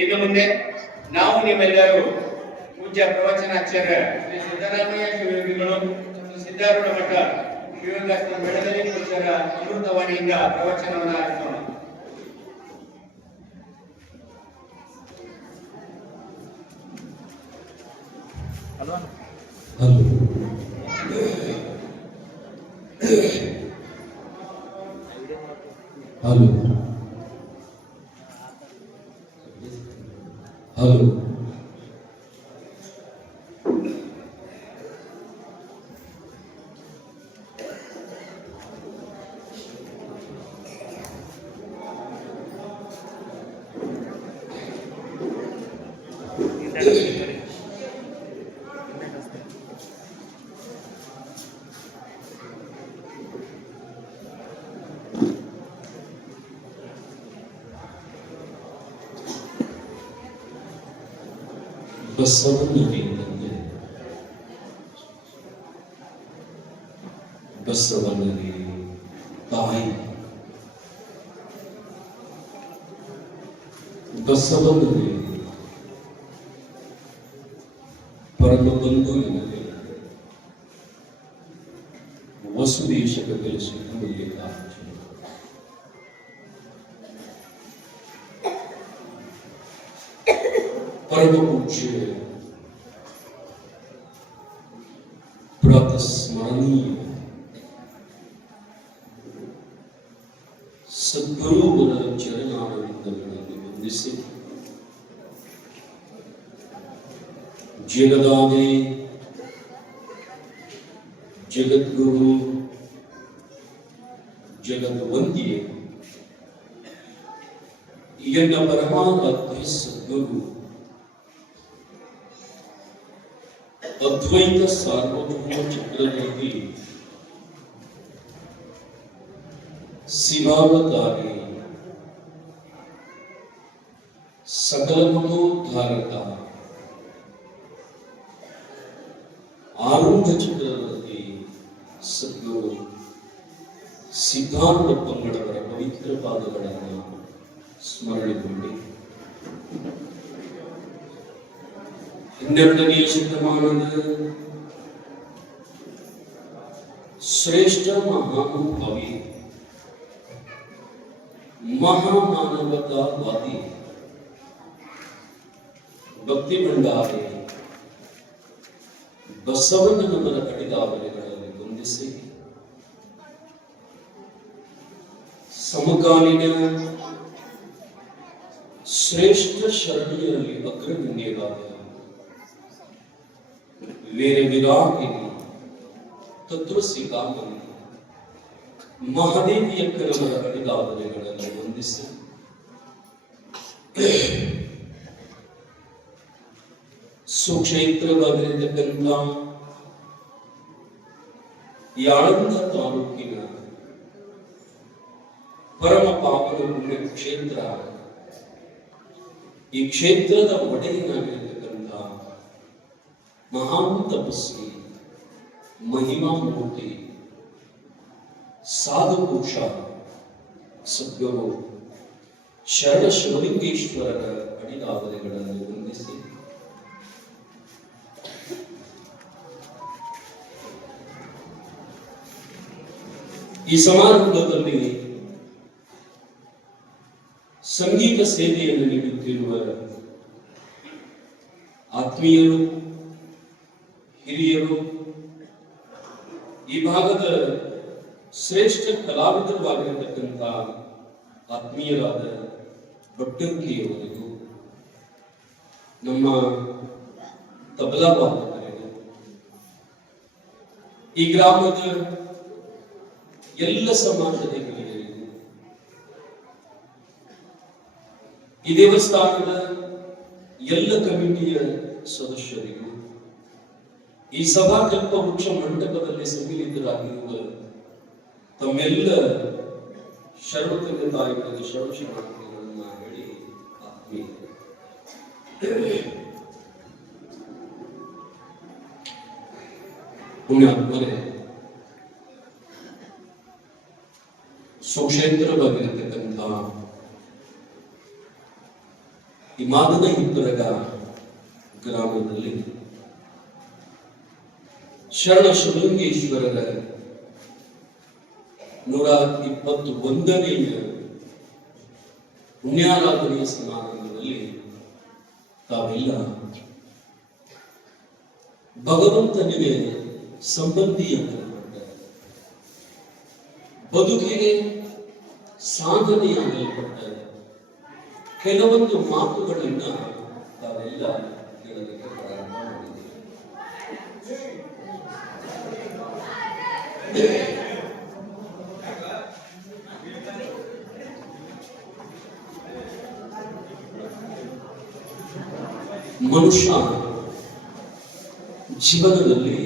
ಇನ್ನು ಮುಂದೆ ನಾವು ನಿಮ್ಮೆಲ್ಲರೂ ಪೂಜ್ಯ ಪ್ರವಚನಾಚಾರ್ಯ ಶ್ರೀ ಸಿದ್ದರಾಮಯ್ಯ ಶಿವಯೋಗಿಗಳು ಸಿದ್ದಾರೂಢ ಮಠ ಶಿವಯೋಗಾಸನ ಬೆಳಗಲಿ ಪುರುಷರ ಅಮೃತವಾಣಿಯಿಂದ ಪ್ರವಚನವನ್ನು ಆಲಿಸೋಣ. ಹಲೋ ಹಲೋ ಬಸವಣ್ಣನಿಂದಲೇ ಬಸವಣ್ಣನೇ ತಾಯಿ, ಬಸವಣ್ಣನೇ ಪರಮ ಬಂಧು ಎನ್ನಲೇ ವಸುದೇಶಕ ಬೆಳೆಸಿಕೊಳ್ಳಲಿ परम पूज्य प्रातस्मरणीय सद्गुरुಗಳ ಚರಣಾರವಿಂದಗಳಲ್ಲಿ ವಂದಿಸಿ ಜಗದಾದಿ ಜಗದ್ಗುರು ಜಗದ್ವಂದ್ಯ ಎನ್ನ ಪರಮಾರಾಧ್ಯ ಸದ್ಗುರು ಅದ್ವೈತ ಸಾರ್ವಭೌಮ ಚಕ್ರವರ್ತಿ ಶಿವಾವತಾರಿ ಸಕಲ ಮನೋದ್ಧಾರಕ ಆರುಂಧ ಚಕ್ರವರ್ತಿ ಸದ್ಗುರು ಸಿದ್ಧಾಂತ ಪಂಗಡವರ ಪವಿತ್ರ ಪಾದಗಳನ್ನು ಸ್ಮರಣೆಗೊಂಡು 12ನೇ ಶತಮಾನದ ಶ್ರೇಷ್ಠ ಮಹಾನುಭಾವಿ ಮಹಾಮಾನವತಾವಾದಿ ಭಕ್ತಿ ಭಂಡಾರಿ ಬಸವಣ್ಣನವರ ಕಡಿದಾವಲೆಗಳಲ್ಲಿ ವಂದಿಸಿ ಸಮಕಾಲೀನ ಶ್ರೇಷ್ಠ ಶರಣೀಯರಲ್ಲಿ ಅಗ್ರಗಣ್ಯರಾದ ವೇರೆ ವಿರಾಗಿನಿ ತತ್ವಸಿಕಾಮನಿ ಮಹಾದೇವಿಯಕ್ಕರವರ ಕಡಿದಾವಲೆಗಳನ್ನು ವಂದಿಸಿ ಸುಕ್ಷೇತ್ರವಾಗಿರತಕ್ಕಂಥ ಯಾಳಂದ ತಾಲೂಕಿನ ಪರಮ ಪಾವನ ಪುಣ್ಯ ಕ್ಷೇತ್ರ, ಈ ಕ್ಷೇತ್ರದ ಒಡೆಯನಾಗಿರತಕ್ಕಂಥ ಮಹಾನ್ ತಪಸ್ವಿ ಮಹಿಮಾ ಮೂರ್ತಿ ಸಾಧುಪುರುಷ ಸದ್ಗುರು ಶರಣ ಶಿವಲಿಂಗೇಶ್ವರರ ಅಡಿದಾವಲೆಗಳನ್ನು ವಂದಿಸಿ ಈ ಸಮಾರಂಭದಲ್ಲಿ ಸಂಗೀತ ಸೇವೆಯನ್ನು ನೀಡುತ್ತಿರುವ ಆತ್ಮೀಯರು, ಹಿರಿಯರು, ಈ ಭಾಗದ ಶ್ರೇಷ್ಠ ಕಲಾವಿದರಾಗಿರತಕ್ಕಂಥ ಆತ್ಮೀಯರಾದ ಭಟ್ಟಂಕಿಯವರಿಗೂ, ನಮ್ಮ ತಬಲಾ ವಾದಕರಿಗೂ, ಈ ಗ್ರಾಮದ ಎಲ್ಲ ಸಮಾಜದ ಹಿರಿಯರಿಗೂ, ಈ ದೇವಸ್ಥಾನದ ಎಲ್ಲ ಕಮಿಟಿಯ ಸದಸ್ಯರಿಗೂ, ಈ ಸಭಾಕಲ್ಪ ವೃಕ್ಷ ಮಂಟಪದಲ್ಲಿ ಸಮ್ಮಿಲಿತರಾಗಿರುವ ತಮ್ಮೆಲ್ಲ ಶರಣತಾಯಿಗಳಿಗೆ ಶರಣಶರಣಾರ್ಥಿಗಳನ್ನ ಹೇಳಿ ಪುಣ್ಯಾತ್ಮರೇ, ಸುಕ್ಷೇತ್ರವಾಗಿರತಕ್ಕಂಥ ಈ ಮಾದನ ಹಿಪ್ಪರಗ ಗ್ರಾಮದಲ್ಲಿ ಶರಣ ಶೃಂಗೇಶ್ವರರ 121ನೆಯ ಪುಣ್ಯಾರಾಧನೆಯ ಸಮಾರಂಭದಲ್ಲಿ ತಾವೆಲ್ಲ ಭಗವಂತನಿಗೆ ಸಂಬಂಧಿಯಾಗಲ್ಪಟ್ಟ, ಬದುಕಿಗೆ ಸಾಧನೆಯಾಗಲ್ಪಟ್ಟ ಕೆಲವೊಂದು ಮಾತುಗಳನ್ನ ತಾವೆಲ್ಲ ಹೇಳಲಿಕ್ಕೆ ಪ್ರಾರಂಭ ಮಾಡಿದ್ದೀವಿ. ಮನುಷ್ಯ ಜೀವನದಲ್ಲಿ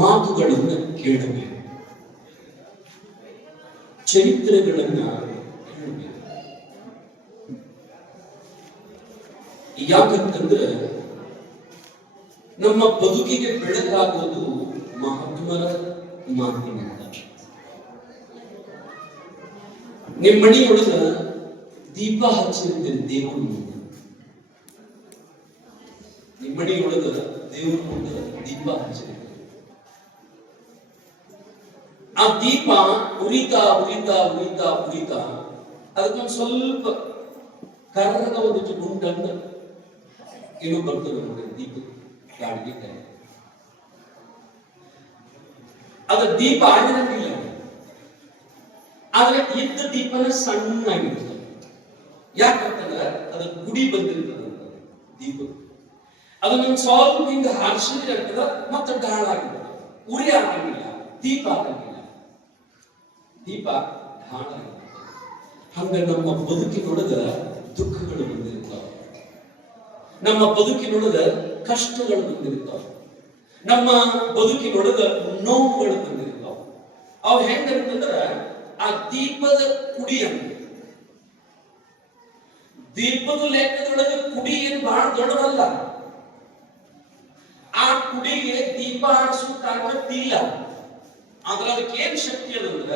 ಮಾತುಗಳನ್ನು ಕೇಳಬೇಕು, ಚರಿತ್ರೆಗಳನ್ನ ಕೇಳಬೇಕು. ಯಾಕಂತಂದ್ರೆ ನಮ್ಮ ಬದುಕಿಗೆ ಬೆಳಕಾಗೋದು ಮಹಾತ್ಮರ ಮಾತಿನಿಂದ. ನಿಮ್ಮ ಮನೆಯೊಳಗ ದೀಪ ಹಚ್ಚಿದ್ರೆ ದೇವರ ಮುಂದೆ, ನಿಮ್ಮ ಮನೆಯೊಳಗ ದೇವರ ಮುಂದೆ ದೀಪ ಹಚ್ಚಿದ್ರೆ ಆ ದೀಪ ಉರಿತಾ ಉರಿತಾ ಉರಿತಾ ಉರಿತಾ ಅದಕ್ಕೊಂದು ಸ್ವಲ್ಪ ಕರ್ರದ ಒಂದು ಗುಂಡಂತ ಏನೋ ಬರ್ತದೆ ನೋಡಿ, ದೀಪ ಗಾಡಿಗೆ ಅದ ದೀಪ ಆಗಿರಂಗಿಲ್ಲ. ಆದ್ರೆ ಇದ್ದ ದೀಪನ ಸಣ್ಣಾಗಿರ್ತದೆ. ಯಾಕಂತಂದ್ರೆ ಅದ ಗುಡಿ ಬಂದಿರ್ತದ ದೀಪ. ಅದನ್ನ ಸ್ವಲ್ಪ ಹಿಂಗ ಹಾರಿಸಿದ್ರೆ ಆಗ್ತದ, ಮತ್ತೆ ಗಾಳ ಆಗಿರ್ತದೆ, ಉರಿ ಆಗಂಗಿಲ್ಲ, ದೀಪ ಆಗಂಗಿಲ್ಲ, ದೀಪ ಢಾಳ ಆಗಿರ್ತದೆ. ಹಂಗ ನಮ್ಮ ಬದುಕಿನೊಳಗ ದುಃಖಗಳು ಬಂದಿರ್ತಾವ, ನಮ್ಮ ಬದುಕಿನೊಳಗ ಕಷ್ಟಗಳು ಬಂದಿರ್ತಾವ, ನಮ್ಮ ಬದುಕಿನೊಳಗ ನೋವುಗಳು ಬಂದಿರ್ತಾವ. ಅವು ಹೆಂಗಿರ್ತಂದ್ರ ಆ ದೀಪದ ಕುಡಿಯನ್ನು, ದೀಪದ ಲೆಕ್ಕದೊಳಗೆ ಕುಡಿ ಏನು ಬಹಳ ದೊಡ್ಡದಲ್ಲ. ಆ ಕುಡಿಗೆ ದೀಪ ಆಡಿಸುವ ತಾಕತ್ತು ಇಲ್ಲ. ಆದ್ರೆ ಅದಕ್ಕೆ ಏನ್ ಶಕ್ತಿ ಅದಂದ್ರ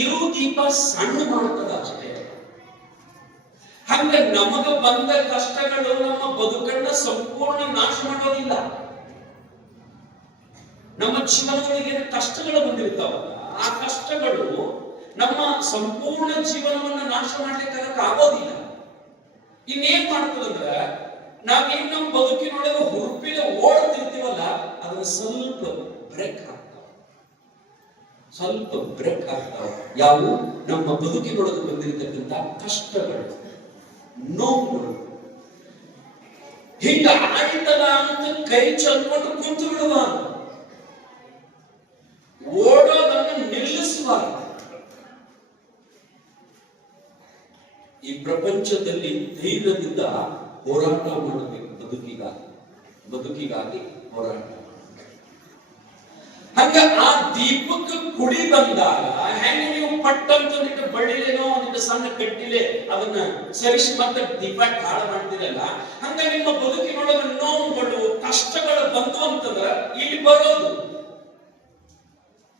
ಇರು ದೀಪ ಸಣ್ಣ ಮಾಡ್ತದ ಅಷ್ಟೇ. ಹಂಗ ನಮಗ ಬಂದ ಕಷ್ಟಗಳು ನಮ್ಮ ಬದುಕನ್ನ ಸಂಪೂರ್ಣ ನಾಶ ಮಾಡೋದಿಲ್ಲ. ನಮ್ಮ ಜೀವನದೊಳಗೆ ಕಷ್ಟಗಳು ಬಂದಿರ್ತಾವಲ್ಲ, ಆ ಕಷ್ಟಗಳು ನಮ್ಮ ಸಂಪೂರ್ಣ ಜೀವನವನ್ನ ನಾಶ ಮಾಡ್ಲಿಕ್ಕೆ ಆಗೋದಿಲ್ಲ. ಇನ್ನೇನ್ ಮಾಡ್ತದಂದ್ರ ನಾವೇನ್ ನಮ್ಮ ಬದುಕಿನೊಳಗೆ ಹುರುಪಿನ ಓಡ್ತಿರ್ತೀವಲ್ಲ, ಅದನ್ನ ಸ್ವಲ್ಪ ಬ್ರೇಕ್ ಆಗ್ತಾವ, ಸ್ವಲ್ಪ ಬ್ರೇಕ್ ಆಗ್ತಾವ. ಯಾವ ನಮ್ಮ ಬದುಕಿನೊಳಗೆ ಬಂದಿರತಕ್ಕಂತ ಕಷ್ಟಗಳು, ನೋವುಗಳು. ಹಿಂಗ ಆಯ್ತಲ್ಲ ಅಂತ ಕೈ ಚಲ್ಕೊಂಡು ಕುಂತು ಬಿಡುವಾಗ, ಓಡೋದನ್ನು ನಿಲ್ಲಿಸುವಾಗ. ಈ ಪ್ರಪಂಚದಲ್ಲಿ ಧೈರ್ಯದಿಂದ ಹೋರಾಟ ಮಾಡಬೇಕು, ಬದುಕಿಗಾಗಿ ಹೋರಾಟ. ಹಂಗ ಆ ದೀಪಕ್ಕೆ ಕುಡಿ ಬಂದಾಗ ಹೆಂಗ ನೀವು ಪಟ್ಟಂತ ಬಳ್ಳಿಲೇನೋ ಒಂದಿಟ್ಟು ಸಣ್ಣ ಕಟ್ಟಿಲೆ ಅದನ್ನ ಸರಿಸಿ ಮತ್ತೆ ದೀಪ ಹಾಳ ಮಾಡ್ತಿರಲ್ಲ, ಹಂಗ ನಿಮ್ಮ ಬದುಕಿನೊಳಗೆ ನೋವುಗಳು ಕಷ್ಟಗಳು ಬಂತು ಅಂತಂದ್ರ ಇಲ್ಲಿ ಬರೋದು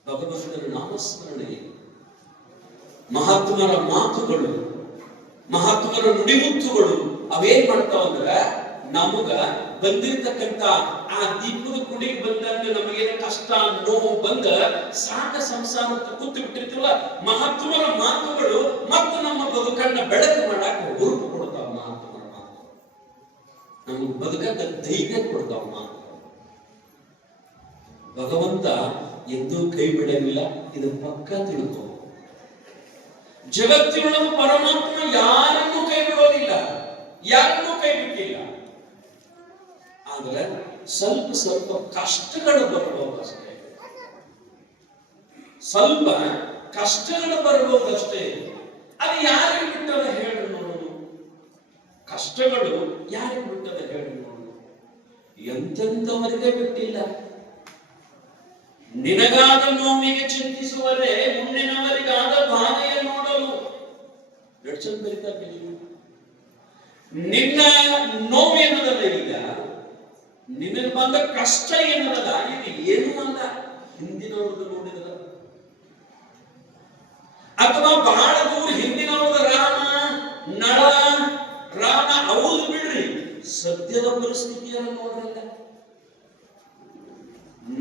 ಭಗವಂತನ ನಾಮಸ್ಮರಣೆ, ಮಹಾತ್ಮರ ಮಾತುಗಳು, ಮಹಾತ್ಮರ ನುಡಿಮುತ್ತುಗಳು. ಅವೇನ್ ಮಾಡ್ತಾವಂದ್ರ ನಮಗ ಬಂದಿರತಕ್ಕಂತ ಆ ದೀಪದ ಕುಡಿಗೆ ಬಂದಂಗ ನಮಗೇನ ಕಷ್ಟ ನೋವು ಬಂದ ಸಾಕ ಸಂಸಾರ ಕೂತು ಬಿಟ್ಟಿರ್ತೀವಲ್ಲ, ಮಹಾತ್ಮರ ಮಾತುಗಳು ಮತ್ತು ನಮ್ಮ ಬದುಕನ್ನ ಬೆಳಕು ಮಾಡಾಕ ಹುರುಪು ಕೊಡ್ತಾವ. ಮಹಾತ್ಮರ ಮಾತು ನಮಗೆ ಬದುಕಕ್ಕೆ ಧೈರ್ಯ ಕೊಡ್ತಾವ. ಮಾತು ಭಗವಂತ ಎಂದೂ ಕೈ ಬಿಡಂಗಿಲ್ಲ, ಇದು ಪಕ್ಕ ತಿಳ್ಕೊ. ಜಗತ್ತಿನೊಳಗೆ ಪರಮಾತ್ಮ ಯಾರನ್ನೂ ಕೈ ಬಿಡೋದಿಲ್ಲ, ಯಾರನ್ನೂ ಕೈ ಬಿಟ್ಟಿಲ್ಲ. ಆದ್ರೆ ಸ್ವಲ್ಪ ಸ್ವಲ್ಪ ಕಷ್ಟಗಳು ಬರಬಹುದಷ್ಟೇ, ಸ್ವಲ್ಪ ಕಷ್ಟಗಳು ಬರಬಹುದಷ್ಟೇ. ಅದು ಯಾರಿಗೆ ಬಿಟ್ಟದ ಹೇಳಿ ನೋಡು, ಕಷ್ಟಗಳು ಯಾರಿಗೆ ಬಿಟ್ಟದ ಹೇಳಿ ನೋಡು. ಎಂತೆಂಥವರಿಗೆ ಬಿಟ್ಟಿಲ್ಲ. ನಿನಗಾದ ನೋವಿಗೆ ಚಿಂತಿಸುವರೆ ಮುಂದಿನವರಿಗಾದ ಬಾಧೆಯ ನೋಡಲು. ಚಂದ ಬರೀತಾರೆ. ನಿನ್ನ ನೋವು ಏನದಲ್ಲ, ಈಗ ನಿನಗೆ ಬಂದ ಕಷ್ಟ ಏನದಲ್ಲ, ಇದು ಏನು ಅಲ್ಲ ಹಿಂದಿನವ್ರದ್ದು ನೋಡಿದ್ರ, ಅಥವಾ ಬಹಳ ದೂರ ಹಿಂದಿನವ್ರದ ರಾಮ ನಳ ರಾಮ ಅವ್ರು ಬಿಡ್ರಿ, ಸದ್ಯದ ಪರಿಸ್ಥಿತಿಯನ್ನು ನೋಡ್ರಲ್ಲ.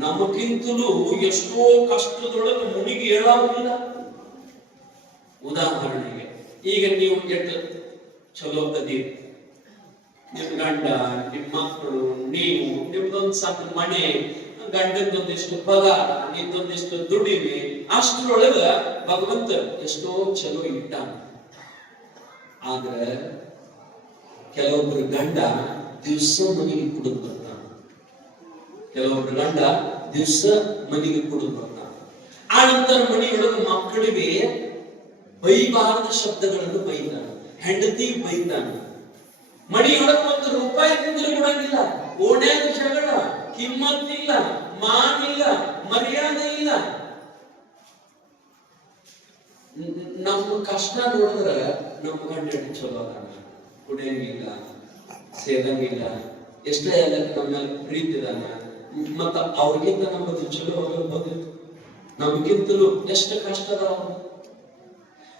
ನಮಗಿಂತಲೂ ಎಷ್ಟೋ ಕಷ್ಟದೊಳಗೆ ಮುನಿಗೆ ಹೇಳಾವಿಲ್ಲ. ಉದಾಹರಣೆಗೆ ಈಗ ನೀವು ಎಷ್ಟು ಚಲೋ ಅದೀರಿ, ನಿಮ್ ಗಂಡ, ನಿಮ್ ಮಕ್ಕಳು, ನೀವು, ನಿಮ್ದೊಂದು ಸಣ್ಣ ಮನೆ, ಗಂಡದೊಂದಿಷ್ಟು ಪಗಾರ, ನಿಮ್ದೊಂದಿಷ್ಟು ದುಡಿಮೆ, ಅಷ್ಟರೊಳಗ ಭಗವಂತ ಎಷ್ಟೋ ಚಲೋ ಇಟ್ಟಾನ. ಆದ್ರೆ ಕೆಲವೊಬ್ರು ಗಂಡ ದಿವಸ ಮನೆಗೆ ಕುಡಿದು ಬರ್ತಾನ, ಕೆಲವೊಬ್ರು ಗಂಡ ದಿವಸ ಮನೆಗೆ ಕುಡಿದು ಬರ್ತಾನ. ಆ ನಂತರ ಮನೆಯೊಳಗ ಮಕ್ಕಳಿಗೆ ಬೈಬಾರದ ಶಬ್ದಗಳನ್ನು ಬೈತಾನ, ಹೆಂಡತಿ ಬೈತಾನ. ಮನೆಯೊಳಗೆ ₹1 ತಿಂದ್ರೆ ಕೊಡಂಗಿಲ್ಲ, ಓಣ್ಯಾಗ ಜಗಳ, ಕಿಮ್ಮತ್ತಿಲ್ಲ, ಮಾನಿಲ್ಲ, ಮರ್ಯಾದೆ ಇಲ್ಲ. ನಮ್ಮ ಕಷ್ಟ ನೋಡಿದ್ರ ನಮ್ಮ ಗಂಡ ಚಲೋ ಅದಾನ, ಕುಡಿಯಂಗಿಲ್ಲ, ಸೇದಂಗಿಲ್ಲ, ಎಷ್ಟೇ ಎಲ್ಲ ನಮ್ಮ ಪ್ರೀತಿ ಇದಾನ, ಮತ್ತ ಅವ್ರಿಗಿಂತ ನಮ್ಮದು ಚಲೋ ಹೋಗೋದು, ನಮಗಿಂತಲೂ ಎಷ್ಟು ಕಷ್ಟ ಅದಾವ.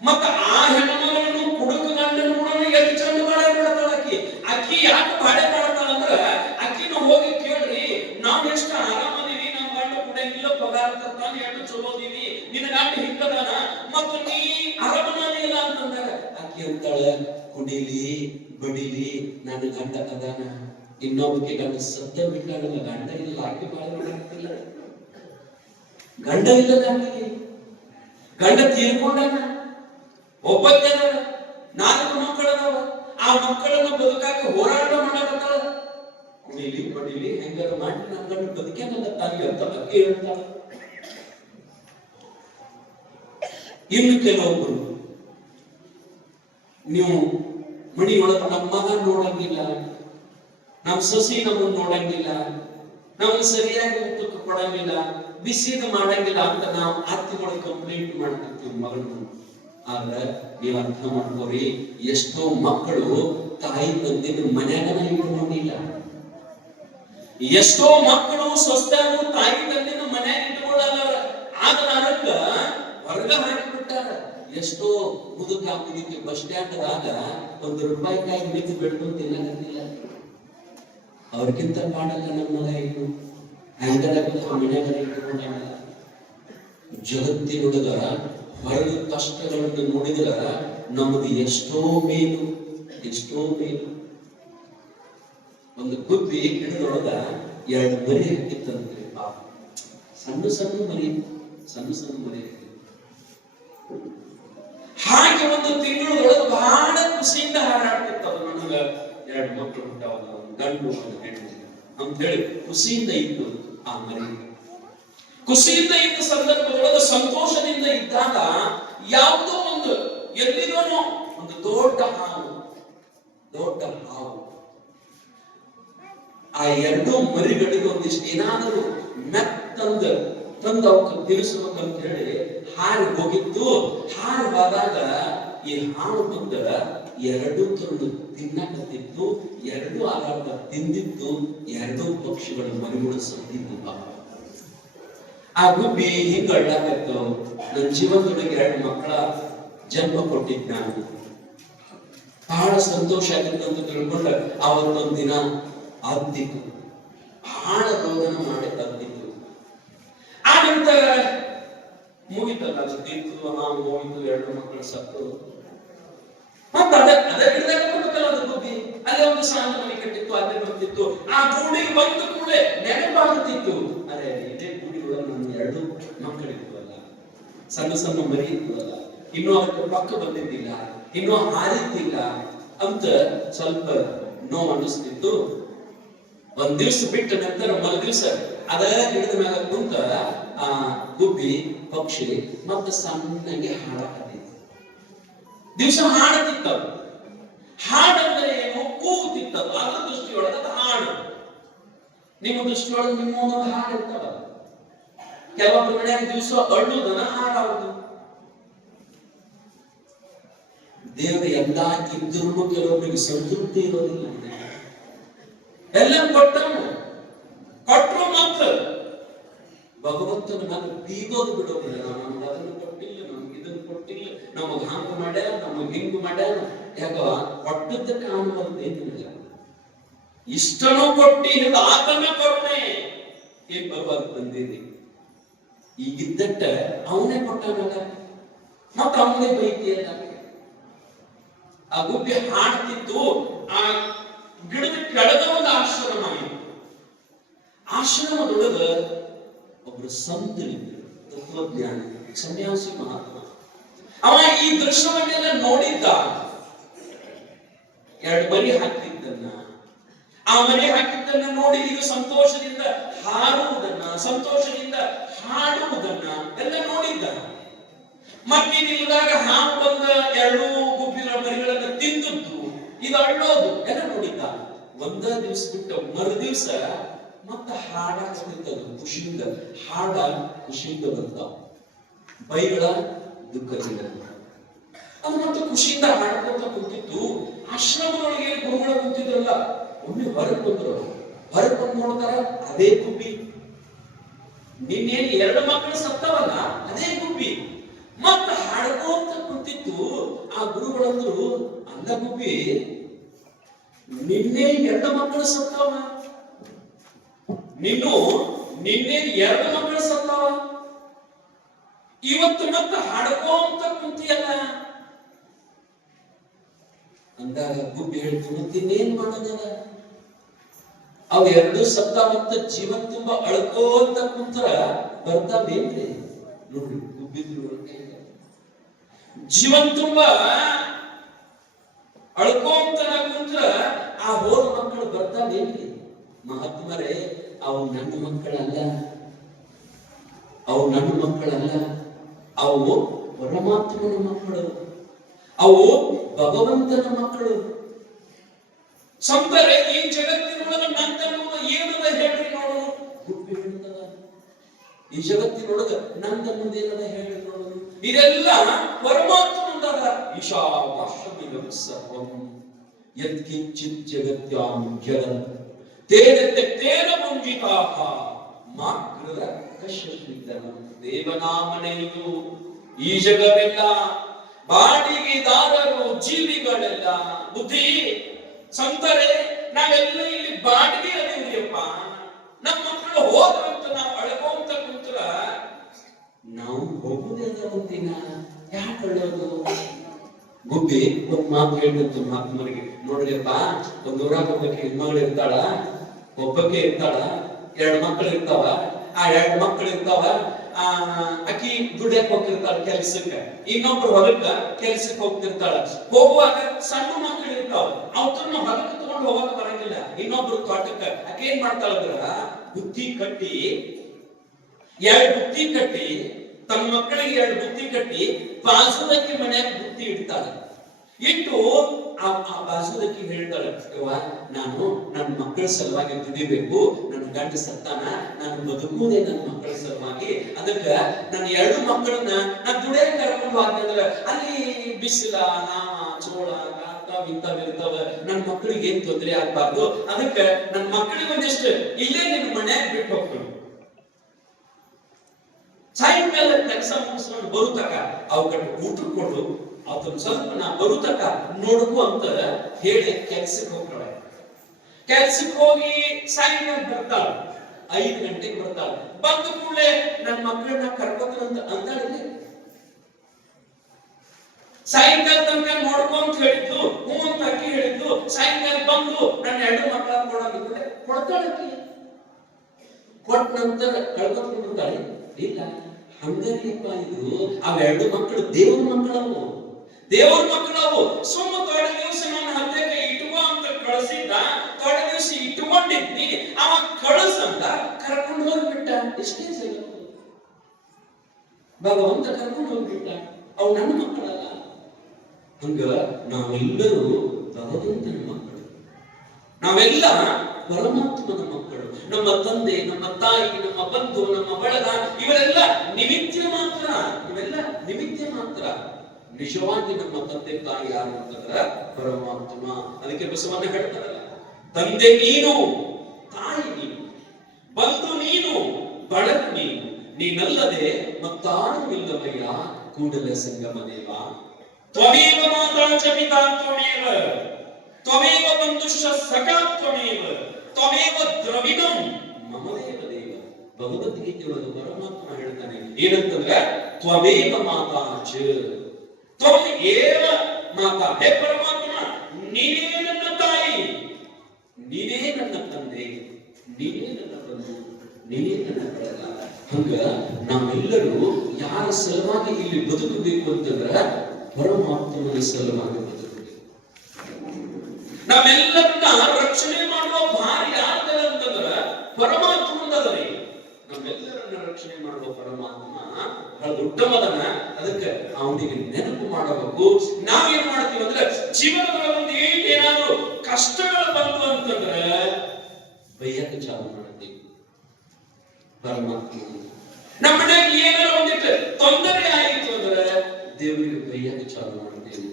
ಮತ್ತ ಆ ಹೆಣ್ಣುಮಗಳನ್ನು ಕುಡುಕ ಗಂಡನ ಕೂಡ ಎಷ್ಟು ಚಂದ ಬಾಳೆ ಮಾಡ್ತಾಳ ಅಕ್ಕಿ. ಅಕ್ಕಿ ಯಾಕೆ ಬಾಳೆ ಮಾಡ್ತಾಳ ಅಂದ್ರ, ಅಕ್ಕಿನ ಹೋಗಿ ಕೇಳ್ರಿ, ನಾವ್ ಎಷ್ಟು ಆರಾಮದೀವಿ, ನಮ್ ಗಂಡ ಕುಡಿಯಂಗಿಲ್ಲ, ಪಗಾರ ತರ್ತಾನ, ಎಷ್ಟು ಚಲೋದೀವಿ, ನಿನ್ನ ಗಂಡ ಹಿಂಗದಾನ, ಮತ್ತು ನೀ ಆರಾಮನೇ ಇಲ್ಲ ಅಂತಂದಾಗ ಅಕ್ಕಿ ಅಂತಾಳ, ಕುಡಿಲಿ ಬಡಿಲಿ ನನ್ನ ಗಂಡ ಅದಾನ. ಇನ್ನೊಬ್ಬಕ್ಕೆ ಗಂಡ ಸತ್ತ ಬಿಟ್ಟಾಗಲ್ಲ, ಗಂಡ ಇಲ್ಲ, ಆಕೆ ಬಾಳೆ ಮಾಡಾಕ್ತಿಲ್ಲ, ಗಂಡ ಇಲ್ಲ, ಗಂಡ ತೀರ್ಕೊಂಡಾನ, ಒಬ್ಬಕ್ಕೆ 4 ಮಕ್ಕಳದಾವ, ಆ ಮಕ್ಕಳನ್ನ ಬದುಕಾಕ ಹೋರಾಟ ಮಾಡಕತ್ತಾಳ. ಕುಡಿಲಿ ಬಡಿಲಿ ಹೆಂಗಾರ ಮಾಡಿ ನನ್ನ ಗಂಡ ಬದುಕೇನಲ್ಲ ತಾಯಿ ಅಂತ ಅಕ್ಕಿ ಹೇಳ್ತಾಳ. ಇನ್ನು ಕೆಲವೊಬ್ರು, ನೀವು ಮಣಿಯೊಳಗ ನಮ್ಮ ಮಗ ನೋಡಂಗಿಲ್ಲ, ನಮ್ಮ ಸೊಸಿ ನಮ್ಮನ್ನ ನೋಡಂಗಿಲ್ಲ, ನಮ್ಗೆ ಸರಿಯಾಗಿ ಊಟಕ್ಕೆ ಕೊಡಂಗಿಲ್ಲ, ಬಿಸಿದು ಮಾಡಂಗಿಲ್ಲ ಅಂತ ನಾವು ಅತ್ತಿಗಳು ಕಂಪ್ಲೇಂಟ್ ಮಾಡ್ತಿರ್ತೀವಿ ಮಗಳನ್ನು. ಆದ್ರೆ ನೀವು ಅರ್ಥ ಮಾಡ್ಕೋರಿ, ಎಷ್ಟೋ ಮಕ್ಕಳು ತಾಯಿ ತಂದಿನ ಮನ್ಯಾಗನ ಇಟ್ಕೊಂಡಿಲ್ಲ, ಎಷ್ಟೋ ಮಕ್ಕಳು ಸ್ವಸ್ಥರು ತಾಯಿ ತಂದಿನ ಮನ್ಯಾಗ ಇಟ್ಕೊಳ್ಳಲ್ಲ, ಆದ್ರ ಅದಕ್ಕ ಹೊರಗ ಹಾಕಿಬಿಟ್ಟಾರ. ಎಷ್ಟೋ ಮುದುಕ ಮುದುಕಿ ಬಸ್ ಸ್ಟ್ಯಾಂಡ್ದಾಗ ₹1 ಮಿತಿ ಬೆಳ್ಕೊಂಡು ತಿನ್ನಕತ್ತಿಲ್ಲ. ಅವ್ರಿಗಿಂತ ಮಾಡಲ್ಲ ನಮ್ಮ ಮಗ ಇನ್ನು ಹ್ಯಾಂಗರ ಮನ್ಯಾಗ ಇಟ್ಕೊಂಡಾಗ. ಜಗತ್ತಿನೊಳಗ ಹೊರಗ ಕಷ್ಟಗಳನ್ನು ನೋಡಿದ್ರ ನಮ್ಮದು ಎಷ್ಟೋ ಮೇಲು, ಎಷ್ಟೋ ಮೇಲು. ಒಂದು ಗುಬ್ಬಿ ಗಿಡದೊಳಗ 2 ಮರಿ ಹಾಕಿತ್ತಂತೆ, ಸಣ್ಣ ಸಣ್ಣ ಮರಿ, ಸಣ್ಣ ಸಣ್ಣ ಮರಿ. ಹಾಗೆ ಒಂದು ತಿಂಗಳೊಳಗೆ ಬಹಳ ಖುಷಿಯಿಂದ ಹಾರಾಡ್ತಿತ್ತು. ನನಗ 2 ಮಕ್ಕಳು ಹುಟ್ಟಾವ, ಗಂಡು ಒಂದು ಹೆಣ್ಣು ಅಂತ ಹೇಳಿ ಖುಷಿಯಿಂದ ಇತ್ತು ಆ ಮರಿ. ಖುಷಿಯಿಂದ ಇದ್ದ ಸಂದರ್ಭದೊಳಗೆ ಸಂತೋಷದಿಂದ ಇದ್ದಾಗ ಯಾವುದೋ ಒಂದು ಎಲ್ಲಿದೋನೋ ಒಂದು ದೊಡ್ಡ ಹಾವು ಆ 2 ಮರಿಗಳಿಗೆ ಒಂದಿಷ್ಟು ಏನಾದರೂ ಮೆತ್ತಂದ ತಂದು ಅವಕ್ಕೆ ತಿಳಿಸಬೇಕಂತ ಹೇಳಿ ಹಾರಿ ಹೋಗಿದ್ದು. ಹಾರಿ ಹೋದಾಗ ಈ ಹಾವು ಬಂದ 2 ತಂದು ತಿನ್ನಕತ್ತಿತ್ತು, 2 ಆರಾಟ ತಿಂದಿತ್ತು, 2 ಪಕ್ಷಿಗಳ ಮರಿಗಳು ಸತ್ತಿದ್ದು. ಆ ಗುಬ್ಬಿ ಹಿಂಗ ಅಳ್ಳಾಕತ್ತು, ನನ್ನ ಜೀವನದೊಳಗೆ 2 ಮಕ್ಕಳ ಜನ್ಮ ಕೊಟ್ಟಿದ್ದ ನಾನು, ಬಹಳ ಸಂತೋಷ ಆಗಿತ್ತು ಅಂತ ತಿಳ್ಕೊಂಡ ಅವತ್ತೊಂದು ದಿನ ಅದ್ದಿತ್ತು, ಬಹಳ ರೋದನ ಮಾಡಿ ಅದ್ದಿತ್ತು. ಆ ನಂತರ ಮುಗಿತಲ್ಲ, ತಿಂತು ನಾವು ಹೋಗಿದ್ದು, 2 ಮಕ್ಕಳು ಸತ್ತು. ಮತ್ತೆ ಅದೇ ಗಿಡದಾಗ ಬರ್ಬೇಕಲ್ಲ ಅದು ಗುಬ್ಬಿ, ಅಲ್ಲೇ ಒಂದು ಶಾಂತ ಮನೆ ಕಟ್ಟಿತ್ತು, ಅಲ್ಲೇ ಬರ್ತಿತ್ತು. ಆ ಗೂಡಿಗೆ ಬಂದ ಕೂಡಲೇ ನೆನಪಾಗುತ್ತಿತ್ತು, ಅರೆ ಇದೇ ಗೂಡಿಯೊಳಗೆ ನನ್ನ 2 ಮಕ್ಕಳಿತ್ತು ಅಲ್ಲ, ಸಣ್ಣ ಸಣ್ಣ ಮರಿ ಇತ್ತು ಅಲ್ಲ, ಇನ್ನೂ ಅದಕ್ಕೆ ಪಕ್ಕ ಬಂದಿದ್ದಿಲ್ಲ, ಇನ್ನೂ ಹಾರಿದ್ದಿಲ್ಲ ಅಂತ ಸ್ವಲ್ಪ ನೋವು ಅನ್ನಿಸ್ತಿತ್ತು. ಒಂದ್ ದಿವ್ಸ ಬಿಟ್ಟ ನಂತರ ಮರು ದಿವ್ಸ ಅದ ಗಿಡದ ಮ್ಯಾಗ ಕುಂತ ಆ ಗುಬ್ಬಿ ಪಕ್ಷಿ ಮತ್ತೆ ಸಣ್ಣಗೆ ಹಾಡಕತ್ತಿತ್ತು. ದಿವಸ ಹಾಡುತ್ತಿತ್ತವು. ಹಾಡಂದ್ರೆ ಏನು? ಕೂಗುತ್ತಿತ್ತವು. ಅದರ ದೃಷ್ಟಿಯೊಳಗೆ ಅದು ಹಾಡು. ನಿಮ್ಮ ದೃಷ್ಟಿಯೊಳಗೆ ನಿಮ್ಮ ಒಂದೊಂದು ಹಾಡು ಇರ್ತಾವ. ಕೆಲವೊಬ್ಬರು ಮನೆಯಾಗ ದಿವಸ ಅಳ್ಳುದನ್ನ ಹಾಡಾವುದು. ದೇವರು ಎಲ್ಲಾ ಇದ್ರೂ ಕೆಲವೊಬ್ಬರಿಗೆ ಸಂತೃಪ್ತಿ ಇರೋದಿಲ್ಲ. ಎಲ್ಲ ಕೊಟ್ಟರು ಮಾತ್ರ ಭಗವಂತನ ನಾನು ಬೀಗೋದು ಬಿಡೋದಿಲ್ಲ. ನಮ್ಗೆ ಅದನ್ನು ಕೊಟ್ಟಿಲ್ಲ, ನಮ್ಗೆ ಇದನ್ನು ಕೊಟ್ಟಿಲ್ಲ, ನಮಗ್ ಹಂಗ ಮಾಡ್ಯಾರ, ನಮಗ್ ಹಿಂಗ್ ಮಾಡ್ಯಾರ. ಯಾಕ ಕೊಟ್ಟದ್ದ ಕಾಣುವಂತೇನಿಲ್ಲ. ಇಷ್ಟನೂ ಕೊಟ್ಟಿ ಆತನ ಕರುಣೆ ಏನ್ ಬರುವಾಗ ಬಂದಿದೆ. ಈಗಿದ್ದಟ್ಟ ಅವನೇ ಕೊಟ್ಟಾನಲ್ಲ, ಮತ್ತ ಅವನೇ ಬೈತಿಯಲ್ಲ. ಆ ಗುಬ್ಬಿ ಹಾಡ್ತಿದ್ದು ಆ ಗಿಡದ ಕೆಳಗ ಒಂದು ಆಶ್ರಮ ಇತ್ತು. ಆಶ್ರಮದೊಳಗ ಒಬ್ರು ಸಂತರಿದ್ರು, ತತ್ವಜ್ಞಾನಿ, ಸನ್ಯಾಸಿ ಮಹಾತ್ಮ. ಅವ ಈ ದೃಶ್ಯವನ್ನೆಲ್ಲ ನೋಡಿದ್ದ. ಎರಡು ಮರಿ ಹಾಕಿದ್ದನ್ನ, ಆ ಮರಿ ಹಾಕಿದ್ದನ್ನ ನೋಡಿ ಈಗ ಸಂತೋಷದಿಂದ ಹಾರುವುದನ್ನ, ಸಂತೋಷದಿಂದ ಹಾಡುವುದನ್ನ ಎಲ್ಲ ನೋಡಿದ್ದ. ಮತ್ತಿದಾಗ ಹಾವು ಬಂದ ಎರಡು ಗುಬ್ಬಿಗಳ ಮರಿಗಳನ್ನ ತಿಂದದ್ದು, ಇದು ಅಳ್ಳೋದು ಎಲ್ಲ ನೋಡಿದ್ದ. ಒಂದ ದಿವಸ ಬಿಟ್ಟು ಮರು ದಿವಸ ಮತ್ತ ಹಾಡಾಡ್ತಿದ್ದದು ಖುಷಿಯಿಂದ. ಹಾಡ ಖುಷಿಯಿಂದ ಬರ್ತಾವ, ಬೈಗಳ ದುಃಖದಿಂದ. ಅದು ಮತ್ತೆ ಖುಷಿಯಿಂದ ಹಾಡ್ಕೊಂತ ಕುಂತಿದ್ದು. ಆಶ್ರಮದೊಳಗೆ ಗುರುಗಳು ಕುಂತಿದ್ರಲ್ಲ, ಒಮ್ಮೆ ಹೊರಗೆ ಬಂದ್ರು. ಹೊರಗೆ ಬಂದು ನೋಡ್ತಾರ, ಅದೇ ಗುಬ್ಬಿ. ನಿನ್ನೇನು ಎರಡು ಮಕ್ಕಳು ಸತ್ತವಲ್ಲ, ಅದೇ ಗುಬ್ಬಿ ಮತ್ತ ಹಾಡ್ಕೊಂತ ಕುಂತಿತ್ತು. ಆ ಗುರುಗಳಂದ್ರು, ಅಲ್ಲ ಗುಬ್ಬಿ, ನಿನ್ನೆ ಎರಡು ಮಕ್ಕಳು ಸತ್ತವ, ನಿನ್ನೆ ಎರಡು ಮಕ್ಕಳು ಸತ್ತವ, ಇವತ್ತು ಮತ್ತೆ ಹಾಡ್ಕೊಂತ ಕುಂತಿಯಲ್ಲ ಅಂದಾಗ ಗುಬ್ಬಿ ಹೇಳ್ತು, ಮತ್ತಿನ್ನೇನ್ ಮಾಡೋದಲ್ಲ, ಅವ್ ಎರಡು ಸತ್ತ ಮತ್ತ ಜೀವನ್ ತುಂಬಾ ಅಳ್ಕೋಂತ ಕುಂತರ ಬರ್ತಾವೇನ್ರಿ? ನೋಡ್ರಿ ಗುಬ್ಬಿದ್ರು ಜೀವನ್ ತುಂಬಾ ಅಳ್ಕೋಂತ ಕುಂತ್ರ ಆ ಹೋದ ಮಕ್ಕಳು ಬರ್ತಾವೇನ್ರಿ? ಮಹಾತ್ಮರೇ, ಅವು ನನ್ನ ಮಕ್ಕಳಲ್ಲ, ಅವು ನನ್ನ ಮಕ್ಕಳಲ್ಲ, ಅವು ಪರಮಾತ್ಮನ ಮಕ್ಕಳು, ಅವು ಭಗವಂತನ ಮಕ್ಕಳು. ಸಂತರೆ, ಈ ಜಗತ್ತಿನೊಳಗ ನಂದನ್ನುವುದು ಏನದ ಹೇಳ್ರಿ ನೋಡು. ಗುಬ್ಬಿ ಹೇಳ್ತದ, ಈ ಜಗತ್ತಿನೊಳಗ ನಂದನ್ನುವುದು ಏನದ ಹೇಳ್ರಿ ನೋಡು. ಇದೆಲ್ಲ ಪರಮಾತ್ಮನದ. ಈಶಾವಾಸ್ಯಮಿದಂ ಸರ್ವಂ ಯತ್ಕಿಂಚಿತ್ ಜಗತ್ಯಾಂ ಜಗತ್ ತೇನ ಮುಂಜಿತಾಹ ಮಾಕೃತ ಕಶ್ಯಪಿತನಂ ದೇವನಾಮನೆಯು. ಈ ಜಗವೆಲ್ಲ, ಬಾಡಿಗೆದಾರರು, ಜೀವಿಗಳೆಲ್ಲ ಬುದ್ಧಿ ಸಂತರೆ, ನಾವೆಲ್ಲ ಇಲ್ಲಿ ಬಾಡಿಗೆ ಅದೇವ್ರಿಯಪ್ಪ. ನಮ್ಮ ಮಕ್ಕಳು ಹೋದ್ರಂತ ನಾವು ಅಳ್ಕೊಂತ ಕುಂತ್ರ ನಾವು ಹೋಗುವುದಿಲ್ಲ ಒಂದಿನ, ಯಾಕೆ ಅಳ್ಳೋದು? ಗುಬ್ಬಿ ಒಂದ್ ಮಾತು ಹೇಳಿದಂತ ಮಹಾತ್ಮರಿಗೆ, ನೋಡ್ರಿಯಪ್ಪ, ಒಂದ್ ಊರಾಗ ಒಬ್ಬಕ್ಕೆ ಹೆಣ್ಮಗಳು ಇರ್ತಾಳ, ಒಬ್ಬಕ್ಕೆ ಇರ್ತಾಳ, ಎರಡು ಮಕ್ಕಳು ಇರ್ತಾವ. ಆ ಎರಡು ಮಕ್ಕಳು ಇರ್ತಾವ, ಅಕ್ಕಿ ದುಡಿಯಕ್ ಹೋಗ್ತಿರ್ತಾಳ ಕೆಲ್ಸಕ್ಕ, ಇನ್ನೊಬ್ರು ಹೊಲಕ್ಕ ಕೆಲ್ಸಕ್ಕೆ ಹೋಗ್ತಿರ್ತಾಳ. ಹೋಗುವಾಗ ಸಣ್ಣ ಮಕ್ಕಳು ಇರ್ತಾವ, ಅವ್ರನ್ನ ಹೊಲಕ್ಕೆ ತಗೊಂಡು ಹೋಗಕ್ ಬರಂಗಿಲ್ಲ. ಇನ್ನೊಬ್ರು ತೋಟಕ್ಕ ಅಕ್ಕಿ ಏನ್ ಮಾಡ್ತಾಳಂದ್ರ, ಬುತ್ತಿ ಕಟ್ಟಿ, ಎರಡು ಬುತ್ತಿ ಕಟ್ಟಿ, ತಮ್ಮ ಮಕ್ಕಳಿಗೆ ಎರಡು ಬುತ್ತಿ ಕಟ್ಟಿ ಬಾಜುದಕ್ಕೆ ಮನ್ಯಾಗ ಬುತ್ತಿ ಇಡ್ತಾಳೆ. ಇಟ್ಟು ಆ ಬಾಜುದಕ್ಕೆ ಹೇಳ್ತಾಳೆ, ನಾನು ನನ್ನ ಮಕ್ಕಳ ಸಲುವಾಗಿ ದುಡಿಬೇಕು, ನನ್ನ ಗಂಡ ಸತ್ತಾನ, ನಾನು ಬದುಕುವುದೇ ನನ್ನ ಮಕ್ಕಳ ಸಲುವಾಗಿ. ಅದಕ್ಕ ನನ್ನ ಎರಡು ಮಕ್ಕಳನ್ನ ನಾನು ದುಡಿಯಕ್ಕೆ ಕರ್ಕೊಂಡು ಹೋಗ್ತಂದ್ರ ಅಲ್ಲಿ ಬಿಸಿಲ, ನಾಮ, ಚೋಳ, ಇಂಥವಿರ್ತಾವ, ನನ್ನ ಮಕ್ಕಳಿಗೆ ಏನ್ ತೊಂದರೆ ಆಗ್ಬಾರ್ದು. ಅದಕ್ಕ ನನ್ನ ಮಕ್ಕಳಿಗೆ ಒಂದಿಷ್ಟು ಇಲ್ಲೇ ನಿನ್ನ ಮನ್ಯಾಗ ಬಿಟ್ಟು ಹೋಗ್ತೀನಿ. ಸಾಯಂಕಾಲ ಕೆಲಸ ಮುಗಿಸ್ಕೊಂಡು ಬರುತ್ತಕ ಅವ್ ಕಡೆ ಊಟ ಕೊಡು, ಅದನ್ನ ಸ್ವಲ್ಪ ನಾ ಬರುತ್ತಕ ನೋಡ್ಕು ಅಂತ ಹೇಳಿ ಕೆಲ್ಸಕ್ಕೆ ಹೋಗ್ತಾಳೆ. ಕೆಲ್ಸಕ್ಕೆ ಹೋಗಿ ಸಾಯಂಕಾಲ ಬರ್ತಾಳ, 5 ಗಂಟೆಗೆ ಬರ್ತಾಳ. ಬಂದ ಕೂಡಲೇ ನನ್ನ ಮಕ್ಕಳನ್ನ ಕರ್ಕೋತಾರಂತ ಅಂತಾಳಿಲ್ಲ. ಸಾಯಂಕಾಲ ತನಕ ನೋಡ್ಕೊಂತ ಹೇಳಿದ್ದು, ಹೂ ಅಂತ ಅಕ್ಕಿ ಹೇಳಿದ್ದು, ಸಾಯಂಕಾಲ ಬಂದು ನನ್ನ ಎರಡು ಮಕ್ಕಳ ಕೊಡೋದಿದ್ರೆ ಕೊಡ್ತಾಳಕ್ಕಿ. ಕೊಟ್ಟ ನಂತರ ಕಳ್ಕೊಂಡ್ಬಿಡ್ತಾಳೆ. ಇಲ್ಲ, ಹಂಗರಿಯಪ್ಪ, ಇದು ಅವೆರಡು ಮಕ್ಕಳು ದೇವರ ಮಕ್ಕಳವು, ದೇವರ ಮಕ್ಕಳವು. ಸುಮ್ಮ ತೊಡೆ ದಿವಸ ನನ್ನ ಹತ್ತಿರಕ್ಕೆ ಇಟ್ಕೋ ಅಂತ ಕಳಿಸಿದ್ದ, ತೊಡೆ ದಿವಸ ಇಟ್ಕೊಂಡಿದ್ನಿ, ಅವ ಕಳಿಸಂತ ಕರ್ಕೊಂಡು ಹೋಗ್ಬಿಟ್ಟ. ಎಷ್ಟೇ ಸರಿ ಭಗವಂತ ಕರ್ಕೊಂಡು ಹೋಗ್ಬಿಟ್ಟ. ಅವು ನನ್ನ ಮಕ್ಕಳಲ್ಲ. ಹಂಗ ನಾವೆಲ್ಲರೂ ಭಗವಂತನ ಮಕ್ಕಳು, ನಾವೆಲ್ಲ ಪರಮಾತ್ಮನ ಮಕ್ಕಳು. ನಮ್ಮ ತಂದೆ, ನಮ್ಮ ತಾಯಿ, ನಮ್ಮ ಬಂಧು, ನಮ್ಮ ಬಳಗ, ಇವೆಲ್ಲ ನಿಮಿತ್ತ ಮಾತ್ರ, ಇವೆಲ್ಲ ನಿಮಿತ್ತ ಮಾತ್ರ. ನಿಜವಾಗಿ ನಮ್ಮ ತಂದೆ ತಾಯಿ ಯಾರು ಅಂತಂದ್ರ ಪರಮಾತ್ಮ. ಅದಕ್ಕೆ ಬಸವಣ್ಣ ಹೇಳ್ತಾರಲ್ಲ, ತಂದೆ ನೀನು, ತಾಯಿ ನೀನು, ಬಂಧು ನೀನು, ಬಳಗ ನೀನು, ನೀನಲ್ಲದೆ ಮತ್ತಾರು ಇಲ್ಲವಯ್ಯ ಕೂಡಲ ಸಂಗಮ ದೇವ. ತ್ವಮೇವ ಮಾತಾ ಚ ಪಿತಾ ತ್ವಮೇವ, ತ್ವಮೇವ ಬಂಧುಶ್ಚ ಸಖಾ ತ್ವಮೇವ, ತ್ವಮೇವ ದ್ರವಿಣಂ ಮಮ ದೇವ ದೇವ. ಭಗವದ್ಗೀತೆಯೊಳಗೆ ಪರಮಾತ್ಮ ಹೇಳ್ತಾನೆ ಏನಂತಂದ್ರೆ, ತ್ವಮೇವ ಮಾತಾ ಚ, ತ್ವಂ ಏವ ಮಾತಾ, ಹೇ ಪರಮಾತ್ಮ ನೀನೇ ನನ್ನ ತಾಯಿ, ನೀನೇ ನನ್ನ ತಂದೆ, ನೀನೇ ನನ್ನ ಬಂಧು, ನೀನೇ ನನ್ನ ಬಳಗ. ಹಂಗ ನಾವೆಲ್ಲರೂ ಯಾರ ಸಲುವಾಗಿ ಇಲ್ಲಿ ಬದುಕಬೇಕು ಅಂತಂದ್ರ ಪರಮಾತ್ಮನ ಸಲುವಾಗಿ ಬದುಕಬೇಕು. ನಾವೆಲ್ಲರನ್ನ ರಕ್ಷಣೆ ಮಾಡುವ ಭಾರ ಯಾರ್ದದ ಅಂತಂದ್ರ ಪರಮಾತ್ಮನದರಿ. ನಮ್ಮೆಲ್ಲರನ್ನ ರಕ್ಷಣೆ ಮಾಡುವ ಪರಮಾತ್ಮ ಬಹಳ ದೊಡ್ಡವದನ್ನ. ಅದಕ್ಕೆ ಅವನಿಗೆ ನೆನಪು ಮಾಡಬೇಕು. ನಾವೇನ್ ಮಾಡ್ತೀವಿ ಅಂದ್ರೆ, ಜೀವನದ ಒಂದು ಏನಾದ್ರು ಕಷ್ಟಗಳು ಬಂತು ಅಂತಂದ್ರೆ ಬೈಯಕ್ಕೆ ಚಾಲು ಮಾಡ್ತೀವಿ ಪರಮಾತ್ಮ. ನಮ್ಮ ಮನೆಗೆ ಏನಾರ ಒಂದಿಟ್ಟು ತೊಂದರೆ ಆಯಿತು ಅಂದ್ರೆ ದೇವರಿಗೆ ಬೈಯಕ್ಕೆ ಚಾಲು ಮಾಡ್ತೇವೆ.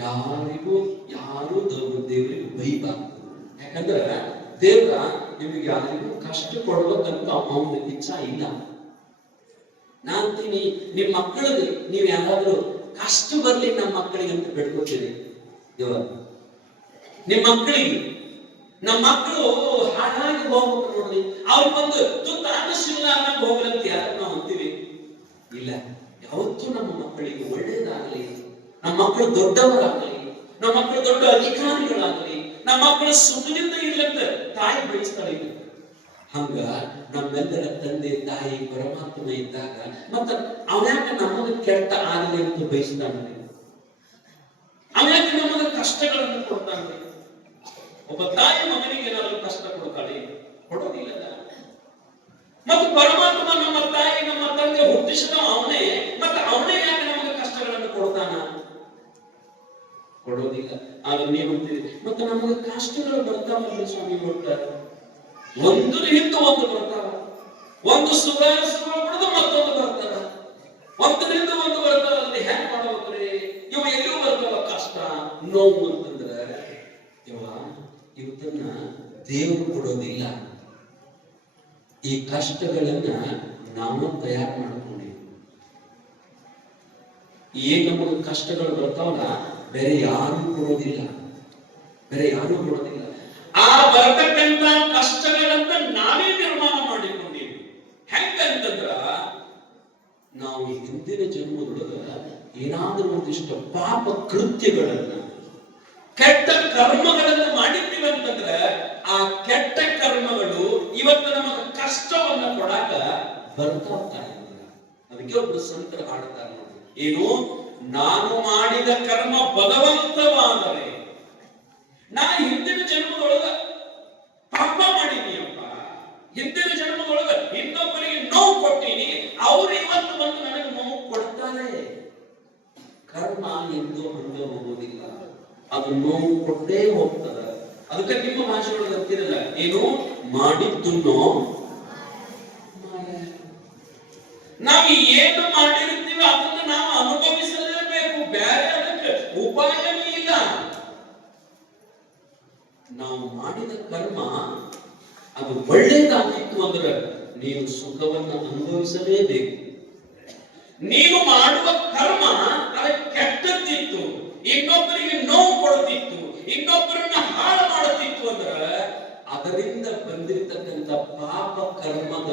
ಯಾರು ದೇವರಿಗೆ ಬೈಬಾರ್ದು. ಯಾಕಂದ್ರೆ ದೇವ್ರ ನಿಮಗೆ ಯಾರಿಗೂ ಕಷ್ಟ ಕೊಡ್ಬೇಕಂತ ಅವನ ಇಚ್ಛಾ ಇಲ್ಲ. ನಾನ್ ಅಂತೀನಿ, ನಿಮ್ ಮಕ್ಕಳಿಗೆ ನೀವ್ ಯಾರಾದ್ರೂ ಕಷ್ಟ ಬರ್ಲಿ ನಮ್ಮ ಮಕ್ಕಳಿಗೆ ಅಂತ ಬೇಡ್ಕೋತೀರಿ. ದೇವ ನಿಮ್ ಮಕ್ಕಳಿಗೆ, ನಮ್ಮ ಮಕ್ಕಳು ಹಾಳಾಗಿ ಹೋಗ್ಬೇಕು ನೋಡ್ರಿ, ಅವ್ರ ಬಂದು ತುತ್ತ ಅನ್ನಶೀಲ ಅನ್ನಂಗ್ ಹೋಗ್ಲಂತ ಯಾರು ನಾವು ಅಂತೀವಿ? ಇಲ್ಲ. ಯಾವತ್ತೂ ನಮ್ಮ ಮಕ್ಕಳಿಗೆ ಒಳ್ಳೇದಾಗಲಿ, ನಮ್ಮ ಮಕ್ಕಳು ದೊಡ್ಡವರಾಗಲಿ, ನಮ್ಮ ಮಕ್ಕಳು ದೊಡ್ಡ ಅಧಿಕಾರಿಗಳಾಗಲಿ, ನಮ್ಮ ಮಕ್ಕಳು ಸುಖದಿಂದ ಇರ್ಲಂತ ತಾಯಿ ಬಯಸ್ತಾಳೆ. ಹಂಗ ನಮ್ಮೆಲ್ಲರ ತಂದೆ ತಾಯಿ ಪರಮಾತ್ಮ ಇದ್ದಾಗ ಮತ್ತ ಅವನ್ಯಾಕ ನಮಗ ಕೆಟ್ಟ ಆಗಲಿ ಅಂತ ಬಯಸ್ತಾನೆ? ಅವನ್ಯಾಕ ನಮಗ ಕಷ್ಟಗಳನ್ನು ಕೊಡ್ತಾನೆ? ಒಬ್ಬ ತಾಯಿ ಮಗನಿಗೆ ಏನಾದ್ರು ಕಷ್ಟ ಕೊಡ್ತಾಳೆ? ಕೊಡೋದಿಲ್ಲ. ಮತ್ತು ಪರಮಾತ್ಮ ನಮ್ಮ ತಾಯಿ ನಮ್ಮ ತಂದೆ ಹುಟ್ಟಿಸಿದ ಅವನೇ, ಮತ್ತೆ ಅವನೇ ಯಾಕೆ ನಮಗೆ ಕಷ್ಟಗಳನ್ನು ಕೊಡ್ತಾನ? ಕೊಡೋದಿಲ್ಲ. ಆದ್ರೆ ನೀವು ಅಂತೀರಿ, ಮತ್ತೆ ನಮಗೆ ಕಷ್ಟಗಳು ಬರ್ತಾವಲ್ಲ ಸ್ವಾಮಿ, ಕೊಡ್ತಾರೆ. ಒಂದ್ರ ಹಿಂದೆ ಒಂದು ಬರ್ತಾವ, ಒಂದು ಸುಧಾರಿಸ್ಕೊಂಡು ಮತ್ತೊಂದು ಬರ್ತಾರ, ಒಂದರಿಂದ ಒಂದು ಬರ್ತಾವ. ಅಲ್ಲಿ ಹೆಂಗ್ ಮಾಡ್ಬೇಕ್ರಿ? ಇವ ಎಲ್ಲೂ ಬರ್ತಾವ ಕಷ್ಟ ನೋವು ಅಂತಂದ್ರೆ ಇವತ್ತನ್ನ ದೇವರು ಕೊಡೋದಿಲ್ಲ. ಈ ಕಷ್ಟಗಳನ್ನ ನಾವು ತಯಾರು ಮಾಡ್ಕೊಂಡಿವಿ. ಏನ್ ನಮಗೆ ಕಷ್ಟಗಳು ಬರ್ತಾವಲ್ಲ, ಬೇರೆ ಯಾರು ಕೊಡೋದಿಲ್ಲ, ಬೇರೆ ಯಾರು ಕೊಡೋದಿಲ್ಲ. ಆ ಬರ್ತಕ್ಕಂತ ಕಷ್ಟಗಳನ್ನ ನಾವೇ ನಿರ್ಮಾಣ ಮಾಡಿಕೊಂಡಿವಿ. ಹೆಂಗಂತಂದ್ರ, ನಾವು ಹಿಂದಿನ ಜನ್ಮದೊಳಗ ಏನಾದ್ರೂ ಒಂದಿಷ್ಟು ಪಾಪ ಕೃತ್ಯಗಳನ್ನ, ಕೆಟ್ಟ ಕರ್ಮಗಳನ್ನು ಮಾಡಿದ್ದೀವಿ ಅಂತಂದ್ರೆ ಆ ಕೆಟ್ಟ ಕರ್ಮಗಳು ಇವತ್ತು ನಮಗೆ ಕಷ್ಟವನ್ನ ಕೊಡಾಕ ಬರ್ತಾ ಇಲ್ಲ. ಅದಕ್ಕೆ ಒಬ್ರು ಸಂತರು ಹಾಡ್ತಾರೆ ನೋಡಿ, ಏನು? ನಾನು ಮಾಡಿದ ಕರ್ಮ ಭಗವಂತವಾದರೆ, ನಾ ಹಿಂದಿನ ಜನ್ಮದೊಳಗ ಪಾಪ ಮಾಡಿದೀಯಪ್ಪ, ಹಿಂದಿನ ಜನ್ಮದೊಳಗ ಇನ್ನೊಬ್ಬರಿಗೆ ನೋವು ಕೊಟ್ಟೀನಿ, ಅವ್ರು ಇವತ್ತು ಬಂದು ನನಗೆ ನೋವು ಕೊಡ್ತಾರೆ. ಕರ್ಮ ಎಂದು ಹಂಗ ಹೋಗೋದಿಲ್ಲ, ಅದು ನೋವು ಕೊಟ್ಟೇ ಹೋಗ್ತದ. ಅದಕ್ಕೆ ನಿಮ್ಮ ಭಾಷೆಯೊಳಗೆ ಅಂತಿರಲ್ಲ, ಏನು? ಮಾಡಿದ್ದನ್ನು ನಾವು ಏನು ಮಾಡಿರ್ತೀವಿ ಅದನ್ನ ನಾವು ಅನುಭವಿಸಲೇಬೇಕು, ಬೇರೆ ಅದಕ್ಕೆ ಉಪಾಯವೇ ಇಲ್ಲ. ನಾವು ಮಾಡಿದ ಕರ್ಮ ಅದು ಒಳ್ಳೇದಾಗಿತ್ತು ಅಂದ್ರೆ ನೀವು ಸುಖವನ್ನು ಅನುಭವಿಸಲೇಬೇಕು. ನೀವು ಮಾಡುವ ಕರ್ಮ ಅದು ಕೆಟ್ಟದ್ದಿತ್ತು, ಇನ್ನೊಬ್ಬರಿಗೆ ನೋವು ಕೊಡುತ್ತಿತ್ತು, ಇನ್ನೊಬ್ಬರನ್ನ ಹಾಳು ಮಾಡುತ್ತಿತ್ತು ಅಂದ್ರೆ ಅದರಿಂದ ಬಂದಿರತಕ್ಕಂಥ ಪಾಪ ಕರ್ಮದ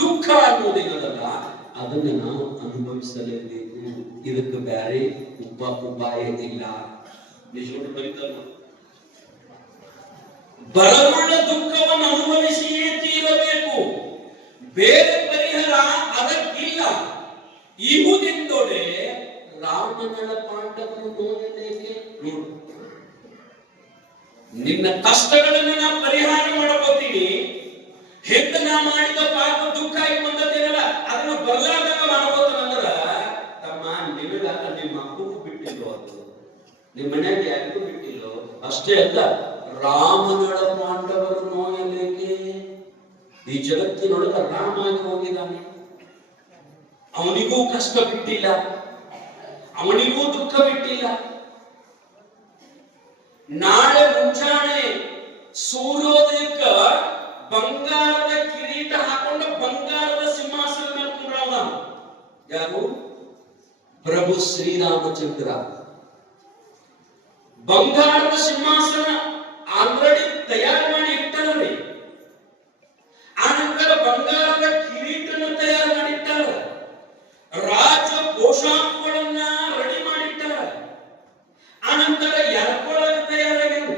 ದುಃಖ ಅನ್ನೋದೇನಲ್ಲ, ಅದನ್ನ ನಾವು ಅನುಭವಿಸಲೇಬೇಕು. ಇದಕ್ಕೆ ಬೇರೆ ಉಪಾಯ ಇಲ್ಲ. ನಿಜವಾಗ್ಲೂ ಬರೀತಾರ, ಬರವುಳ್ಳ ದುಃಖವನ್ನು ಅನುಭವಿಸಿಯೇ ತೀರಬೇಕು, ಬೇರೆ ಪರಿಹಾರ ಅದಕ್ಕಿಲ್ಲ. ಇಹುದೆಂದೊಡೆ ರಾವಣನ ಪಾಂಡವನು ನೋಡಲೇಕೆ? ನೋಡು, ನಿನ್ನ ಕಷ್ಟಗಳನ್ನ ನಾವು ಪರಿಹಾರ ಮಾಡಬಹುದು. ಹೆಂಗ ನಾ ಮಾಡಿದ ಪಾಪ ದುಃಖ ಬಂದದೇನಲ್ಲ ಅದನ್ನ ಬರ್ಲಾರ್ದಂಗ ಮಾಡಬಹುದಂದ್ರ, ತಮ್ಮ ನಿನಗ ನಿಮ್ಮ ಮಕ್ಕಳು ಬಿಟ್ಟಿಲ್ಲೋ, ಅದು ನಿಮ್ಮ ಮನೆಯಾಗ ಯಾರಿಗೂ ಬಿಟ್ಟಿಲ್ಲೋ. ಅಷ್ಟೇ ಅಲ್ಲ, ರಾಮನಳ ಪಾಂಡವರು ನೋಯಲೇಕೆ? ಈ ಜಗತ್ತಿನೊಳಗ ರಾಮ ಆಗಿ ಹೋಗಿದ್ದಾನೆ, ಅವನಿಗೂ ಕಷ್ಟ ಬಿಟ್ಟಿಲ್ಲ. ಅವನಿಗೂ ದುಃಖ ಬಿಟ್ಟಿಲ್ಲ. ನಾಳೆ ಮುಂಜಾನೆ ಸೂರ್ಯೋದಯಕ್ಕ ಬಂಗಾರದ ಕಿರೀಟ ಹಾಕೊಂಡ ಬಂಗಾರದ ಸಿಂಹಾಸನ ಮೇಲೆ ಕುಂಡ್ರವ. ಯಾರು? ಪ್ರಭು ಶ್ರೀರಾಮಚಂದ್ರ. ಬಂಗಾರದ ಸಿಂಹಾಸನ ಆಲ್ರೆಡಿ ತಯಾರು ಮಾಡಿ ಇಟ್ಟಾರ್ರಿ. ಆನಂತರ ಬಂಗಾರದ ಕಿರೀಟನ ತಯಾರು ಮಾಡಿಟ್ಟಾರ. ರಾಜ ಪೋಷಾಕಗಳನ್ನ ರೆಡಿ ಮಾಡಿಟ್ಟಾರ. ಆನಂತರ ಎರ್ಕೊಳಗ ತಯಾರಾಗ್ಯಾವ.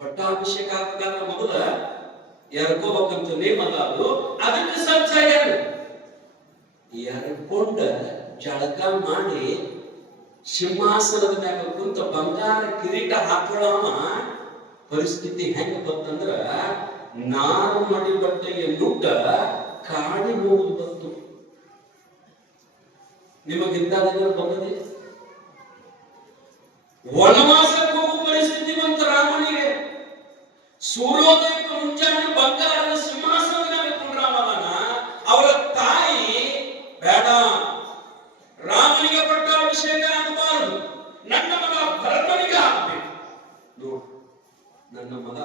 ಪಟ್ಟಾಭಿಷೇಕ ಆಗಬೇಕಾದ್ರ ಮೊದಲ ಎರ್ಕೋಬೇಕಂತ ನೇಮ ಅದಾವು. ಅದಕ್ಕೆ ಸಜ್ಜಾಗ್ಯಾರ. ಎರ್ಕೊಂಡ ಜಳಕ ಮಾಡಿ ಸಿಂಹಾಸನದ ಮ್ಯಾಗ ಕುಂತ ಬಂಗಾರ ಕಿರೀಟ ಹಾಕೊಳ್ಳೋಣ. ಪರಿಸ್ಥಿತಿ ಹೆಂಗ ಬಂತಂದ್ರ ನಾರು ಮಡಿ ಬಟ್ಟೆಗೆ ನುಗ್ಗ ಕಾಡಿ ಹೋಗುದು ಬಂತು. ನಿಮಗಿಂತಾದ ಬಂದದೆ. ವನವಾಸಕ್ಕೆ ಹೋಗುವ ಪರಿಸ್ಥಿತಿ ಬಂತು ರಾಮನಿಗೆ. ಸೂರ್ಯೋದಯಕ್ಕೆ ಮುಂಜಾನೆ ಬಂಗಾರದ ಸಿಂಹಾಸನದ ಮ್ಯಾಗ ಕುಂಡ್ರಾಮನ. ಅವರ ತಾಯಿ ಬೇಡ, ರಾಮನಿಗೆ ಪಟ್ಟಾಭಿಷೇಕ ಆಗಬಾರದು, ನನ್ನ ಮಗ ಭರತನಿಗೆ ಆಗಬೇಕು. ನೋಡು, ನನ್ನ ಮಗ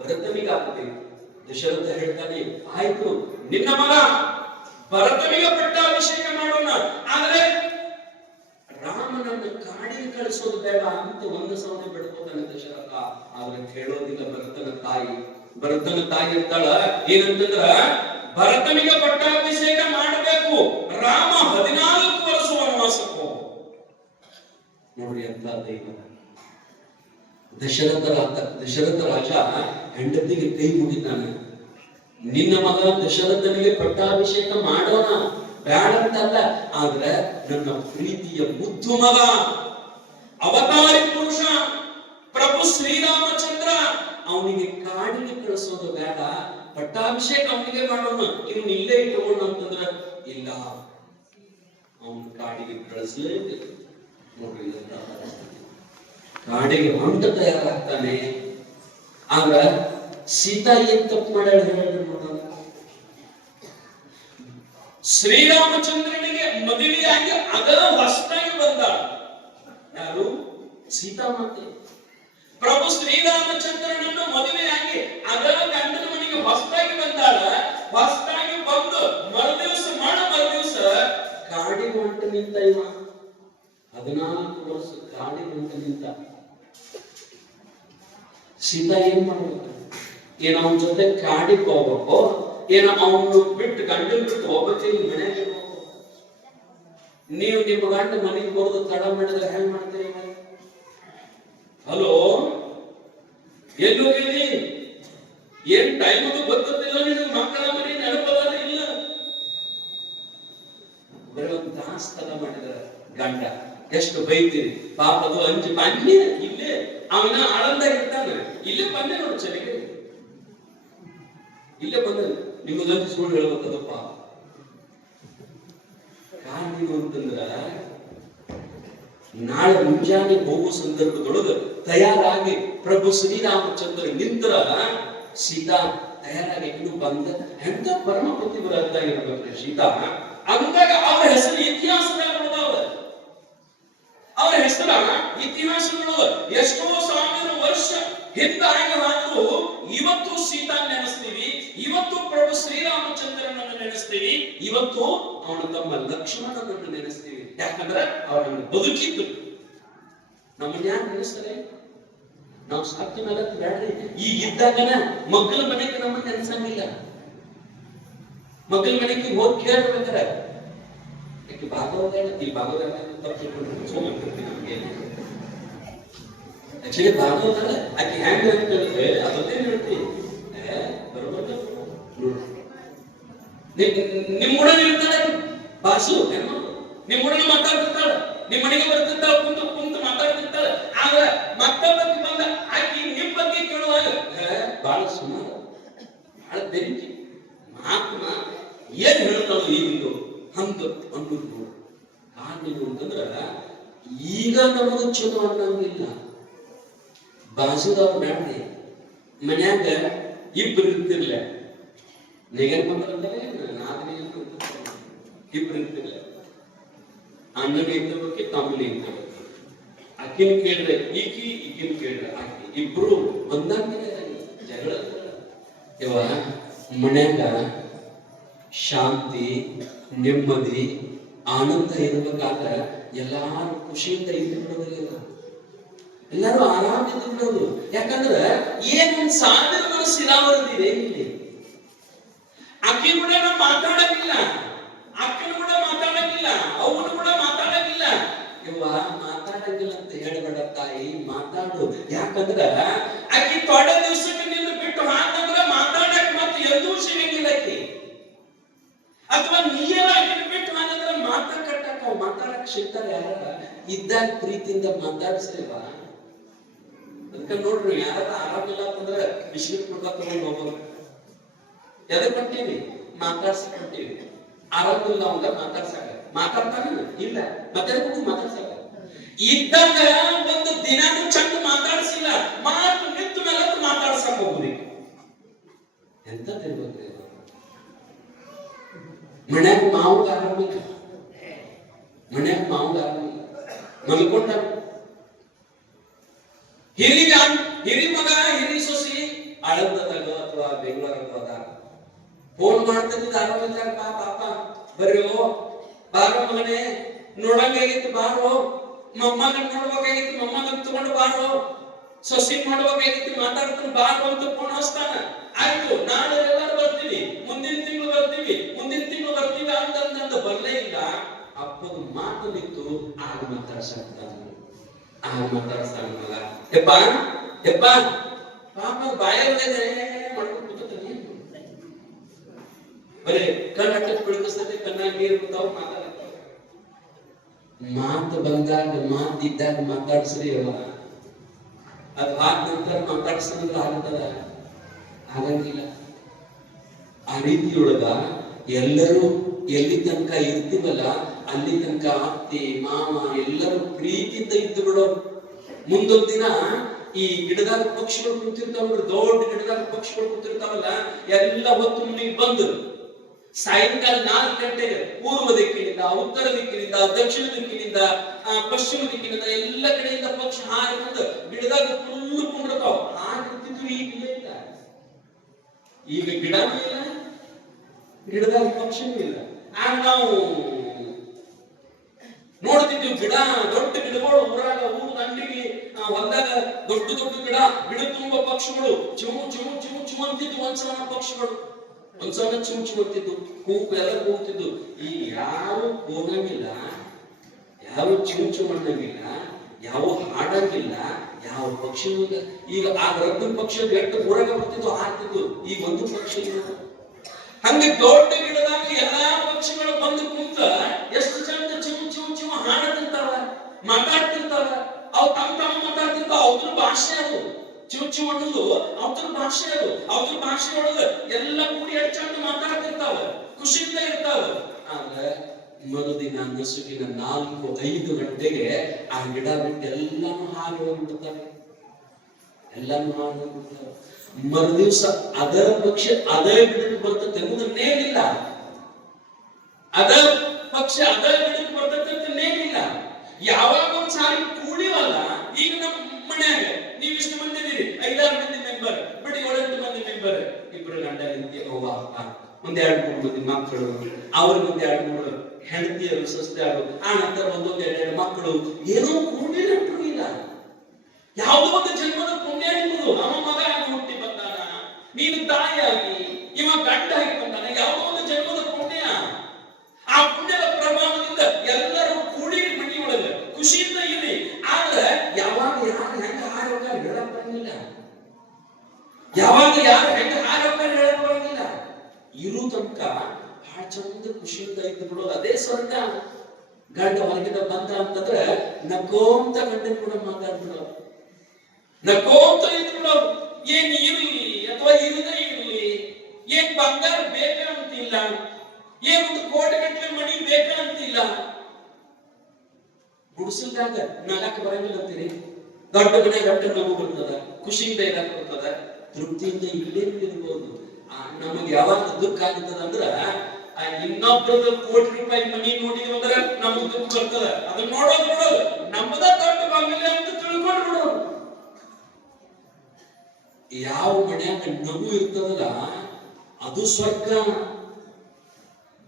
ಭರತನಿಗೆ ಆಗಬೇಕು. ದಶರಥ ಹೇಳ್ತಾನೆ, ಆಯ್ತು, ನಿನ್ನ ಮಗ ಭರತನಿಗೆ ಪಟ್ಟಾಭಿಷೇಕ ಮಾಡೋಣ, ಆದ್ರೆ ರಾಮನನ್ನು ಕಾಡಿಗೆ ಕಳಿಸೋದು ಬೇಡ ಅಂತ ಒಂದು ಸವನೆ ಬಿಡ್ಬೋದಾನೆ ದಶರಥ. ಆದ್ರೆ ಕೇಳೋದಿಲ್ಲ ಭರತನ ತಾಯಿ. ಭರತನ ತಾಯಿ ಅಂತಾಳ ಏನಂತಂದ್ರ, ಭರತನಿಗೆ ಪಟ್ಟಾಭಿಷೇಕ ಮಾಡಬೇಕು, ರಾಮ 14 ವರ್ಷ ವನವಾಸಕ್ಕೆ ಹೋಗ. ನೋಡಿ ಅಂತ ದೈವ. ದಶರಥ ರಾಜ ಹೆಂಡತಿಗೆ ಕೈ ಮುಗಿತಾನೆ. ನಿನ್ನ ಮಗ ದಶರಥನಿಗೆ ಪಟ್ಟಾಭಿಷೇಕ ಮಾಡೋಣ, ಬೇಡ ಅಂತಲ್ಲ, ಆದ್ರೆ ನನ್ನ ಪ್ರೀತಿಯ ಮುದ್ದು ಮಗ, ಅವತಾರಿ ಪುರುಷ ಪ್ರಭು ಶ್ರೀರಾಮಚಂದ್ರ, ಅವನಿಗೆ ಕಾಡಿಗೆ ಕಳಿಸೋದು ಬೇಡ, ಪಟ್ಟಾಭಿಷೇಕ ಅವನಿಗೆ ಮಾಡೋಣ, ಇವನು ಇಲ್ಲೇ ಇಟ್ಟುಕೊಂಡು ಅಂತಂದ್ರ ಇಲ್ಲ, ಅವನು ಕಾಡಿಗೆ ಕಳಿಸಲೇಬೇಕು. ನೋಡ್ರಿ, ಕಾಡಿಗೆ ಹೊಂಟ ತಯಾರಾಗ್ತಾನೆ. ಆಗ ಸೀತಾ ಏನ್ ತಪ್ಪು ಮಾಡ್ಯಾಳ ಹೇಳ್ರಿ ನೋಡೋಣ. ಶ್ರೀರಾಮಚಂದ್ರನಿಗೆ ಮದುವೆಯಾಗಿ ಅದ ಹೊಸದಾಗಿ ಬಂದಾಳ. ಯಾರು? ಸೀತಾಮಾತೆ. ಪ್ರಭು ಶ್ರೀರಾಮಚಂದ್ರನನ್ನು ಮದುವೆಯಾಗಿ ಅದ ಗಂಡನ ಮನೆಗೆ ಹೊಸದಾಗಿ ಬಂದಾಳ. ಹೊಸದಾಗಿ ಬಂದು ಮರುದಿವಸ ಕಾಡಿ ಹೊಂಟ ನಿಂತ ಇವ. 14 ವರ್ಷ ಕಾಡಿ ಹೊಂಟ ನಿಂತ. ಸೀತಾ ಏನ್ ಮಾಡ್ಬೇಕು? ಏನ ಅವನ ಜೊತೆ ಕಾಡಿಗೆ ಹೋಗ್ಬೇಕು, ಏನ ಅವನು ಬಿಟ್ಟು ಗಂಡನ್ ಬಿಟ್ಟು ಹೋಗ್ಬೇಕು, ಮನೆಗೆ ಹೋಗ್ಬೇಕು. ನೀವು ನಿಮ್ಮ ಗಂಡ ಮನೆಗೆ ಬರೋದು ತಡ ಮಾಡಿದ್ರೆ ಹೆಂಗ್ ಮಾಡ್ತೀರಿ? ಹಲೋ, ಎಲ್ಲಿ ಹೋಗಿರಿ? ಏನ್ ಟೈಮ್ ಅದು ಗೊತ್ತಿಲ್ಲ ನಿನಗೆ? ಮಕ್ಕಳ ಮನೆ ನೆನಪದ ಇಲ್ಲ? ಬರೀ ಒಂದು ತಾಸು ತಡ ಮಾಡಿದ್ರ ಗಂಡ ಎಷ್ಟು ಬೈತೀರಿ ಪಾಪ. ಅದು ಅಂಜಿ ಬಂದಿ ಇಲ್ಲೇ ಅವನ ಆಳಂದಾಗ ಇರ್ತಾನೆ. ಇಲ್ಲೇ ಬಂದೆ ನೋಡು, ಚಳಿಗೆ ಇಲ್ಲೇ ಬಂದ. ನಿಮಗಂತ ಸುಳ್ಳು ಹೇಳ್ಬೇಕದಪ್ಪ. ಕಾರಣ ಅಂತಂದ್ರ ನಾಳೆ ಮುಂಜಾನೆ ಹೋಗುವ ಸಂದರ್ಭದೊಳಗ ತಯಾರಾಗಿ ಪ್ರಭು ಶ್ರೀರಾಮಚಂದ್ರ ನಿಂತರ ಸೀತಾ ತಯಾರಾಗಿ ಇನ್ನು ಬಂದ. ಎಂತ ಪರಮ ಪ್ರತಿಭರಾಗಿರ್ಬೇಕ್ರಿ ಸೀತಾ. ಅಂದಾಗ ಅವರ ಹೆಸರು ಇತಿಹಾಸದಾಗ ಉಳಿದಾವ. ಅವರ ಹೆಸರ ಇತಿಹಾಸಗಳು ಎಷ್ಟೋ 1000 ವರ್ಷ ಹಿಂದಾಗಿರುವಾಗಲೂ ಇವತ್ತು ಸೀತಾ ನೆನೆಸ್ತೀವಿ, ಇವತ್ತು ಪ್ರಭು ಶ್ರೀರಾಮಚಂದ್ರನನ್ನು ನೆನೆಸ್ತೀವಿ, ಇವತ್ತು ಅವನು ತಮ್ಮ ಲಕ್ಷ್ಮಣನನ್ನು ನೆನೆಸ್ತೀವಿ. ಯಾಕಂದ್ರೆ ಅವರನ್ನು ಬದುಕಿದ್ದು. ನಮ್ಮನ್ನ ಯಾರು ನೆನೆಸ್ತಾರೆ? ನಾವು ಸಾಧ್ಯ ಮೇಲೆ ಬೇಡ್ರಿ. ಈಗ ಇದ್ದಾಗನ ಮಕ್ಕಳ ಮನೆಗೆ ನಮ್ಮನ್ನ ನೆನೆಸಂಗಿಲ್ಲ. ಮಕ್ಕಳ ಮನೆಗೆ ಹೋಗಿ ಕೇಳ್ಬೇಕಾರೆ ಭಾಗವತ ಈ ಭಾಗವತ ಆಕ್ಚುಲಿ ಭಾಗವತ ಆಕೆ ಹ್ಯಾಂಗ್ ಹೇಳ್ತೇವೆ ಅದನ್ನೇ ಹೇಳ್ತೀವಿ. ಬರೋಬರ್ ನಿಮ್ಮೊಡನೆ ಇರ್ತಾಳೆ ಬಾಸು, ನಿಮ್ಮೊಡನೆ ಮಾತಾಡ್ತಿರ್ತಾಳೆ, ನಿಮ್ಮ ಮನೆಗೆ ಬರ್ತಿರ್ತಾಳೆ, ಕುಂತು ಮಾತಾಡ್ತಿರ್ತಾಳೆ. ಆದ್ರೆ ಮತ್ತೊಬ್ಬಕ್ಕೆ ಬಂದ ಆಕಿ ನಿಮ್ ಬಗ್ಗೆ ಕೇಳುವಾಗ ಬಹಳ ಸುಮಾರು, ಬಹಳ ಬೆಂಕಿ ಮಾತನ್ನ ಏನ್ ಹೇಳ್ತಾಳು ಈಗಿಂದು ಹಂಗ ಅನ್ನೋದು. ಕಾರಣ ಅಂತಂದ್ರ ಈಗ ನಮಗ ಚಲೋ ಅನ್ನಂಗಿಲ್ಲ. ಬಾಜುದವ್ರು ಬ್ಯಾಡ್ರಿ, ಮನ್ಯಾಗ ಇಬ್ರು ಇರ್ತಿರ್ಲ, ನೆಗನ್ ಬಂದ್ರೆ ನಾಲ್ಕು ಇಬ್ರು ಇರ್ತಿರ್ಲ. ಅಣ್ಣನ ಇದ್ದವಕ್ಕೆ ತಮ್ಮನ ಇದ್ದವಕ್ಕೆ ಆಕಿನ ಕೇಳಿದ್ರೆ ಈಕಿನ ಕೇಳಿದ್ರೆ ಆಕಿ ಇಬ್ರು ಒಂದಾಗ್ತದೆ ಜಗಳ ಇವ ಮನ್ಯಾಗ ಶಾಂತಿ ನೆಮ್ಮದಿ ಆನಂದ ಇರ್ಬೇಕಾದ್ರೆ ಎಲ್ಲಾರು ಖುಷಿಯಿಂದ ಇದ್ದು ಬಿಡೋದಿಲ್ಲ, ಎಲ್ಲರೂ ಆರಾಮಿದ್ದು ಬಿಡೋದು. ಯಾಕಂದ್ರೆ ಏನೊಂದ್ ಸಾವಿರ ಮನಸ್ಸು ಇರಾವರದಿದೆ ಇಲ್ಲಿ. ಅಕ್ಕಿ ಕೂಡ ನಾವು ಮಾತಾಡಂಗಿಲ್ಲ, ಅಕ್ಕನ ಕೂಡ ಮಾತಾಡಂಗಿಲ್ಲ, ಅವನು ಕೂಡ ಮಾತಾಡಂಗಿಲ್ಲ. ಇವ ಮಾತಾಡಂಗಿಲ್ಲ ಅಂತ ಹೇಳ್ಬೇಡ ತಾಯಿ, ಮಾತಾಡು. ಯಾಕಂದ್ರ ಅಕ್ಕಿ ತೊಡೆ ದಿವ್ಸಕ್ಕೆ ನಿನ್ನ ಬಿಟ್ಟು ಹಾಕಂದ್ರ ಮಾತಾಡಕ್ ಮತ್ತೆ ಎಂದೂ ಸಿಗಂಗಿಲ್ಲ ಅಕ್ಕಿ. ಅಥವಾ ನೀರ ಅಕ್ಕಿನ ಬಿಟ್ಟು ಹಾಕಂದ್ರ ಮಾತಾಡಕ್ ಮಾತಾಡಕ್ ಸಿಗ್ತಾರೆ ಯಾರ ಇದ್ದಾಗ ಪ್ರೀತಿಯಿಂದ ಮಾತಾಡಿಸ್ಲಿವ. ಅದಕ್ಕೆ ನೋಡ್ರಿ, ಯಾರ ಆರಾಮಿಲ್ಲ ಅಂತಂದ್ರೆ ಬಿಸ್ಕಿಟ್ ಕೊಡ್ತಾ ತಗೊಂಡು ಹೋಗೋದು. ಎದಕ್ ಕೊಟ್ಟಿವಿ? ಮಾತಾಡ್ಸಕ್ ಕೊಟ್ಟಿವಿ. ಆರಾಮಿಲ್ಲ ಅವಂಗ ಮಾತಾಡ್ಸಾಕ ಮಾತಾಡ್ತಾನ ಇಲ್ಲ, ಮತ್ತೆ ಮಾತಾಡ್ಸಾಕ ಇದ್ದಾಗ ಒಂದು ದಿನಾನು ಚಂದ ಮಾತಾಡ್ಸಿಲ್ಲ, ಮಾತು ನಿಂತ ಮೇಲೆ ಮಾತಾಡ್ಸಕ್ ಹೋಗ್ರಿ. ಎಂತದಿರ್ಬೇಕ್ರಿ? ಮನ್ಯಾಗ ಮಾವುಗ ಆರಾಮಿಲ್ಲ, ಮನ್ಯಾಗ ಮಾವುಗ ಆರಾಮಿಲ್ಲ, ಮಲ್ಕೊಂಡ ಹಿರಿ ಮಗ ಹಿರಿ ಸೊಸಿ ಆಳಂದದಾಗ ಅಥವಾ ಬೆಂಗಳೂರಾಗ ಫೋನ್ ಮಾಡ್ತಿದ್ದ ಆರಾಮಿದ್ದಾಗ ಪಾಪ ಬರ್ರೋ ಬಾರೋ ಮಗನೇ ನೋಡಂಗಾಗಿತ್ತು, ಬಾರೋ ಮೊಮ್ಮಗನ್ ನೋಡ್ಬೇಕಾಗಿತ್ತು, ಮೊಮ್ಮಗನ್ ತಗೊಂಡು ಬಾರೋ, ಸೊಸಿ ನೋಡ್ಬೇಕಾಗಿತ್ತು, ಮಾತಾಡ್ತಾನೆ ಬಾರೋ ಅಂತ ಫೋನ್ ಹಚ್ತಾನ. ಆಯ್ತು, ನಾಳೆ ಎಲ್ಲರೂ ಬರ್ತೀವಿ, ಮುಂದಿನ ತಿಂಗಳು ಬರ್ತೀವಿ, ಮುಂದಿನ ತಿಂಗಳು ಬರ್ತೀವಿ ಅಂತಂದ ಬರ್ಲೇ ಇಲ್ಲ. ಅಪ್ಪದ ಮಾತು ನಿಂತು ಆಗ ಮಾತಾಡ್ಸಾಕ್ತಾನ, ಆಗ ಮಾತಾಡ್ಸ್ತಾನ ಮಗ. ಯಪ್ಪ ಯಪ್ಪ ಪಾಪ ಬಾಯಲ್ಲಿ ಮಾಡ್ಕೊಂಡು ಕೂತಾನೆ, ಬರೇ ಕಣ್ಣು ಬಿಡಿಸ್ತದೆ, ಕಣ್ಣಾಗ ನೀರು ಬಿಡ್ತಾವ, ಮಾತಾಡ್ತಾವ. ಮಾತು ಬಂದಾಗ ಮಾತಿದ್ದಾಗ ಮಾತಾಡ್ಸ್ರಿ ಅಲ್ಲ, ಅದು ಆದ ನಂತರ ಮಾತಾಡ್ಸಿದ್ರೆ ಆಗ್ತದ? ಆಗಂಗಿಲ್ಲ. ಆ ರೀತಿಯೊಳಗ ಎಲ್ಲರೂ ಎಲ್ಲಿ ತನಕ ಇರ್ತೀವಲ್ಲ ಅಲ್ಲಿ ತನಕ ಅತ್ತೆ ಮಾಮ ಎಲ್ಲರೂ ಪ್ರೀತಿಯಿಂದ ಇದ್ದು ಬಿಡೋರು. ಮುಂದೊಂದ್ ದಿನ ಈ ಗಿಡದಾಗ ಪಕ್ಷಿಗಳು ಕೂತಿರ್ತಾವಲ್ರಿ, ದೊಡ್ಡ ಗಿಡದಾಗ ಪಕ್ಷಿಗಳು ಕೂತಿರ್ತಾವಲ್ಲ, ಎಲ್ಲ ಹೊತ್ತು ಮನೆಗೆ ಬಂದು ಸಾಯಂಕಾಲ 4 ಗಂಟೆಗೆ ಪೂರ್ವ ದಿಕ್ಕಿನಿಂದ, ಉತ್ತರ ದಿಕ್ಕಿನಿಂದ, ದಕ್ಷಿಣ ದಿಕ್ಕಿನಿಂದ, ಪಶ್ಚಿಮ ದಿಕ್ಕಿನಿಂದ ಎಲ್ಲ ಕಡೆಯಿಂದ ಪಕ್ಷಿ ಹಾರಿ ಬಂದು ಗಿಡದಾಗ ಫುಲ್ ಕುಂಡಿರ್ತಾವ. ಹಾರಿರ್ತಿದ್ರು, ಈಗ ಇಲ್ಲ. ಈಗ ಗಿಡನೂ ಇಲ್ಲ, ಗಿಡದಾಗ ಪಕ್ಷಿನೂ ಇಲ್ಲ. ಆಗ ನಾವು ನೋಡ್ತಿದ್ವಿ ಗಿಡ, ದೊಡ್ಡ ಗಿಡಗಳು ಊರಾಗ, ಊರ ಅಂಗಡಿಗೆ ಹೊಲದಾಗ ದೊಡ್ಡ ದೊಡ್ಡ ಗಿಡ ತುಂಬ ಪಕ್ಷಿಗಳು ಚಿಮು ಚಿಮು ಚಿಮು ಚಿಮು ಅಂತಿದ್ವು. ಒಂದ್ಸಲ ಪಕ್ಷಿಗಳು ಒಂದ್ಸಲ ಚಿಮು ಚಿಮು ಅಂತಿದ್ವು, ಕೂಗು ಎಲ್ಲ ಕೂಗ್ತಿದ್ವು. ಈಗ ಯಾರು ಹೋಗಂಗಿಲ್ಲ, ಯಾರು ಚಿಮು ಚಿಮು ಅನ್ನಂಗಿಲ್ಲ, ಯಾವ ಹಾಡಂಗಿಲ್ಲ, ಯಾವ ಪಕ್ಷಿ. ಈಗ ಆ ರದ್ದು ಪಕ್ಷಿ ಎಷ್ಟು ಊರಾಗ ಬರ್ತಿದ್ವು, ಹಾಡ್ತಿದ್ವು. ಈಗ ಒಂದು ಪಕ್ಷಿ ಇಲ್ಲ. ಹಂಗೆ ದೊಡ್ಡ ಗಿಡದಾಗ ಎಲ್ಲಾ ಪಕ್ಷಿಗಳು ಬಂದು ಕುಂತ ಎಷ್ಟು ಚಂದ ಚಿಮು ಚಿಮು ಚಿಮು ಹಾಡತಿರ್ತಾವ, ಮಾತಾಡ್ತಿರ್ತಾವ. ಅವು ತಮ್ಮ ಮಾತಾಡ್ತಿರ್ತಾವ. ಅವ್ರ ಭಾಷೆ ಅದು, ಚಿಮು ಚಿಮು ಅನ್ನೋದು ಅವ್ರ ಭಾಷೆ ಅದು. ಅವ್ರ ಭಾಷೆ ಒಳಗ ಎಲ್ಲ ಕೂಡಿ ಎಷ್ಟು ಚಂದ ಮಾತಾಡ್ತಿರ್ತಾವ, ಖುಷಿಯಿಂದ ಇರ್ತಾವ. ಆದ್ರೆ ಮರುದಿನ ನಸುಕಿನ 4-5 ಗಂಟೆಗೆ ಆ ಗಿಡ ಬಿಟ್ಟು ಎಲ್ಲಾನು ಹಾರಿ ಹೋಗ್ಬಿಡ್ತಾರೆ, ಎಲ್ಲಾನು ಹಾರಿ ಹೋಗ್ಬಿಡ್ತಾರೆ. ಮರುದಿವ್ಸ ಅದೇ ಪಕ್ಷಿ ಅದೇ ಗಿಡಕ್ಕೆ ಬರ್ತದೆ ಅನ್ನೋದನ್ನೇನಿಲ್ಲ, ಅದ ಪಕ್ಷಿ ಅದೇ ಗಿಡಕ್ಕೆ ಬರ್ತದೆ ಅಂತ ನೇಮಿಲ್ಲ. ಯಾವಾಗ ಒಂದ್ಸಾರಿ ಕೂಡಿವಲ್ಲ, ಈಗ ನಮ್ಮ ಮನ್ಯಾಗ ನೀವು ಇಷ್ಟು ಮಂದಿ ಇದೀರಿ, 5-6 ಮಂದಿ ಮೆಂಬರ್ ಬಿಡಿ, 7-8 ಮಂದಿ ಮೆಂಬರ್, ಇಬ್ರು ಗಂಡ ಹೆಂಡತಿ, ಅವ್ವ ಒಂದ್ 2-3 ಮಂದಿ ಮಕ್ಕಳು, ಅವ್ರಿಗೆ ಒಂದ್ 2-3 ಹೆಂಡತಿಯರು ಸಸ್ತ್ಯಾರು, ಆ ನಂತರ ಒಂದೊಂದ್ 2-2 ಮಕ್ಕಳು, ಏನೋ ಕೂಡಿರಟ್ರು ಇಲ್ಲ. ಯಾವುದೋ ಒಂದು ಜನ್ಮದ ಪುಣ್ಯ ನಿಮ್ಮದು. ಅವ ಮಗ ಆಗಿ ಹುಟ್ಟಿ ಬಂದಾನ, ನೀನು ತಾಯಿಯಾಗಿ, ಇವ ಗಂಡ ಆಗಿ ಬಂದಾನ, ಯಾವುದೋ ಒಂದು ಜನ್ಮದ ಪುಣ್ಯ. ಆ ಪುಣ್ಯದ ಪ್ರಭಾವದಿಂದ ಎಲ್ಲರೂ ಕೂಡಿ ಮನೆಯೊಳಗೆ ಖುಷಿಯಿಂದ ಇರಿ. ಆದ್ರೆ ಯಾವಾಗ ಯಾರು ಹೆಂಗ ಆರೋಗ್ಯ ಹೇಳಕ್ ಬರಂಗಿಲ್ಲ, ಯಾವಾಗ ಯಾರು ಹೆಂಗ ಆರೋಗ್ಯ ಹೇಳಕ್ ಬರಂಗಿಲ್ಲ. ಇರು ತನಕ ಬಹಳ ಚಂದ ಖುಷಿಯಿಂದ ಇದ್ದು ಬಿಡೋದು, ಅದೇ ಸ್ವರ್ಗ. ಗಂಡ ಹೊರಗಿಂದ ಬಂದ ಅಂತಂದ್ರೆ ನಕ್ಕೋಂತ ಗಂಡನ ಕೂಡ ಮಾತಾಡ್ಬಿಡೋದು, ನಕ್ಕೋಂತ ಇದ್ದು ಬಿಡೋದು. ಏನ್ ಇರ್ಲಿ ಅಥವಾ ಇರದೇ ಇರ್ಲಿ, ಏನ್ ಬಂಗಾರ ಬೇಕಂತಿಲ್ಲ, ಏನೊಂದು ಕೋಟಿಗಟ್ಟಲೆ ಮಣಿ ಬೇಕಂತಿಲ್ಲ. ಗುಡಿಸಲ್ದಾಗ ನಗಕ್ ಬರಂಗಿಲ್ಲ ಅಂತೀರಿ, ದೊಡ್ಡ ಮನೆ ಗಂಟ ನಗು ಬರ್ತದ, ಖುಷಿಯಿಂದ ಇರಕ್ ಬರ್ತದ, ತೃಪ್ತಿಯಿಂದ ಇಲ್ಲೇ ಇರ್ಬೋದು. ನಮಗೆ ಯಾವಾಗ ದುಃಖ ಆಗ್ತದ ಅಂದ್ರ ಇನ್ನೊಬ್ಬರದ ₹1,00,00,000 ಮನಿ ನೋಡಿದ್ವಿ ಅಂದ್ರೆ ನಮಗ್ ದುಃಖ ಬರ್ತದ. ಅದನ್ನ ನೋಡೋದು ನಮ್ಮದ ದೊಡ್ಡ ಬಂಗಲೆ ಅಂತ ತಿಳ್ಕೊಂಡ್ಬಿಡು. ಯಾವ ಮನ್ಯಾಗ ನಗು ಇರ್ತದಲ್ಲ ಅದು ಸ್ವರ್ಗ.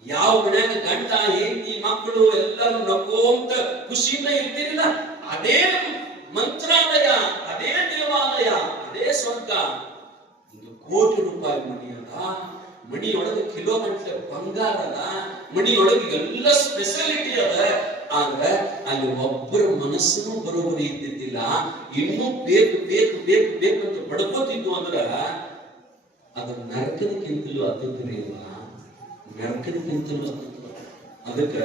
ಯಾವ ಮನ್ಯಾಗ ಗಂಡ ಹೆಂಡತಿ ಮಕ್ಕಳು ಎಲ್ಲರೂ ನಗೋಂತ ಖುಷಿಯಿಂದ ಇರ್ತಿರಲಿಲ್ಲ, ಅದೇ ಮಂತ್ರಾಲಯ, ಅದೇ ದೇವಾಲಯ, ಅದೇ ಸ್ವರ್ಗ. ₹1,00,00,000 ಮನಿ ಅದ, ಮನಿಯೊಳಗೆ ಕಿಲೋಮೀಟರ್ ಬಂಗಾರ ಅದ, ಮನಿಯೊಳಗೆ ಎಲ್ಲ ಸ್ಪೆಷಾಲಿಟಿ ಅದ. ಆದ್ರೆ ಅಲ್ಲಿ ಒಬ್ಬರ ಮನಸ್ಸನ್ನು ಬರೋಬರಿ ಇದ್ದಿದ್ದಿಲ್ಲ. ಇನ್ನೂ ಬೇಕು ಬೇಕು ಬೇಕು ಬೇಕು ಅಂತ ಪಡ್ಕೋತಿದ್ವು ಅಂದ್ರ ಅದು ನರಕದಕ್ಕಿಂತಲೂ ಅತ್ಯುತ್ತಮ ಇಲ್ಲ, ನರಕದಕ್ಕಿಂತಲೂ ಅತ್ಯುತ್ತಮ. ಅದಕ್ಕ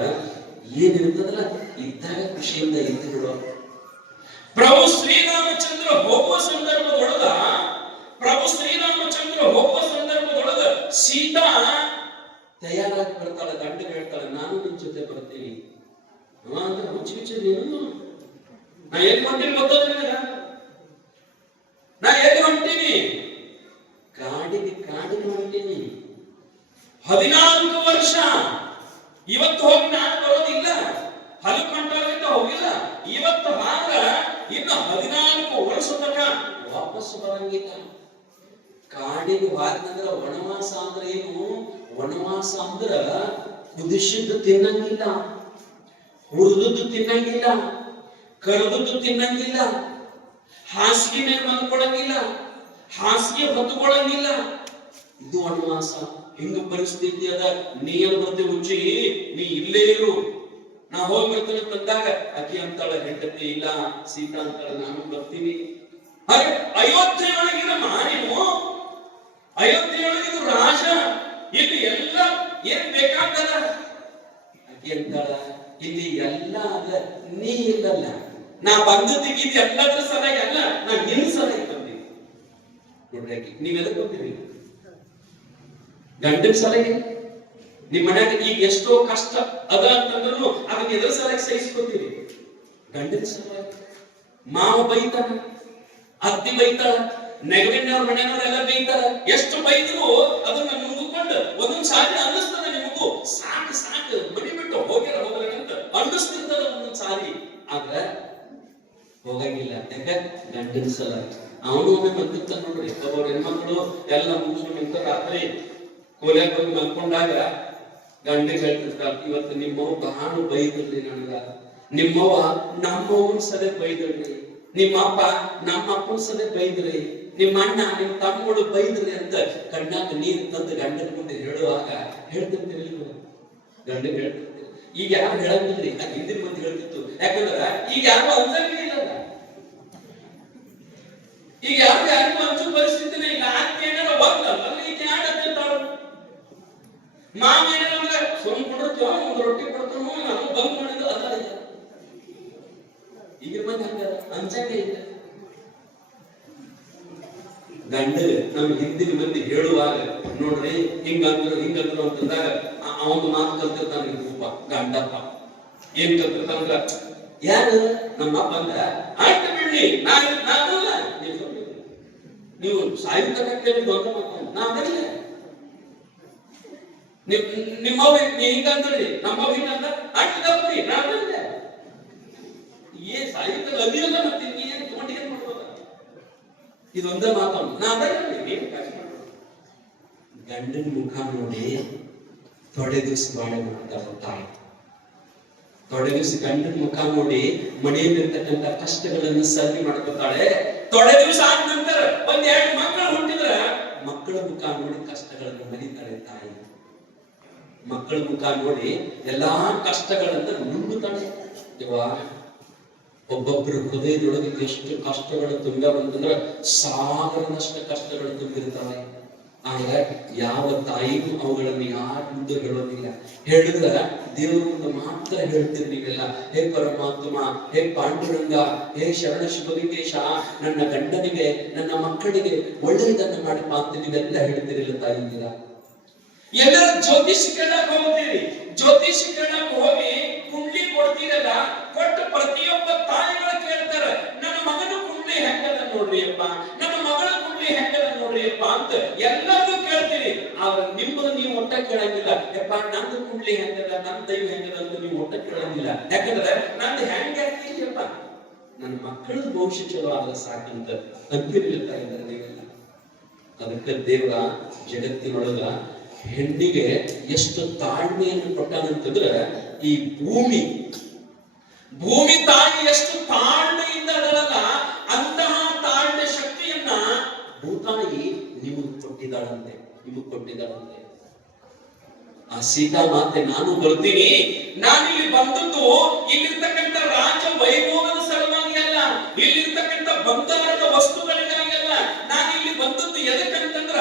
ಏನಿರ್ತದಲ್ಲ ಇದ್ದಾಗ ಖುಷಿಯಿಂದ ಇದ್ದು ಬಿಡೋ. ಪ್ರಭು ಶ್ರೀರಾಮಚಂದ್ರ ಹೋಗುವ ಸಂದರ್ಭದೊಳಗ ಸೀತಾ ತಯಾರಾಗಿ ಬರ್ತಾಳೆ. ಗಂಡ ಹೇಳ್ತಾಳೆ, ನಾನು ನಿನ್ ಜೊತೆ ಬರ್ತೀನಿ. ಅಂದ್ರೆ ಹುಚ್ಚು ನೀನು, ನಾ ಎಲ್ಲಿ ಹೊಂಟೀನಿ ಗೊತ್ತದ? ನಾ ಎಲ್ಲಿ ಹೊಂಟೀನಿ? ಕಾಡಿಗೆ ಹೊಂಟೀನಿ. 14 ವರ್ಷ. ಇವತ್ತು ಹೋಗಿ ನಾನು ಬರೋದಿಲ್ಲ, ಹಲಕೊಂಡಾಗಿಂದ ಹೋಗಿಲ್ಲ. ಇವತ್ತು ಮಾತ್ರ ಇನ್ನು 14 ವರ್ಷ ತನಕ ವಾಪಸ್ ಬರಂಗಿಲ್ಲ. ಕಾಡಿಗೆ ಹಾರಿದಂದ್ರ ವನವಾಸ ಅಂದ್ರೆ ಏನು? ವನವಾಸ ಅಂದ್ರ ಕುದಿಸಿದ್ದು ತಿನ್ನಂಗಿಲ್ಲ, ಹುರಿದದ್ದು ತಿನ್ನಂಗಿಲ್ಲ, ಕರೆದದ್ದು ತಿನ್ನಂಗಿಲ್ಲ, ಹಾಸಿಗೆ ಮೇಲೆ ಮಲ್ಕೊಳಂಗಿಲ್ಲ, ಹಾಸಿಗೆ ಹೊತ್ತುಕೊಳ್ಳಂಗಿಲ್ಲ. ಇದು ವನವಾಸ. ಹಿಂಗ ಪರಿಸ್ಥಿತಿ ಅದ. ನೀ ಏನ್ ಬರ್ತೆ ಹುಚ್ಚಿ, ನೀ ಇಲ್ಲೇ ಇರು, ನಾ ಹೋಗಿ ಬರ್ತೇನೆ ತಂದಾಗ ಅಕ್ಕಿ ಅಂತಾಳ ಹೆಂಡತಿ ಇಲ್ಲ, ಸೀತಾ ಅಂತಾಳ ನಾನು ಬರ್ತೀನಿ. ಅಯೋಧ್ಯೆಯೊಳಗಿನ ನೀವು, ಅಯೋಧ್ಯೆಯೊಳಗಿನ ರಾಜ, ಇಲ್ಲಿ ಎಲ್ಲ ಏನ್ ಬೇಕಾಗಲ್ಲ. ಅಕ್ಕಿ ಅಂತಾಳ ಇಲ್ಲಿ ಎಲ್ಲ ಅದ, ನೀ ಇಲ್ಲಲ್ಲ, ನಾ ಬಂದದ್ದಿಗೆ ಇದು ಎಲ್ಲದ್ರ ಸಲಹೆ ಅಲ್ಲ, ನಾ ನಿನ್ ಸಲಹೆ ಬಂದೀನಿ. ನೋಡ್ರಿ ಅಕ್ಕಿ, ನೀವೆಲ್ಲ ಗೊತ್ತೀರಿ ಗಂಡನ ಸಲಹೆ. ನಿಮ್ ಮನ್ಯಾಗ ಈಗ ಎಷ್ಟೋ ಕಷ್ಟ ಅದ ಅಂತಂದ್ರು ಅದನ್ನ ಎದ್ರ ಸಲಹೆ ಸಹಿಸ್ಕೊತೀರಿ? ಗಂಡನ ಸಲಹೆ. ಮಾವ ಬೈತಾನ, ಅತ್ತಿ ಬೈತಾಳ, ನೆಗವಿನವ್ರ ಮನೆಯವರೆಲ್ಲ ಬೈತಾರ. ಎಷ್ಟು ಬೈದ್ರು ಅದನ್ನ ನುಂಗಿಕೊಂಡು ಒಂದೊಂದ್ ಸಾರಿ ಅನ್ನಿಸ್ತದ ನಿಮಗೂ, ಸಾಕು ಸಾಕು ಮನಿ ಬಿಟ್ಟು ಹೋಗ್ಯಾರ ಅಂತ ಅನ್ನಿಸ್ತಿರ್ತದ ಒಂದೊಂದ್ ಸಾರಿ. ಆದ್ರ ಹೋಗಂಗಿಲ್ಲ. ಯಾಕ? ಗಂಡನ ಸಲಹೆ. ಅವನು ಒಮ್ಮೆ ಬಂದಿರ್ತಾನ ನೋಡ್ರಿ. ಒಬ್ಬರು ಹೆಣ್ಮಕ್ಳು ಎಲ್ಲ ಮುಗಿಸ್ಕೊಂಡು ರಾತ್ರಿ ಕೋಲ್ಯಾಗ ಹೋಗಿ ಮಲ್ಕೊಂಡಾಗ ಗಂಡಿಗೆ ಹೇಳ್ತಿರ್ತಾರ, ಇವತ್ತು ನಿಮ್ಮವ್ವ ಬಹಳ ಬೈದ್ರಿ ನನಗ, ನಿಮ್ಮವ್ವ ನಮ್ಮವ್ವನ ಸದೆ ಬೈದ್ರಿ, ನಿಮ್ಮಪ್ಪ ನಮ್ಮ ಅಪ್ಪನ ಸದೆ ಬೈದ್ರಿ, ನಿಮ್ಮ ಅಣ್ಣ ನಿಮ್ಮ ತಮ್ಮಗಳು ಬೈದ್ರಿ ಅಂತ ಕಣ್ಣಾಗ ನೀರು ತಂದು ಗಂಡನ ಮುಂದೆ ಹೇಳುವಾಗ ಹೇಳ್ತಿರ್ತೀರಿ, ಗಂಡಿಗೆ ಹೇಳ್ತಿರ್ತೀರಿ. ಈಗ ಯಾರು ಹೇಳಂಗಿಲ್ರಿ, ಅದು ಹಿಂದಿನ ಮುಂದೆ ಹೇಳ್ತಿತ್ತು. ಯಾಕಂದ್ರ ಈಗ ಯಾರು ಅಂಜಂಗೇ ಇಲ್ಲ. ಈಗ ಯಾರಿಗೂ ಅಂಜು ಪರಿಸ್ಥಿತಿನೇ ಇಲ್ಲ. ಆಕೆ ಏನಾರ ಒಂದಲ್ಲ ಈಗ ಯಾಡತ್ತಿರ್ತಾಳು. ಮಾವ ಏನಾರ ಸುಮ್ಕೊಂಡ್ರು ಒಂದು ರೊಟ್ಟಿ ಕೊಡ್ತಾನು, ನಾನು ಬಂದ್ ಮಾಡಿದ್ದು ಅಲ್ಲ. ಈಗ ಮಂದಿ ಹಂಗ ಅಂಜಂಗೆ ಇಲ್ಲ. ಗಂಡ ನಮ್ ಹಿಂದಿನ ಮಂದಿ ಹೇಳುವಾಗ ನೋಡ್ರಿ ಹಿಂಗಂದ್ರು ಅಂತಂದಾಗ ಅವನು ಮಾತು ಕಲ್ತಿರ್ತಾನ ರೂಪ ಗಂಡಪ್ಪ. ಏನ್ ಕಲ್ತಿರ್ತಾನಂದ್ರ, ಯಾರು ನಮ್ಮಪ್ಪ ಅಂದ್ರ ಆಯ್ತು ಬಿಡ್ಲಿ, ನಾನಲ್ಲ, ನೀವು ಸಾಹಿತ್ಯ ಕೇಳಿ ದೊಡ್ಡ ಮಾತು ನಾ ಬರಲಿಲ್ಲ. ನಿಮ್ಮವ್ ಹಿಂಗಂದ್ರಿ, ನಮ್ಮವ್ ಹಿಂಗಂದ ಅಡ್ಡಪ್ರಿ ನಾ ಬರಲಿಲ್ಲ. ಏ ಸಾಹಿತ್ಯ ಅದಿರಲ್ಲ, ಮತ್ತೆ ಏನ್ ತಗೊಂಡು ಏನ್ ಮಾಡ್ಬೋದ? ಇದೊಂದೇ ಮಾತಾಡು, ನಾ ಬರಲಿಲ್ಲ. ಗಂಡನ ಮುಖ ನೋಡಿ ತೊಡೆ ದಿವಸ ಬಾಳೆ ಮಾಡ್ತಾ ಬರ್ತಾಳೆ. ತೊಡೆ ದಿವಸ ಗಂಡನ ಮುಖ ನೋಡಿ ಮನೆಯಲ್ಲಿರ್ತಕ್ಕಂಥ ಕಷ್ಟಗಳನ್ನು ಸರಿ ಮಾಡ್ಕೊತಾಳೆ. ತೊಡೆ ದಿವಸ ಆದ ನಂತರ 1-2 ಮಕ್ಕಳು ಹುಟ್ಟಿದ್ರ ಮಕ್ಕಳ ಮುಖ ನೋಡಿ ಕಷ್ಟಗಳನ್ನು ಮರಿತಾಳೆ ತಾಯಿ. ಮಕ್ಕಳ ಮುಖ ನೋಡಿ ಎಲ್ಲಾ ಕಷ್ಟಗಳನ್ನ ನುಂಗುತ್ತಾಳೆ. ಒಬ್ಬೊಬ್ಬರ ಹೃದಯದೊಳಗೆ ಎಷ್ಟು ಕಷ್ಟಗಳು ತುಂಬಿದಂತಂದ್ರ ಸಾಗರದಷ್ಟು ಕಷ್ಟಗಳು ತುಂಬಿರ್ತಾವೆ. ಆಗ ಯಾವ ತಾಯಿಗೂ ಅವುಗಳನ್ನು ಯಾರ ಮುಂದೆ ಹೇಳೋದಿಲ್ಲ. ಹೇಳಿದ್ರ ದೇವರ ಮುಂದೆ ಮಾತ್ರ ಹೇಳ್ತೀರಿ ನೀವೆಲ್ಲ. ಹೇ ಪರಮಾತ್ಮ, ಹೇ ಪಾಂಡುರಂಗ, ಹೇ ಶರಣ ಶಿವಲಿಂಗೇಶ, ನನ್ನ ಗಂಡನಿಗೆ ನನ್ನ ಮಕ್ಕಳಿಗೆ ಒಳ್ಳೆಯದನ್ನ ಮಾಡಪ್ಪ ಅಂತ ನೀವೆಲ್ಲ ಹೇಳ್ತೀರಿಲ್ಲ ತಾಯಿದ್ದೀರ. ಎಲ್ಲರ ಜ್ಯೋತಿಷ್ ಕೇಳಕ್ ಹೋಗ್ತೀರಿ, ಜ್ಯೋತಿಷ್ ಕೇಳಕ್ ಹೋಗಿ ಕುಂಡ್ಲಿ ಕೊಡ್ತೀರಲ್ಲ, ಕೊಟ್ಟು ಪ್ರತಿಯೊಬ್ಬ ತಾಯಿಗಳು ಕೇಳ್ತಾರ, ನನ್ನ ಮಗನ ಕುಂಡ್ಲಿ ಹೆಂಗದ ನೋಡ್ರಿ ಅಪ್ಪ, ನನ್ನ ಮಗಳ ಕುಂಡ್ಲಿ ಹೆಂಗದ ನೋಡ್ರಿ ಅಪ್ಪ ಅಂತ ಎಲ್ಲರೂ ಕೇಳ್ತೀರಿ. ಆದ್ರೆ ನಿಮ್ಮದು ನೀವು ಊಟ ಕೇಳಂಗಿಲ್ಲ. ಯಪ್ಪ ನಂದು ಕುಂಡ್ಲಿ ಹೆಂಗದ, ನನ್ನ ದೈವ ಹೆಂಗದ ಅಂತ ನೀವು ಊಟ ಕೇಳಂಗಿಲ್ಲ. ಯಾಕಂದ್ರೆ ನಂದು ಹೆಂಗಿಲ್ಲಪ್ಪ, ನನ್ನ ಮಕ್ಕಳ ಭವಿಷ್ಯ ಚಲೋ ಆದ್ರೆ ಸಾಕಂತ ಅಂತಿರ್ಲಿಲ್ಲ ಇದ್ದಾರೆ ನೀವೆಲ್ಲ. ಅದಕ್ಕೆ ದೇವರ ಜಗತ್ತಿನೊಳಗ ಹೆಣ್ಣಿಗೆ ಎಷ್ಟು ತಾಳ್ಮೆಯನ್ನು ಕೊಟ್ಟಾನಂತಂದ್ರೆ, ಈ ಭೂಮಿ ತಾಯಿ ಎಷ್ಟು ತಾಳ್ಮೆಯಿಂದ ಅದರಲ್ಲ, ಅಂತಹ ತಾಳ್ಮೆ ಶಕ್ತಿಯನ್ನ ಭೂತಾಯಿ ನಿಮಗೆ ಕೊಟ್ಟಿದ್ದಾಳಂತೆ. ಆ ಸೀತಾ ಮಾತೆ, ನಾನು ಬರ್ತೀನಿ, ನಾನಿಲ್ಲಿ ಬಂದದ್ದು ಇಲ್ಲಿರ್ತಕ್ಕಂಥ ರಾಜ ವೈಭೋಗದ ಸಲುವಾಗಿ ಅಲ್ಲ, ಇಲ್ಲಿರ್ತಕ್ಕಂಥ ಬಂಗಾರದ ವಸ್ತುಗಳಿಗಾಗಿ ಅಲ್ಲ. ನಾನಿಲ್ಲಿ ಬಂದದ್ದು ಎದಕ್ಕಂತಂದ್ರ,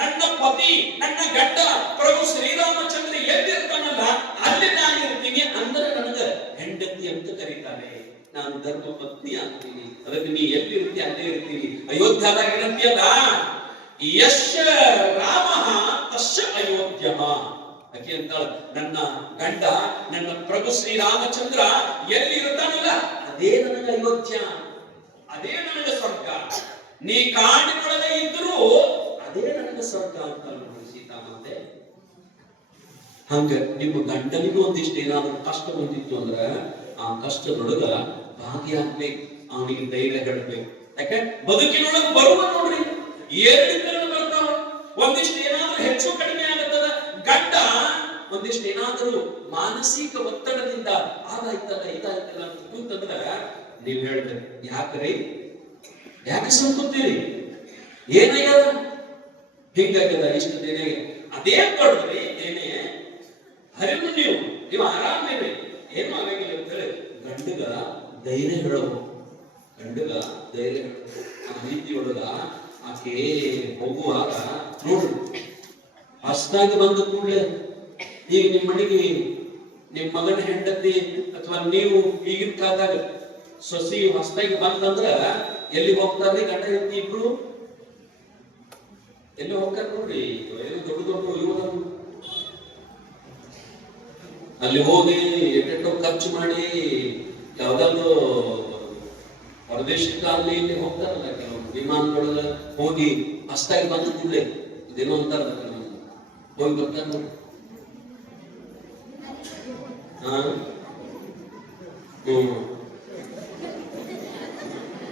ನನ್ನ ಪತಿ, ನನ್ನ ಗಂಡ ಪ್ರಭು ಶ್ರೀರಾಮಚಂದ್ರ ಎಲ್ಲಿರ್ತಾನಲ್ಲ ಅಲ್ಲಿ ನಾನು ಇರ್ತೀನಿ. ಅಂದ್ರೆ ನನಗೆ ಹೆಂಡತಿ ಅಂತ ಕರೀತಾರೆ, ನಾನು ಧರ್ಮ ಪತ್ನಿ ಆಗ್ತೀನಿ. ಅದಕ್ಕೆ ನೀ ಎಲ್ಲಿರ್ತಿ ಅಲ್ಲೇ ಇರ್ತೀನಿ. ಅಯೋಧ್ಯದಾಗ ಇರಂತಿಯಲ್ಲ, ಯಶ ರಾಮ ತಶ ಅಯೋಧ್ಯ. ಯಾಕೆ ಅಂತಾಳ, ನನ್ನ ಗಂಡ ನನ್ನ ಪ್ರಭು ಶ್ರೀರಾಮಚಂದ್ರ ಎಲ್ಲಿ ಇರ್ತಾನಲ್ಲ ಅದೇ ನನಗೆ ಅಯೋಧ್ಯ, ಅದೇ ನನಗೆ ಸ್ವರ್ಗ. ನೀ ಕಾಡಿನೊಳಗೆ ಇದ್ರು ಅದೇ ನನಗೆ ಸ್ವರ್ಗ ಅಂತ ಸೀತಾಮಾತೆ. ಹಂಗ ನಿಮ್ಮ ಗಂಡನಿಗೂ ಒಂದಿಷ್ಟು ಏನಾದ್ರೂ ಕಷ್ಟ ಬಂದಿತ್ತು ಅಂದ್ರ ಆ ಕಷ್ಟದೊಳಗ ಭಾಗಿಯಾಗ್ಬೇಕು, ಅವನಿಗೆ ಧೈರ್ಯ ಹೇಳಬೇಕು. ಯಾಕೆ ಬದುಕಿನೊಳಗೆ ಬರುವ ನೋಡ್ರಿ, ಏರಿಳಿತಗಳು ಬರ್ತಾವ. ಒಂದಿಷ್ಟು ಏನಾದ್ರೂ ಹೆಚ್ಚು ಕಡಿಮೆ ಆಗತ್ತದ, ಗಂಡ ಒಂದಿಷ್ಟು ಏನಾದ್ರೂ ಮಾನಸಿಕ ಒತ್ತಡದಿಂದ ಅದಾಯ್ತಲ್ಲ ಇದಾಯ್ತಲ್ಲ ಅಂತ ಕೂತಂದ್ರ ನೀವ್ ಹೇಳ್ತೀರಿ, ಯಾಕೆ ಸಂಕುತ್ತೀರಿ, ಏನಾಗ್ಯದ, ಹಿಂಗಾಗ್ಯದ ಇಷ್ಟು ದಿನ. ಅದೇ ಕೊಡ್ರಿ ಏನೇ ಹರಿವು, ನೀವು ಆರಾಮೇರಿ, ಏನು ಆಗಂಗಿಲ್ಲ ಅಂತ ಹೇಳಿ ಗಂಡಗ ಧೈರ್ಯ ಹೇಳೋದು. ಆ ರೀತಿಯೊಳಗ ಆಕೆ ಹೋಗುವಾಗ ನೋಡ್ರಿ, ಹೊಸದಾಗಿ ಬಂದ ಕೂಡಲೇ ಈಗ ನಿಮ್ಮ ಮನೆಗೆ ನಿಮ್ಮ ಮಗನ ಹೆಂಡತಿ ಅಥವಾ ನೀವು ಈಗಿನ ಕಾಲದಾಗ ಸೊಸಿ ಹೊಸದಾಗಿ ಬಂತಂದ್ರ ಎಲ್ಲಿ ಹೋಗ್ತಾರ್ರಿ ಗಂಡ ಹೆಂಡತಿ ಇಬ್ರು? ಎಲ್ಲಿ ಹೋಗ್ತಾರ ನೋಡ್ರಿ, ದೊಡ್ಡ ಇವರು ಅಲ್ಲಿ ಹೋಗಿ ಎಷ್ಟೆಷ್ಟೋ ಖರ್ಚು ಮಾಡಿ ಯಾವ್ದಾದ್ರು ಹೊರದೇಶಕ್ಕೆ ಅಲ್ಲಿ ಇಲ್ಲಿ ಹೋಗ್ತಾರಲ್ಲ, ಕೆಲವು ವಿಮಾನದೊಳಗ ಹೋಗಿ ಹೊಸದಾಗಿ ಬಂದ ಕೂಡಲೇ ಇದೇನೋ ಅಂತಾರ ಹೋಗಿ ಬರ್ತಾರ ನೋಡಿ.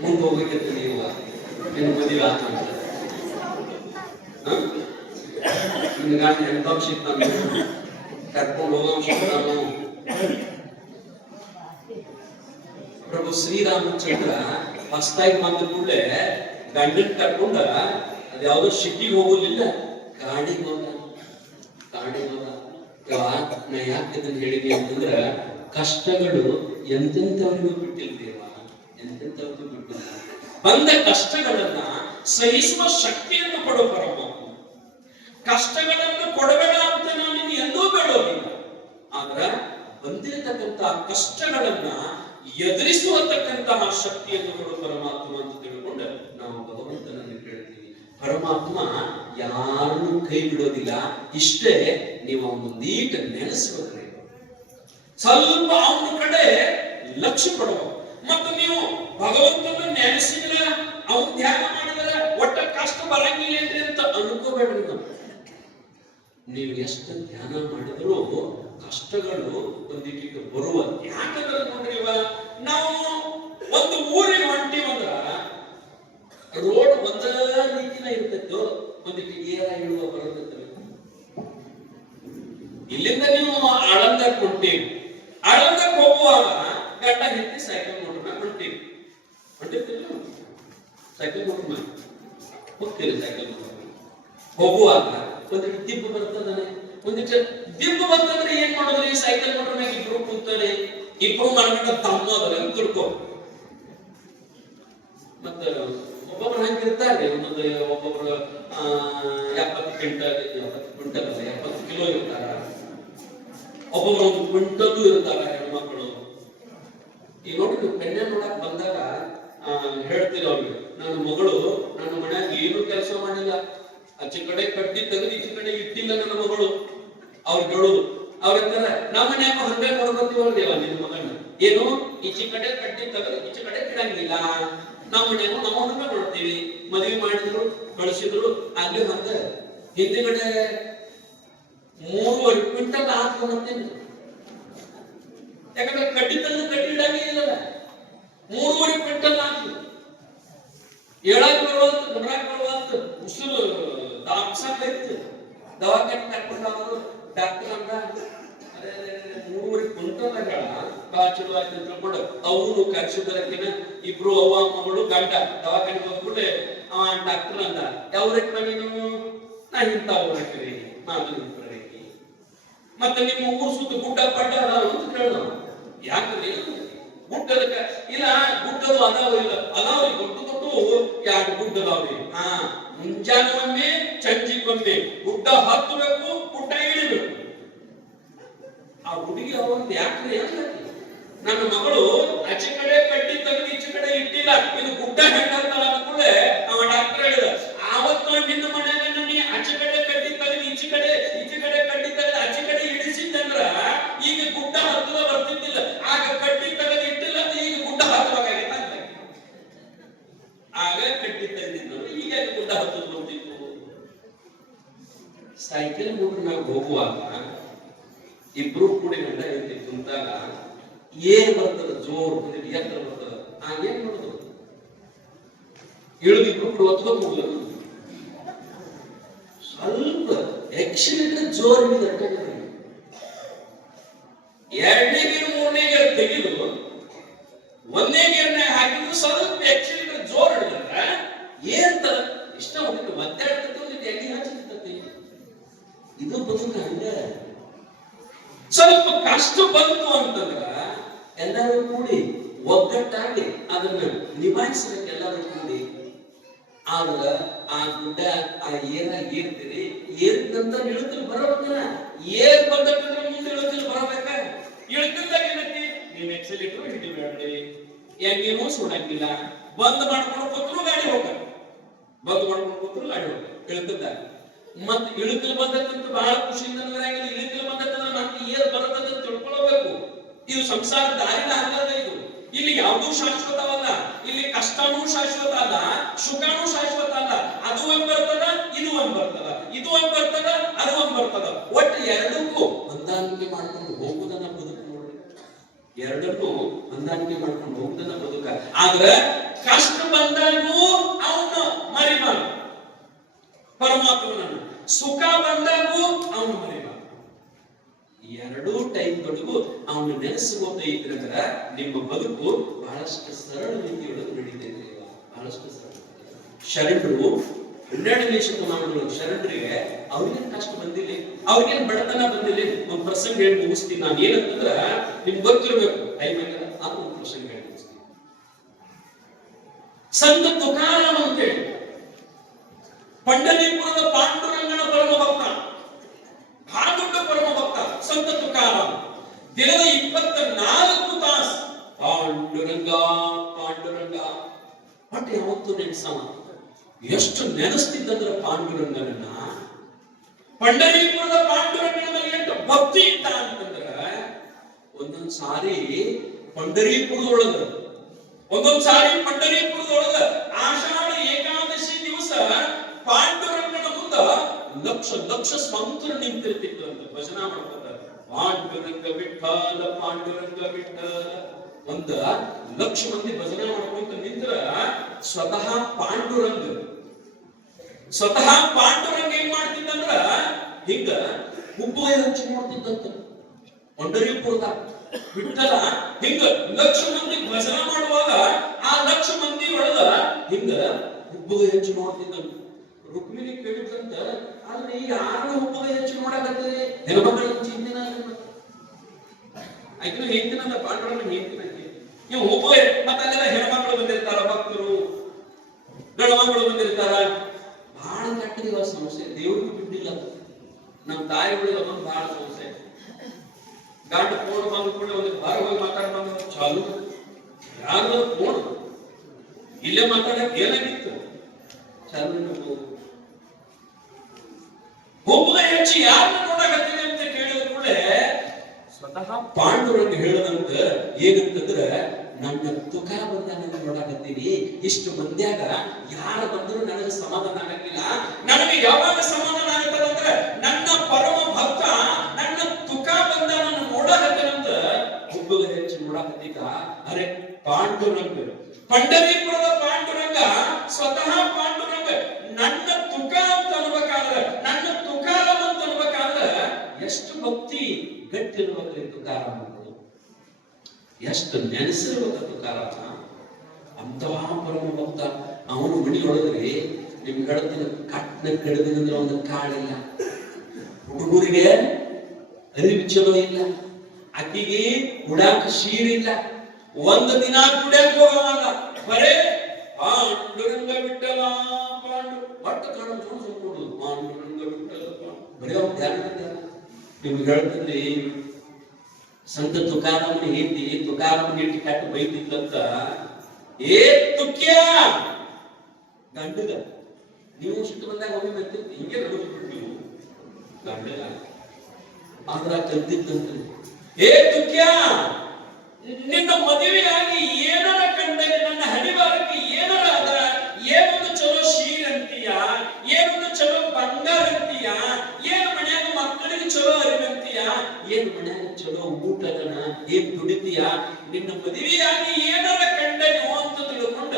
ಮುಂದೆ ಹೋಗ್ಬೇಕಂತ ನೀವು ಮದುವೆ ಆತ ನಿನ್ನ ಗಾಡಿ ಎಂತ ಸಿಗ್ತಾನ ಕರ್ಕೊಂಡು ಹೋಗೋ. ಪ್ರಭು ಶ್ರೀರಾಮಚಂದ್ರ ಹೊಸದಾಗಿ ಬಂದ ಕೂಡಲೇ ಗಂಡನ್ ಕರ್ಕೊಂಡ ಅದ್ಯಾವುದೋ ಸಿಟಿಗೆ ಹೋಗೋದಿಲ್ಲ, ಕಾಡಿಗೆ ಹೋದ. ನಾ ಯಾಕೆ ಇದನ್ನ ಹೇಳಿದೆ ಅಂತಂದ್ರ, ಕಷ್ಟಗಳು ಎಂತೆಂಥವ್ರಿಗೂ ಬಿಟ್ಟಿಲ್ದೇವ, ಎಂತೆಂಥವ್ರಿಗೂ ಬಿಟ್ಟಿಲ್ಲ. ಬಂದ ಕಷ್ಟಗಳನ್ನ ಸಹಿಸುವ ಶಕ್ತಿಯನ್ನು ಕೊಡೋ ಪರಮಾತ್ಮ. ಕಷ್ಟಗಳನ್ನು ಕೊಡಬೇಡ ಅಂತ ನಾನು ಎಂದೂ ಬೇಡೋದಿಲ್ಲ. ಆದ್ರ ಬಂದಿರತಕ್ಕಂತಹ ಕಷ್ಟಗಳನ್ನ ಎದುರಿಸುವತಕ್ಕಂತಹ ಶಕ್ತಿಯನ್ನು ಕೊಡೋ ಪರಮಾತ್ಮ ಅಂತ ತಿಳ್ಕೊಂಡು ನಾವು ಭಗವಂತನನ್ನು ಕೇಳ್ತೀವಿ. ಪರಮಾತ್ಮ ಯಾರನ್ನು ಕೈ ಬಿಡೋದಿಲ್ಲ. ಇಷ್ಟೇ ನೀವು ಅವನು ನೀಟ ನೆನೆಸಬೇಕು, ಸ್ವಲ್ಪ ಅವನ ಕಡೆ ಲಕ್ಷ್ಯ ಕೊಡಬೇಕು. ಮತ್ತು ನೀವು ಭಗವಂತನ ನೆನೆಸಿದ್ರ, ಅವನ್ ಧ್ಯಾನ ಮಾಡಿದ್ರ ಒಟ್ಟ ಕಷ್ಟ ಬರಂಗಿಲ್ಲ ಅಂತ ಅನ್ಕೋಬೇಡ್ರಿ. ನೀವು ಎಷ್ಟು ಧ್ಯಾನ ಮಾಡಿದ್ರು ಕಷ್ಟಗಳು ಒಂದಿಟ್ಟಿಗೆ ಬರುವ. ಯಾಕಂದ್ರೆ ನೋಡ್ರಿ, ನಾವು ಒಂದು ಊರಿಗೆ ಹೊಂಟಿವಂದ್ರ ರೋಡ್ ಒಂದ ರೀತಿನ ಇರ್ತೈತೋ, ಒಂದಿಟ್ಟು ಏರ ಇಳುವ ಬರೋದಂತ. ಇಲ್ಲಿಂದ ನೀವು ಆಳಂದಕ್ಕೆ ಹೊಂಟೀವಿ, ಆಳಂದಕ್ಕೆ ಹೋಗುವಾಗ ಗಂಡ ಹೆಂಡತಿ ಸೈಕಲ್ ಮೋಟರ್ ಹೊಂಟೀವಿ, ಸೈಕಲ್ ಮೋಟರ್ ಹೋಗ್ತೀರಿ. ಸೈಕಲ್ ಮೋಟರ್ ಹೋಗುವಾಗ ಒಂದಿಟ್ಟು ದಿಬ್ಬು ಬರ್ತದಾನೆ, ಒಂದಿಟ್ಟು ದಿಬ್ಬು ಬಂತಂದ್ರೆ ಏನ್ ಮಾಡೋದ್ರಿ? ಸೈಕಲ್ ಮೋಟರ್ ಮ್ಯಾಗ ಇಬ್ರು ಕೂತಾರೆ, ಇಬ್ರು ಮಾಡ್ಕೊಂಡ ತಮ್ಮೋದ್ರ ಅಂತ ತಿಳ್ಕೊ. ಮತ್ತ ಒಬ್ಬೊಬ್ರು ಹಂಗಿರ್ತಾರೆ, ಒಬ್ಬೊಬ್ರು 70 ಕಿಲೋ ಇರ್ತಾರ, ಒಬ್ಬೊಬ್ರು 1 ಕ್ವಿಂಟಲ್ ಇರ್ತಾರ ಹೆಣ್ಮಕ್ಳು. ಈಗ ನೋಡ್ರಿ, ಕನ್ಯಾ ನೋಡಕ್ ಬಂದಾಗ ಹೇಳ್ತೀರ ಅವ್ರಿಗೆ, ನನ್ನ ಮಗಳು ನನ್ನ ಮನ್ಯಾಗ ಏನು ಕೆಲಸ ಮಾಡಿಲ್ಲ, ಆಚೆ ಕಡೆ ಕಡ್ಡಿ ತೆಗೆದು ಈಚೆ ಕಡೆ ಇಟ್ಟಿಲ್ಲ ನನ್ನ ಮಗಳು. ಅವ್ರು ಹೇಳುದು, ಅವ್ರಂತಾರ ನಮ್ಮ ಮನ್ಯಾಗ ಹಂಗೆ ನೋಡ್ಕೊತೀವಲ್ದೇವ ನಿನ್ನ ಮಗನ, ಏನು ಈಚೆ ಕಡೆ ಕಡ್ಡಿ ತೆಗೆದು ಈಚೆ ಕಡೆ ಇಡಂಗಿಲ್ಲ, ನಮ್ಮ ಮನ್ಯಾಗ ನಾವು ಹಂಗ ನೋಡ್ತೀವಿ. ಮದುವೆ ಮಾಡಿದ್ರು ಕಳಿಸಿದ್ರು ಅಲ್ಲಿ ಹಂಗ, ಹಿಂದಿಗಡೆ 3.5 ಕ್ವಿಂಟಲ್ ಹಾಕೊಂಡ್ಬರ್ತೇನೆ. ಯಾಕಂದ್ರೆ ಕಡ್ಡಿ ತಂದು ಕಡ್ಡಿ ಇಡಂಗೇ ಇಲ್ಲಲ್ಲ. 3.5 ಕ್ವಿಂಟಲ್ ಹಾಕಿ ಹೇಳಕ್ ಬರುವಂತ ಬರಾಕ್ ಬರುವಂತ ಉಸಿರು ದಾಪ್ಸಾಕೈತಿ. ದವಾಖಾನೆ ಕರ್ಕೊಂಡು ಅವರು ಡಾಕ್ಟರ್ ಅಂದ 3.5 ಕ್ವಿಂಟಲ್ ಬಹಳ ಚಲೋ ಆಯ್ತು ಅಂತ ತಿಳ್ಕೊಂಡು ಅವನು ಕರ್ಸಿದ್ದರಕ್ಕಿನ ಇಬ್ರು ಅವ್ವ ಮಗಳು ಗಂಡ ದವಾಖಾನೆಗೆ ಹೋಗ್ಬಿಟ್ಟು ಅವ ಡಾಕ್ಟರ್ ಅಂದ ಯಾವ್ರಕ್ಕೆ ನೀನು ನಾ ಇಂತ ಅವ್ರಕ್ಕೆ ನಾನು ಮತ್ತೆ ನಿಮ್ಮ ಊರು ಸುತ್ತ ಗುಡ್ಡ ಪಡ್ಡ ಅದಾವ ಅಂತ ಕೇಳ. ಯಾಕ್ರಿ ಗುಡ್ಡದಕ್ಕ ಇಲ್ಲ ಗುಡ್ಡದು ಅದಾವ ಇಲ್ಲ ಅದಾವ ದೊಡ್ಡ ದೊಡ್ಡ 2 ಗುಡ್ಡ ಅದಾವ್ರಿ. ಮುಂಜಾನೆ ಚಂಜಿಗೊಮ್ಮೆ ಗುಡ್ಡ ಹತ್ತಬೇಕು ಗುಡ್ಡ ಇಳಿಬೇಕು. ಆ ಹುಡುಗಿ ಅವತ್ತು ಯಾಕ್ರಿ ನನ್ನ ಮಗಳು ಆಚೆ ಕಡೆ ಕಡ್ಡಿ ತೆಗೆದು ಈಚೆ ಕಡೆ ಇಟ್ಟಿಲ್ಲ ಇದು ಗುಡ್ಡ ಹೆಂಗಂತಲ್ಲ ಅಂದ್ಕೂಳೆ ಅವ ಡಾಕ್ಟರ್ ಹೇಳಿದ ಆವತ್ತು ನಿನ್ನ ಮನೆಯಾಗ ನೀ ಆಚೆ ಕಡೆ ಕಡ್ಡಿ ತೆಗೆದು ಈಚೆ ಕಡೆ ಕಡ್ಡಿ ತೆಗೆದು ಆಚೆ ಕಡೆ ಇಳಿಸಿದ್ದಂದ್ರ ಈಗ ಗುಡ್ಡ ಹತ್ತದ ಬರ್ತಿದ್ದಿಲ್ಲ. ಆಗ ಕಡ್ಡಿ ತೆಗೆದು ಇಟ್ಟಿಲ್ಲ ಈಗ ಗುಡ್ಡ ಹತ್ತಬೇಕಾಗಿತ್ತ ಅಂತ. ಆಗ ಕಡ್ಡಿ ತೆಗೆದಿದ್ದರು ಈಗ ಗುಡ್ಡ ಹತ್ತದ ಬರ್ತಿತ್ತು. ಸೈಕಲ್ ಮೋಟರ್ ಮ್ಯಾಗ ಹೋಗುವಾಗ ಇಬ್ರು ಕೂಡಿ ಗಂಡ ಹೆಂಡತಿ ಕುಂತಾಗ ಏನ್ ಬರ್ತದ ಜೋರ್ ಎತ್ತರ ಬರ್ತದ. ಏನ್ ಮಾಡುದು ಇಳಿದಿಬ್ರು ಕೂಡ ಒತ್ಕೊಂಡು ಹೋಗ್ಲ ಸ್ವಲ್ಪ ಎಕ್ಸಿಲೇಟರ್ ಜೋರ್ ಹಿಡಿದ 2ನೇ ಗೇರ್ 3ನೇ ಗೇರ್ ತೆಗೆದು 1ನೇ ಗೇರ್ನಾಗ ಹಾಕಿದ್ರು ಸ್ವಲ್ಪ ಎಕ್ಸಿಲೇಟರ್ ಜೋರ್ ಹಿಡಿದ್ರ ಏನ್ ಇಷ್ಟ ಹೋಗಿತ್ತು ಒತ್ತಾಡ್ತೈತಿ ಎಣ್ಣೆ ಹಚ್ಚಿರ್ತೈತಿ. ಇದು ಬದುಕ ಹಂಗ. ಸ್ವಲ್ಪ ಕಷ್ಟ ಬಂತು ಅಂತಂದ್ರ ಎಲ್ಲರೂ ಕೂಡಿ ಒಗ್ಗಟ್ಟಾಗಿ ಅದನ್ನ ನಿಭಾಯಿಸಬೇಕು. ಎಲ್ಲರೂ ಕೂಡಿ ಆದ್ರ ಆ ಗುಡ್ಡ ಆ ಏನಾಗಿ ಏರ್ತೀರಿ ಏರಿದ ನಂತರ ಇಳುಕಲ್ ಬರಬೇಕಲ್ಲ. ಏರ್ ಬಂದ್ರೆ ಮುಂದೆ ಇಳುಕಲ್ ಬರಬೇಕ. ಇಳುಕಲ್ದಾಗ ಏನೈತಿ ನೀವು ಎಕ್ಸಲೇಟರ್ ಹಿಡಿಬೇಡ್ರಿ, ಎಣ್ಣೆನೂ ಸುಡಂಗಿಲ್ಲ. ಬಂದ್ ಮಾಡ್ಕೊಂಡು ಕೂತ್ರು ಗಾಡಿ ಹೋಗ, ಬಂದ್ ಮಾಡ್ಕೊಂಡು ಕೂತ್ರು ಗಾಡಿ ಹೋಗ ಇಳುಕಲ್ದಾಗ. ಮತ್ ಇಳುಕಲ್ ಬಂದಕ್ಕಂತ ಬಹಳ ಖುಷಿಯಿಂದ ಇಳುಕಲ್ ಬಂದಕ್ಕಂದ್ರೆ ನಮ್ಗೆ ಏರ್ ಬರತ್ತಂತ ತಿಳ್ಕೊಳ್ಬೇಕು. ಇದು ಸಂಸಾರ ದಾರಿನ ಹಂಗದ. ಇದು ಇಲ್ಲಿ ಯಾವುದೂ ಶಾಶ್ವತವಲ್ಲ. ಇಲ್ಲಿ ಕಷ್ಟನೂ ಶಾಶ್ವತ ಅಲ್ಲ, ಸುಖನೂ ಶಾಶ್ವತ ಅಲ್ಲ. ಅದು ಒಂದ್ ಬರ್ತದ, ಇದು ಒಂದ್ ಬರ್ತದ, ಇದು ಒಂದ್ ಬರ್ತದ, ಅದು ಒಂದ್ ಬರ್ತದ. ಒಟ್ಟು ಎರಡಕ್ಕೂ ಹೊಂದಾಣಿಕೆ ಮಾಡ್ಕೊಂಡು ಹೋಗುದನ್ನ ಬದುಕು ನೋಡ್ರಿ. ಎರಡಕ್ಕೂ ಹೊಂದಾಣಿಕೆ ಮಾಡ್ಕೊಂಡು ಹೋಗುದನ್ನ ಬದುಕ. ಆದ್ರೆ ಕಷ್ಟ ಬಂದಾಗೂ ಅವನು ಮರಿಬಾರ್ದು ಪರಮಾತ್ಮನನ್ನು, ಸುಖ ಬಂದಾಗೂ ಅವನು ಮರಿಬಾರ್ದು. ಎರಡೂ ಟೈಮ್ ಬದುಕು ಅವನು ನೆನೆಸುವಂತ ಇದ್ರಂದ್ರ ನಿಮ್ಮ ಬದುಕು ಬಹಳಷ್ಟು ಸರಳ ರೀತಿಯೊಳಗೆ ನಡೀತೈತೆ. ಬಹಳಷ್ಟು ಸರಳ. ಶರಣರು 12ನೇ ಶತಮಾನಗಳು ಶರಣರಿಗೆ ಅವ್ರಿಗೇನು ಕಷ್ಟ ಬಂದಿಲ್ಲ, ಅವ್ರಿಗೇನು ಬಡತನ ಬಂದಿಲ್ಲ. ಒಂದು ಪ್ರಸಂಗ ಹೇಳಿ ಮುಗಿಸ್ತೀನಿ ನಾನು. ಏನಂತಂದ್ರ ನಿಮ್ಗೆ ಗೊತ್ತಿರ್ಬೇಕು ಟೈಮ್ ಅದು ಒಂದು ಪ್ರಸಂಗ ಹೇಳಿ ಮುಗಿಸ್ತೀನಿ. ಸಂತ ತುಕಾರಾಮ್ ಅಂತೇಳಿ ಪಂಡರೀಪುರದ ಪಾಂಡುರಂಗನ ಪರಮ ಭಕ್ತ, ಬಹಳ ದೊಡ್ಡ ಪರಮ ಭಕ್ತ ಸಂತ ತುಕಾರಾಮ್. ದಿನದ 24 ತಾಸು ಪಾಂಡುರಂಗ ಪಾಂಡುರಂಗ ಬಟ್ ಯಾವತ್ತು ನೆನೆಸವ. ಎಷ್ಟು ನೆನೆಸ್ತಿದ್ದಂದ್ರ ಪಾಂಡುರಂಗನನ್ನ, ಪಂಡರೀಪುರದ ಪಾಂಡುರಂಗನ ಮೇಲೆ ಎಷ್ಟು ಭಕ್ತಿ ಇದ್ದ ಅಂತಂದ್ರ ಒಂದೊಂದ್ ಸಾರಿ ಪಂಡರೀಪುರದೊಳಗ ಆಷಾಢ ಏಕಾದಶಿ ದಿವಸ ಪಾಂಡುರಂಗನ ಮುಂದ ಲಕ್ಷ ಸ್ವಂತರು ನಿಂತಿರ್ತಿತ್ತು ಅಂತ ಭಜನ ಮಾಡ್ತಾರೆ. ಪಾಂಡುರಂಗ ವಿಠಲ ಪಾಂಡುರಂಗ ವಿಠಲ ಒಂದ 1,00,000 ಮಂದಿ ಭಜನೆ ಮಾಡ್ಕೊಂತ ನಿಂತ್ರ ಸ್ವತಃ ಪಾಂಡುರಂಗ ಏನ್ ಮಾಡ್ತಿದ್ದಂದ್ರ ಹಿಂಗ ಹುಬ್ಬುಗೆ ಹಂಚಿ ನೋಡ್ತಿದ್ದಂತ. ಪಂಡರೀಪುರದ ವಿಠಲ ಹಿಂಗ 1,00,000 ಮಂದಿ ಭಜನ ಮಾಡುವಾಗ ಆ 1,00,000 ಮಂದಿ ಒಳಗ ಹಿಂಗ ಹುಬ್ಬುಗೆ ಹಂಚಿ ನೋಡ್ತಿದ್ದಂತ. ರುಕ್ಮಿಣಿ ಕೇಳಿದಂತ ಆದ್ರೆ ಯಾರು ಹುಬ್ಬುಗೆ ಹಂಚಿ ನೋಡಕತ್ತೀರಿ ಹೆಣ್ಮಕ್ಳ ಚಿಂತಿನ ಆಯ್ತು ಹೇಳ್ತೀನಂದ ಪಾಂಡುರಂಗ ಹೇಳ್ತೀನಿ. ನೀವು ಹುಬ್ಬುಗೆ ಮತ್ತೆ ಅಲ್ಲೆಲ್ಲ ಹೆಣ್ಮಕ್ಳು ಬಂದಿರ್ತಾರ, ಭಕ್ತರು ಗಂಡು ಮಕ್ಕಳು ಬಂದಿರ್ತಾರ. ಬಹಳ ಕಟ್ಟಿದ ಸಮಸ್ಯೆ, ದೇವ್ರಿಗೆ ಬಿಟ್ಟಿಲ್ಲ. ನಮ್ಮ ತಾಯಿಗಳಿಗೆ ಅದೊಂದು ಬಹಳ ಸಮಸ್ಯೆ. ಗಂಡು ಫೋನ್ ಬಂದ್ಕೊಂಡು ಒಂದು ಬಾರ ಹೋಗಿ ಮಾತಾಡ್ಬಂದು ಚಾಲು ಯಾರು ಫೋನ್ ಇಲ್ಲೇ ಮಾತಾಡಕ್ ಏನಾಗಿತ್ತು ಚಾಲು ಹುಬ್ಬುಗೆ ಹೆಚ್ಚಿ ಯಾರನ್ನ ನೋಡಕತ್ತೀನಿ ಅಂತ ಕೇಳಿದ ಕೂಡಲೇ ಸ್ವತಃ ಪಾಂಡುರಂಗ ಹೇಳದಂತ ಏನಂತಂದ್ರ ನನ್ನ ತುಕ ಬಂದ ನೋಡಕತ್ತೀನಿ. ಇಷ್ಟು ಮಂದ್ಯಾಗ ಯಾರು ಬಂದ್ರು ನನಗೆ ಸಮಾಧಾನ ಆಗಲಿಲ್ಲ. ನನಗೆ ಯಾವಾಗ ಸಮಾಧಾನ ಆಗ್ತದಂದ್ರೆ ನನ್ನ ಪರಮ ಭಕ್ತ ಪಂಡರೀಪುರದ ಪಾಂಡುರಂಗ ಸ್ವತಃ ಪಾಂಡುರಂಗ ನನ್ನ ತುಕ ಅಂತ ಅನ್ಬೇಕಾದ್ರೆ, ನನ್ನ ತುಕಾರಾಮ ಅಂತ ಅನ್ಬೇಕಾದ್ರೆ ಎಷ್ಟು ಭಕ್ತಿ ಗಟ್ಟಿರ್ಬೇಕ್ರಿ ತುಕಾರಾಮಗಳು, ಎಷ್ಟು ನೆನೆಸಿರ್ಬೇಕು ತುಕಾರಾಮ. ಅಂತವ ಪರಮ ಭಕ್ತ. ಅವನು ಮಣಿಯೊಳಗ್ರಿ ನಿಮ್ಗೆ ಹೇಳ್ತೀನಿ, ಕಟ್ನ ಕಡಿದ್ರೆ ಒಂದು ಕಾಳಿಲ್ಲ, ಹುಡುಗರಿಗೆ ಅರಿವು ಚಲೋ ಇಲ್ಲ, ಆಕಿಗೆ ಉಡಾಕ ಶೀರಿಲ್ಲ, ಒಂದು ದಿನ ಕುಡಿಯಕ್ ಹೋಗವಲ್ಲ, ಬರೇ ಪಾಂಡುರಂಗ ಬಿಟ್ಟಲ ಪಾಂಡು ಒಟ್ಟು ಕಾಣೋದು ಪಾಂಡುರಂಗ ಬಿಟ್ಟಲ ಬರೀ ಅವ್ರು ಧ್ಯಾನ. ನಿಮ್ಗೆ ಹೇಳ್ತೀನಿ, ಸಂತ ತುಕಾರಾಮನ ಹೆಂಡತಿ ತುಕಾರಾಮನ ಹೆಂಡತಿ ಕಟ್ಟು ಬೈತಿದ್ಲಂತ, ಏ ತುಕ್ಯ ಗಂಡಗ ನೀವು ಸಿಟ್ಟು ಬಂದಾಗ ಒಮ್ಮೆ ಬರ್ತಿರ್ತಿ ಹಿಂಗೆ ನಡುಬಿಟ್ಟು ನೀವು ಗಂಡಗ ಆದ್ರ ಕಲ್ತಿದ್ದಂತೆ, ಏ ತುಕ್ಯ ನಿನ್ನ ಮದುವೆಯಾಗಿ ಏನಾರ ಕಂಡರೆ ನನ್ನ ಹಣಿವಾರಕ್ಕೆ ಏನಾರ ಅದ, ಏನೊಂದು ಚಲೋ ಶೀರ್ ಅಂತೀಯ, ಏನೊಂದು ಚಲೋ ಬಂಗಾರ ಅಂತೀಯ, ಏನು ಮನ್ಯಾಗ ಮಕ್ಕಳಿಗೆ ಚಲೋ ಅರಿವಂತೀಯ, ಏನು ಮನ್ಯಾಗ ಚಲೋ ಊಟದನ, ಏನ್ ದುಡಿತೀಯ, ನಿನ್ನ ಮದುವೆಯಾಗಿ ಏನಾರ ಕಂಡನು ಅಂತ ತಿಳ್ಕೊಂಡ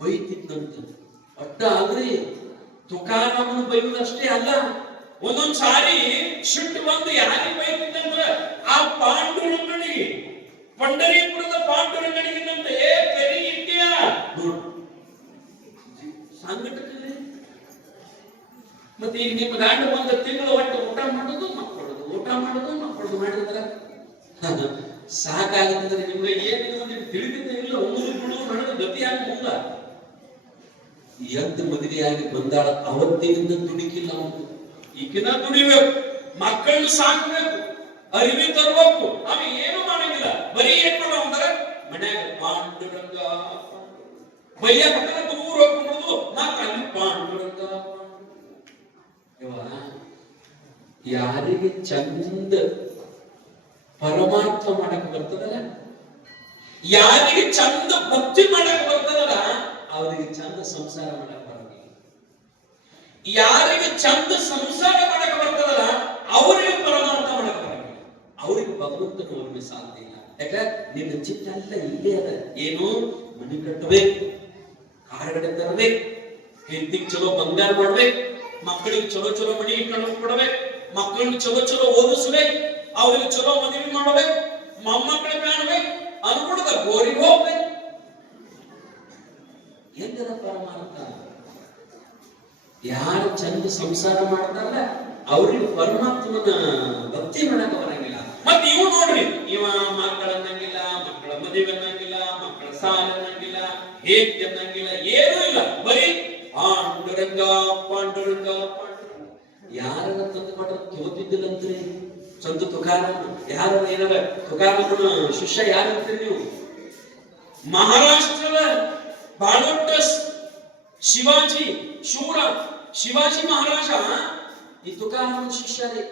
ಬೈತಿದ್ದಂತ. ಒಟ್ಟ ಆದ್ರಿ ತುಕಾರಾಮನ ಬೈಯುವುದಷ್ಟೇ ಅಲ್ಲ, ಒಂದೊಂದ್ ಸಾರಿ ಶಿಟ್ಟು ಬಂದು ಯಾರಿಗೆ ಬೈತಿದ್ದಂದ್ರ ಆ ಪಾಂಡುರಂಗನಿಗೆ, ಪಂಡರೀಪುರದ ಪಾಂಡುರಂಗನಿಗಿಂತ ಏ ಕರಿ ಇಂಡಿಯಾ ಸಂಘಟನೆ. ಮತ್ತೆ ಈಗ ನಿಮ್ಮ ಗಂಡ ಒಂದು ತಿಂಗಳು ಒಟ್ಟು ಊಟ ಮಾಡೋದು ಮಕ್ಕಳದು, ಊಟ ಮಾಡೋದು ಮಕ್ಕಳದು ಮಾಡಿದ್ರ ಸಾಕಾಗುತ್ತದೆ. ನಿಮ್ಗೆ ಏನಿದೆ ತಿಳಿದಿದ್ದ ಇಲ್ಲ, ಊರು ಬಿಡು ನಡೆದ ಗತಿಯಾಗಿ ಮುಂದ ಎದ್ದು ಮದುವೆಯಾಗಿ ಬಂದಾಳ, ಅವತ್ತಿನಿಂದ ದುಡಿಕಿಲ್ಲ ಅವನು. ಈಗಿನ ದುಡಿಬೇಕು, ಮಕ್ಕಳನ್ನು ಸಾಕಬೇಕು, ಅರಿವಿ ತರಬೇಕು, ಅವ ಏನು ಮಾಡಂಗಿಲ್ಲ. ಬರೀ ಏನ್ ಮಾಡೋ ಅಂದ್ರೆ ಮನ್ಯಾಗ ಪಾಂಡುರಂಗ ಬಯ್ಯ ಮಕ್ಕಳ ದೂರ ಹೋಗ್ಬಿಡೋದು, ಮಾತ್ರ ಅಲ್ಲಿ ಪಾಂಡುರಂಗ. ಯಾರಿಗೆ ಚಂದ ಪರಮಾರ್ಥ ಮಾಡಕ್ ಬರ್ತದಲ್ಲ, ಯಾರಿಗೆ ಚಂದ ಭಕ್ತಿ ಮಾಡಕ್ ಬರ್ತದಲ್ಲ, ಅವರಿಗೆ ಚಂದ ಸಂಸಾರ ಮಾಡಕ್ ಬರಂಗಿಲ್ಲ. ಯಾರಿಗೆ ಚಂದ ಸಂಸಾರ ಮಾಡಕ್ ಬರ್ತದಲ್ಲ, ಅವರಿಗೆ ಪರಮಾರ್ಥ ಮಾಡಕ್ ಬರಂಗಿಲ್ಲ. ಅವ್ರಿಗೆ ಭಗವಂತನ ಒಮ್ಮೆ ಸಾಧ್ಯ ಇಲ್ಲ. ಯಾಕಂದ್ರೆ ನಿನ್ನ ಚಿತ್ತ ಎಲ್ಲ ಇಲ್ಲೇ ಅದ. ಏನು ಮನೆ ಕಟ್ಟಬೇಕು, ಕಾರುಗಡೆ ತರಬೇಕು, ಹೆಂಡತಿಗೆ ಚಲೋ ಬಂಗಾರ ಮಾಡ್ಬೇಕು, ಮಕ್ಕಳಿಗೆ ಚಲೋ ಚಲೋ ಮನೆಗೆ ಕಣ್ಣು ಕೊಡ್ಬೇಕು, ಮಕ್ಕಳಿಗೆ ಚಲೋ ಚಲೋ ಓದಿಸ್ಬೇಕು, ಅವ್ರಿಗೆ ಚಲೋ ಮದುವೆ ಮಾಡ್ಬೇಕು, ಮೊಮ್ಮಕ್ಕಳು ಕಾಣ್ಬೇಕು, ಅನ್ಕೊಡದ ಗೋರಿಗೆ ಹೋಗ್ಬೇಕು. ಎಂದರ ಪರಮಾರ್ಥ ಯಾರು ಚಂದ ಸಂಸಾರ ಮಾಡ್ತಾರಲ್ಲ ಅವ್ರಿಗೆ ಪರಮಾತ್ಮನ ಭಕ್ತಿ ಮಾಡಕ ಬರಂಗಿಲ್ಲ. ಮತ್ತೆ ಇವ್ ನೋಡ್ರಿ, ಇವ ಮಕ್ಕಳ ಅನ್ನಂಗಿಲ್ಲ, ಮಕ್ಕಳ ಮದುವೆ ಅನ್ನಂಗಿಲ್ಲ, ಮಕ್ಕಳ ಸಾಲ ಅನ್ನಂಗಿಲ್ಲ, ಹೇಗೆ ಅನ್ನಂಗಿಲ್ಲ, ಏನೂ ಇಲ್ಲ, ಬರೀ ಪಾಂಡುರಂಗ ಪಾಂಡುರಂಗ ಪಾಂಡುರಂಗ. ಯಾರನ್ನ ತಂದು ಮಾಡ್ರ ತೋತಿದ್ದಿಲ್ಲಂತ್ರಿ ಸಂತ ತುಕಾರಾಮ. ಯಾರ ಏನಾರ ತುಕಾರಾಮನ ಶಿಷ್ಯ ಯಾರು ಅಂತೀರಿ ನೀವು? ಮಹಾರಾಷ್ಟ್ರದ ಬಾಳೋಟ ಶಿವಾಜಿ ಶೂರ ಶಿವಾಜಿ ಮಹಾರಾಜ ಈ ತುಕಾರಾಮನ ಶಿಷ್ಯ ರೀ.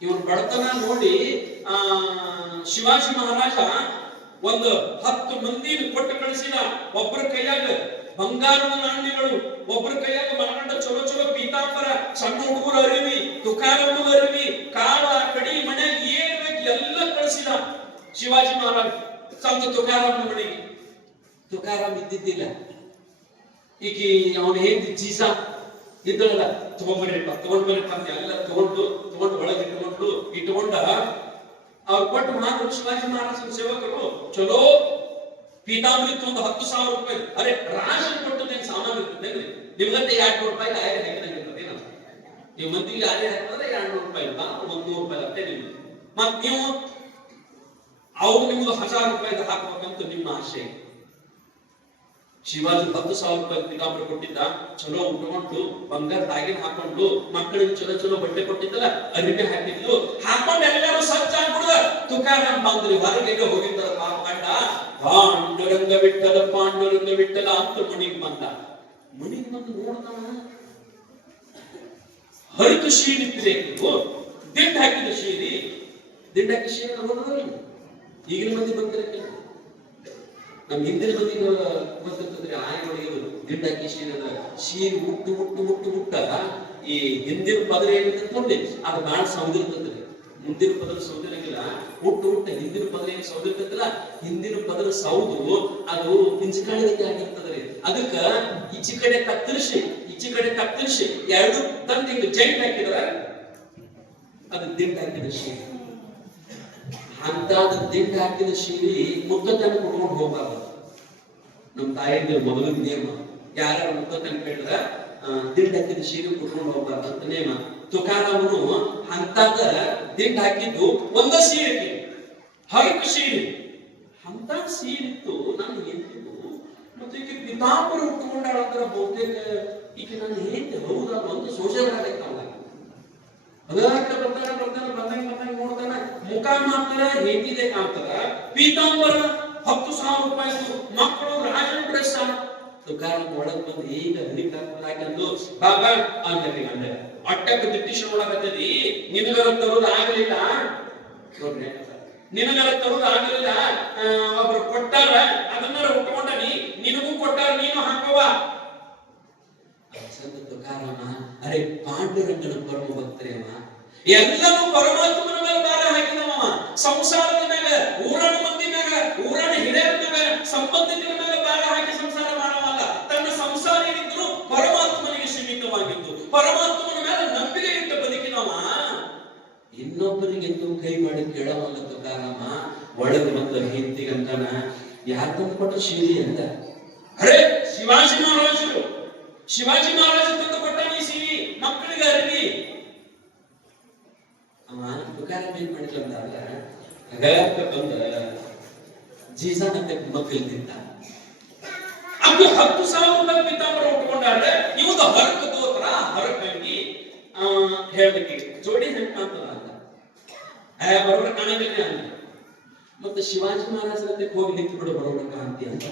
ಇವ್ರ ಬಡತನ ನೋಡಿ ಶಿವಾಜಿ ಮಹಾರಾಜ ಒಂದು 10 ಮಂದಿನ ಕೊಟ್ಟು ಕಳಿಸಿದ. ಒಬ್ಬರ ಕೈಯಾಗ ಬಂಗಾರದ ನಾಣ್ಯಗಳು, ಒಬ್ಬರ ಕೈಯಾಗ ಮನಗಂಡ ಚಲೋ ಚಲೋ ಪೀತಾಂಬರ, ಸಣ್ಣ ಹುಡುಗರ ಅರಿವಿ, ತುಕಾರಾಮನ ಅರಿವಿ, ಕಾಳ ಕಡಿ ಮನೆಗೆ ಏನ್ ಬೇಕು ಎಲ್ಲ ಕಳಿಸಿದ ಶಿವಾಜಿ ಮಹಾರಾಜ ಸಂತ ತುಕಾರಾಮನ ಮನೆಗೆ. ತುಕಾರಾಮ್ ಇದ್ದಿದ್ದಿಲ್ಲ. ಈಗ ಅವನು ಹೇಳಿ ಜೀಸ ಇದ್ದಲ್ಲ, ತಗೊಂಡ್ಬರ್ರಿಪ್ಪ ತಗೊಂಡ್ಬರ್ರಿಪ್ಪ ಅಂತ ಎಲ್ಲ ತಗೊಂಡು ಒಳಗೆ ಇಟ್ಕೊಂಡ ಅವ್ರು ಕೊಟ್ಟು ಮಹಾರಾಜ ಶಿವಾಜಿ ಮಹಾರಾಜನ ಸೇವಕರು ಚಲೋ ಪೀತಾಂಬರಿ ಒಂದು 10,000 ರೂಪಾಯಿ. ಅರೆ ರಾಶನ್ ಕೊಟ್ಟದೇನು ಸಾಮಾನು ಇರ್ತದೆ ನಿಮ್ಗಂತೆ 200 ರೂಪಾಯಿ ಆಯ್ಕೆ ಹಾಕಿದಂಗಿರ್ತದೆ. ನೀವು ಮಂದಿಗೆ ಆಯ್ಕೆ ಹಾಕಿದ್ರೆ 200 ರೂಪಾಯಿ, 100 ರೂಪಾಯಿ ಅಷ್ಟೇ ನಿಮ್ಗೆ. ಮತ್ ನೀವು ಅವ್ರು ನಿಮ್ಗೆ 1000 ರೂಪಾಯಿ ಹಾಕ್ಬೇಕಂತ ನಿಮ್ಮ ಆಶೆ. ಶಿವಾಜಿ 10,000 ರೂಪಾಯಿ ಪೀತಾಂಬರಿ ಕೊಟ್ಟಿದ್ದ, ಚಲೋ ಉಟ್ಕೊಂಡು ಬಂಗಾರ ಹಾಗಿನ ಹಾಕೊಂಡು, ಮಕ್ಕಳಿಗೆ ಚಲೋ ಚಲೋ ಬಟ್ಟೆ ಕೊಟ್ಟಿದ್ದಲ್ಲ, ಅರಿವೆ ಹಾಕಿದ್ಲು, ಹಾಕೊಂಡು ಎಲ್ಲರೂ ಸಜ್ಜ ಆಗ್ಬಿಡುದ. ತುಕಾರಾಮ್ ಬಂದ್ರಿ ಹೊರಗೆ ಹೋಗಿದ್ದ ಕಂಡ, ಪಾಂಡುರಂಗ ಬಿಟ್ಟಲ ಪಾಂಡುರಂಗ ಬಿಟ್ಟಲ ಅಂತ ಮಣಿಗೆ ಬಂದ. ಮಣಿಗೆ ಬಂದು ನೋಡ್ತಾನ, ಹರಿತು ಶೀರಿದ್ರೆ ದಿಂಡ್ ಹಾಕಿದ ಶೀರಿ, ದಿಂಡ್ ಹಾಕಿ ಶೀರಿ ನೋಡಿದ್ರೆ ಈಗಿನ ಮಂದಿ ಬಂದಿರಕ್ಕೆ ನಮ್ ಹಿಂದಿನ ಮಂದಿ ಗೊತ್ತಿರ್ತದ್ರಿ. ಆಯಗಳಿಗೆ ದಿಂಡ್ ಹಾಕಿ ಶೀರಿ ಮುಟ್ಟು ಮುಟ್ಟು ಮುಟ್ಟು ಮುಟ್ಟ ಈ ಹಿಂದಿನ ಪದರ ಏನಿದೆ ನೋಡಿ ಅದು ಬಾಳ ಸೌದಿರ್ತದ್ರಿ. ಮುಂದಿನ ಪದರ ಸೌದಿರಂಗಿಲ್ಲ, ಹುಟ್ಟು ಹಿಂದಿನ ಪದರ ಏನು ಸೌದಿರ್ತೈತಲ್ಲ, ಹಿಂದಿನ ಪದರ ಸೌದು ಅದು ಇಂಚಿಕಾಳಿದಂಗೆ ಆಗಿರ್ತದ್ರಿ. ಅದಕ್ಕ ಈಚಿ ಕಡೆ ಕತ್ತರಿಸಿ ಎರಡು ತಂದು ಹಿಂಗ ಜೈಂಟ್ ಹಾಕಿದ್ರ ಅದು ದಿಂಡ್ ಹಾಕಿದ ಶೀಲಿ. ಅಂತಾದ ದಿಂಡ್ ಹಾಕಿದ ಶೀಲಿ ಮುತ್ತನ್ನ ಕುಟ್ಕೊಂಡು ಹೋಗ್ಬಾರ್ದು. ನಮ್ಮ ತಾಯಿಯ ಮೊದಲ ನೇಮ, ಯಾರ ಮುತ್ತನ್ನ ಕೇಳಿದ್ರ ದಿಂಡ್ ಹಾಕಿದ ಶೀಲಿ ಕುಟ್ಕೊಂಡು ಹೋಗ್ಬಾರ್ದು ಅಂತ ನೇಮ. ತುಕಾರಾಮನು ಅಂತಾದ ದಿಂಡ್ ಹಾಕಿದ್ದು ಒಂದ ಸೀರೆ, ಹರಕ ಸೀರೆ, ಅಂತ ಸೀರಿತ್ತು. ನಾನು ಹೇಳ್ತಿದ್ದು ಮತ್ತೆ ಈಗ ಪಿತಾಂಬರ ಉಟ್ಕೊಂಡಾಳ ಅಂತರ ಬಹುತೇಕ ಈಗ ನಾನು ಹೇಳ್ತೆ ಹೌದಾ ಒಂದು ಸೋಷಿಯಲ್ ಆಗೈತಲ್ಲ. ಅದಕ್ಕೆ ಬರ್ತಾನೆ ನೋಡ್ತಾನ ಮುಖ ಮಾತ್ರ ಹೇಗಿದೆ ಕಾಣ್ತದ. ಪೀತಾಂಬರ 10,000 ರೂಪಾಯಿ ಮಕ್ಕಳು ರಾಜನ ಡ್ರೆಸ್. ತುಕಾರಾಮ ಒಳಗ್ ಬಂದು ಈಗ ಹರಿಕಾಕಂದು ಬಾಬಾ ಅಂದ್ರಿ ಅಂದೆ ಅಟ್ಟಕ್ಕೆ ದಿಟ್ಟಿಶ ಒಳಗತ್ತದಿ ನಿನಗರ ತರೋದು ಆಗಲಿಲ್ಲ, ನಿನಗರ ತರೋದು ಆಗಲಿಲ್ಲ, ಒಬ್ರು ಕೊಟ್ಟಾರ ಅದನ್ನ ಉಟ್ಕೊಂಡನಿ, ನಿನಗೂ ಕೊಟ್ಟಾರ ನೀನು ಹಾಕೋವ. ತುಕಾರಾಮ ಅರೆ ಪಾಂಡುರಂಗನ ಪರಮ ಭಕ್ತರೇವ, ಎಲ್ಲರೂ ಪರಮಾತ್ಮನ ಮೇಲೆ ಭಾರ ಹಾಕಿದವ. ಸಂಸಾರದ ಮೇಲೆ, ಊರನ ಮಂದಿ ಮೇಲೆ, ಊರನ ಹಿರಿಯರ ಮೇಲೆ, ಸಂಬಂಧಿಕರ ಮೇಲೆ ಭಾರ ಹಾಕಿ ಸಂಸಾರ ಮಾಡವಲ್ಲ. ತನ್ನ ಸಂಸಾರ ಏನಿದ್ರು ಪರಮಾತ್ಮನಿಗೆ ಸೀಮಿತವಾಗಿತ್ತು. ಪರಮಾತ್ಮನ ಮೇಲೆ ನಂಬಿಕೆ ಇಟ್ಟ ಬದುಕಿನವ. ಇನ್ನೊಬ್ಬರಿಗೆ ಕೈ ಮಾಡಿ ಕೇಳವಲ್ಲ ತುಕಾರಾಮ. ಒಳಗೆ ಬಂದ ಹಿಂತಿಗಂತಾನ ಯಾರು ತಂದು ಕೊಟ್ಟ ಶೀಲಿ ಅಂತ. ಅರೆ ಶಿವಾಜಿ ಮಹಾರಾಜರು ತಂದು ಕೊಟ್ಟ ಈ ಸೀಲಿ ಮಕ್ಕಳಿಗೆ ಅರಿವಿ. ಅವ ತುಕಾರಾಮ ಏನ್ ಮಾಡಿದ್ರಂದಾಗ ಬಂದ ಜೀಸನಂತೆ ಮಕ್ಕಳಿದ್ದ ಅದು 10,000 ರೂಪಾಯಿ ಪೀತಾಂಬರ ಉಟ್ಕೊಂಡಾರೆ. ಇವ್ದು ಹರಕ ತೋತ್ರ ಹರಕಂಗಿ ಹೇಳ್ಬೇಕು ಜೋಡಿ ಹೆಂಗ ಅಂತ ಬರೋಬರ ಕಾಣಂಗಿಲ್ಲ ಅಂತ. ಮತ್ತೆ ಶಿವಾಜಿ ಮಹಾರಾಜರಂತೆ ಹೋಗಿ ನಿಂತು ಬಿಡು ಬರೋಬರ ಕಾಂತಿ ಅಂತ.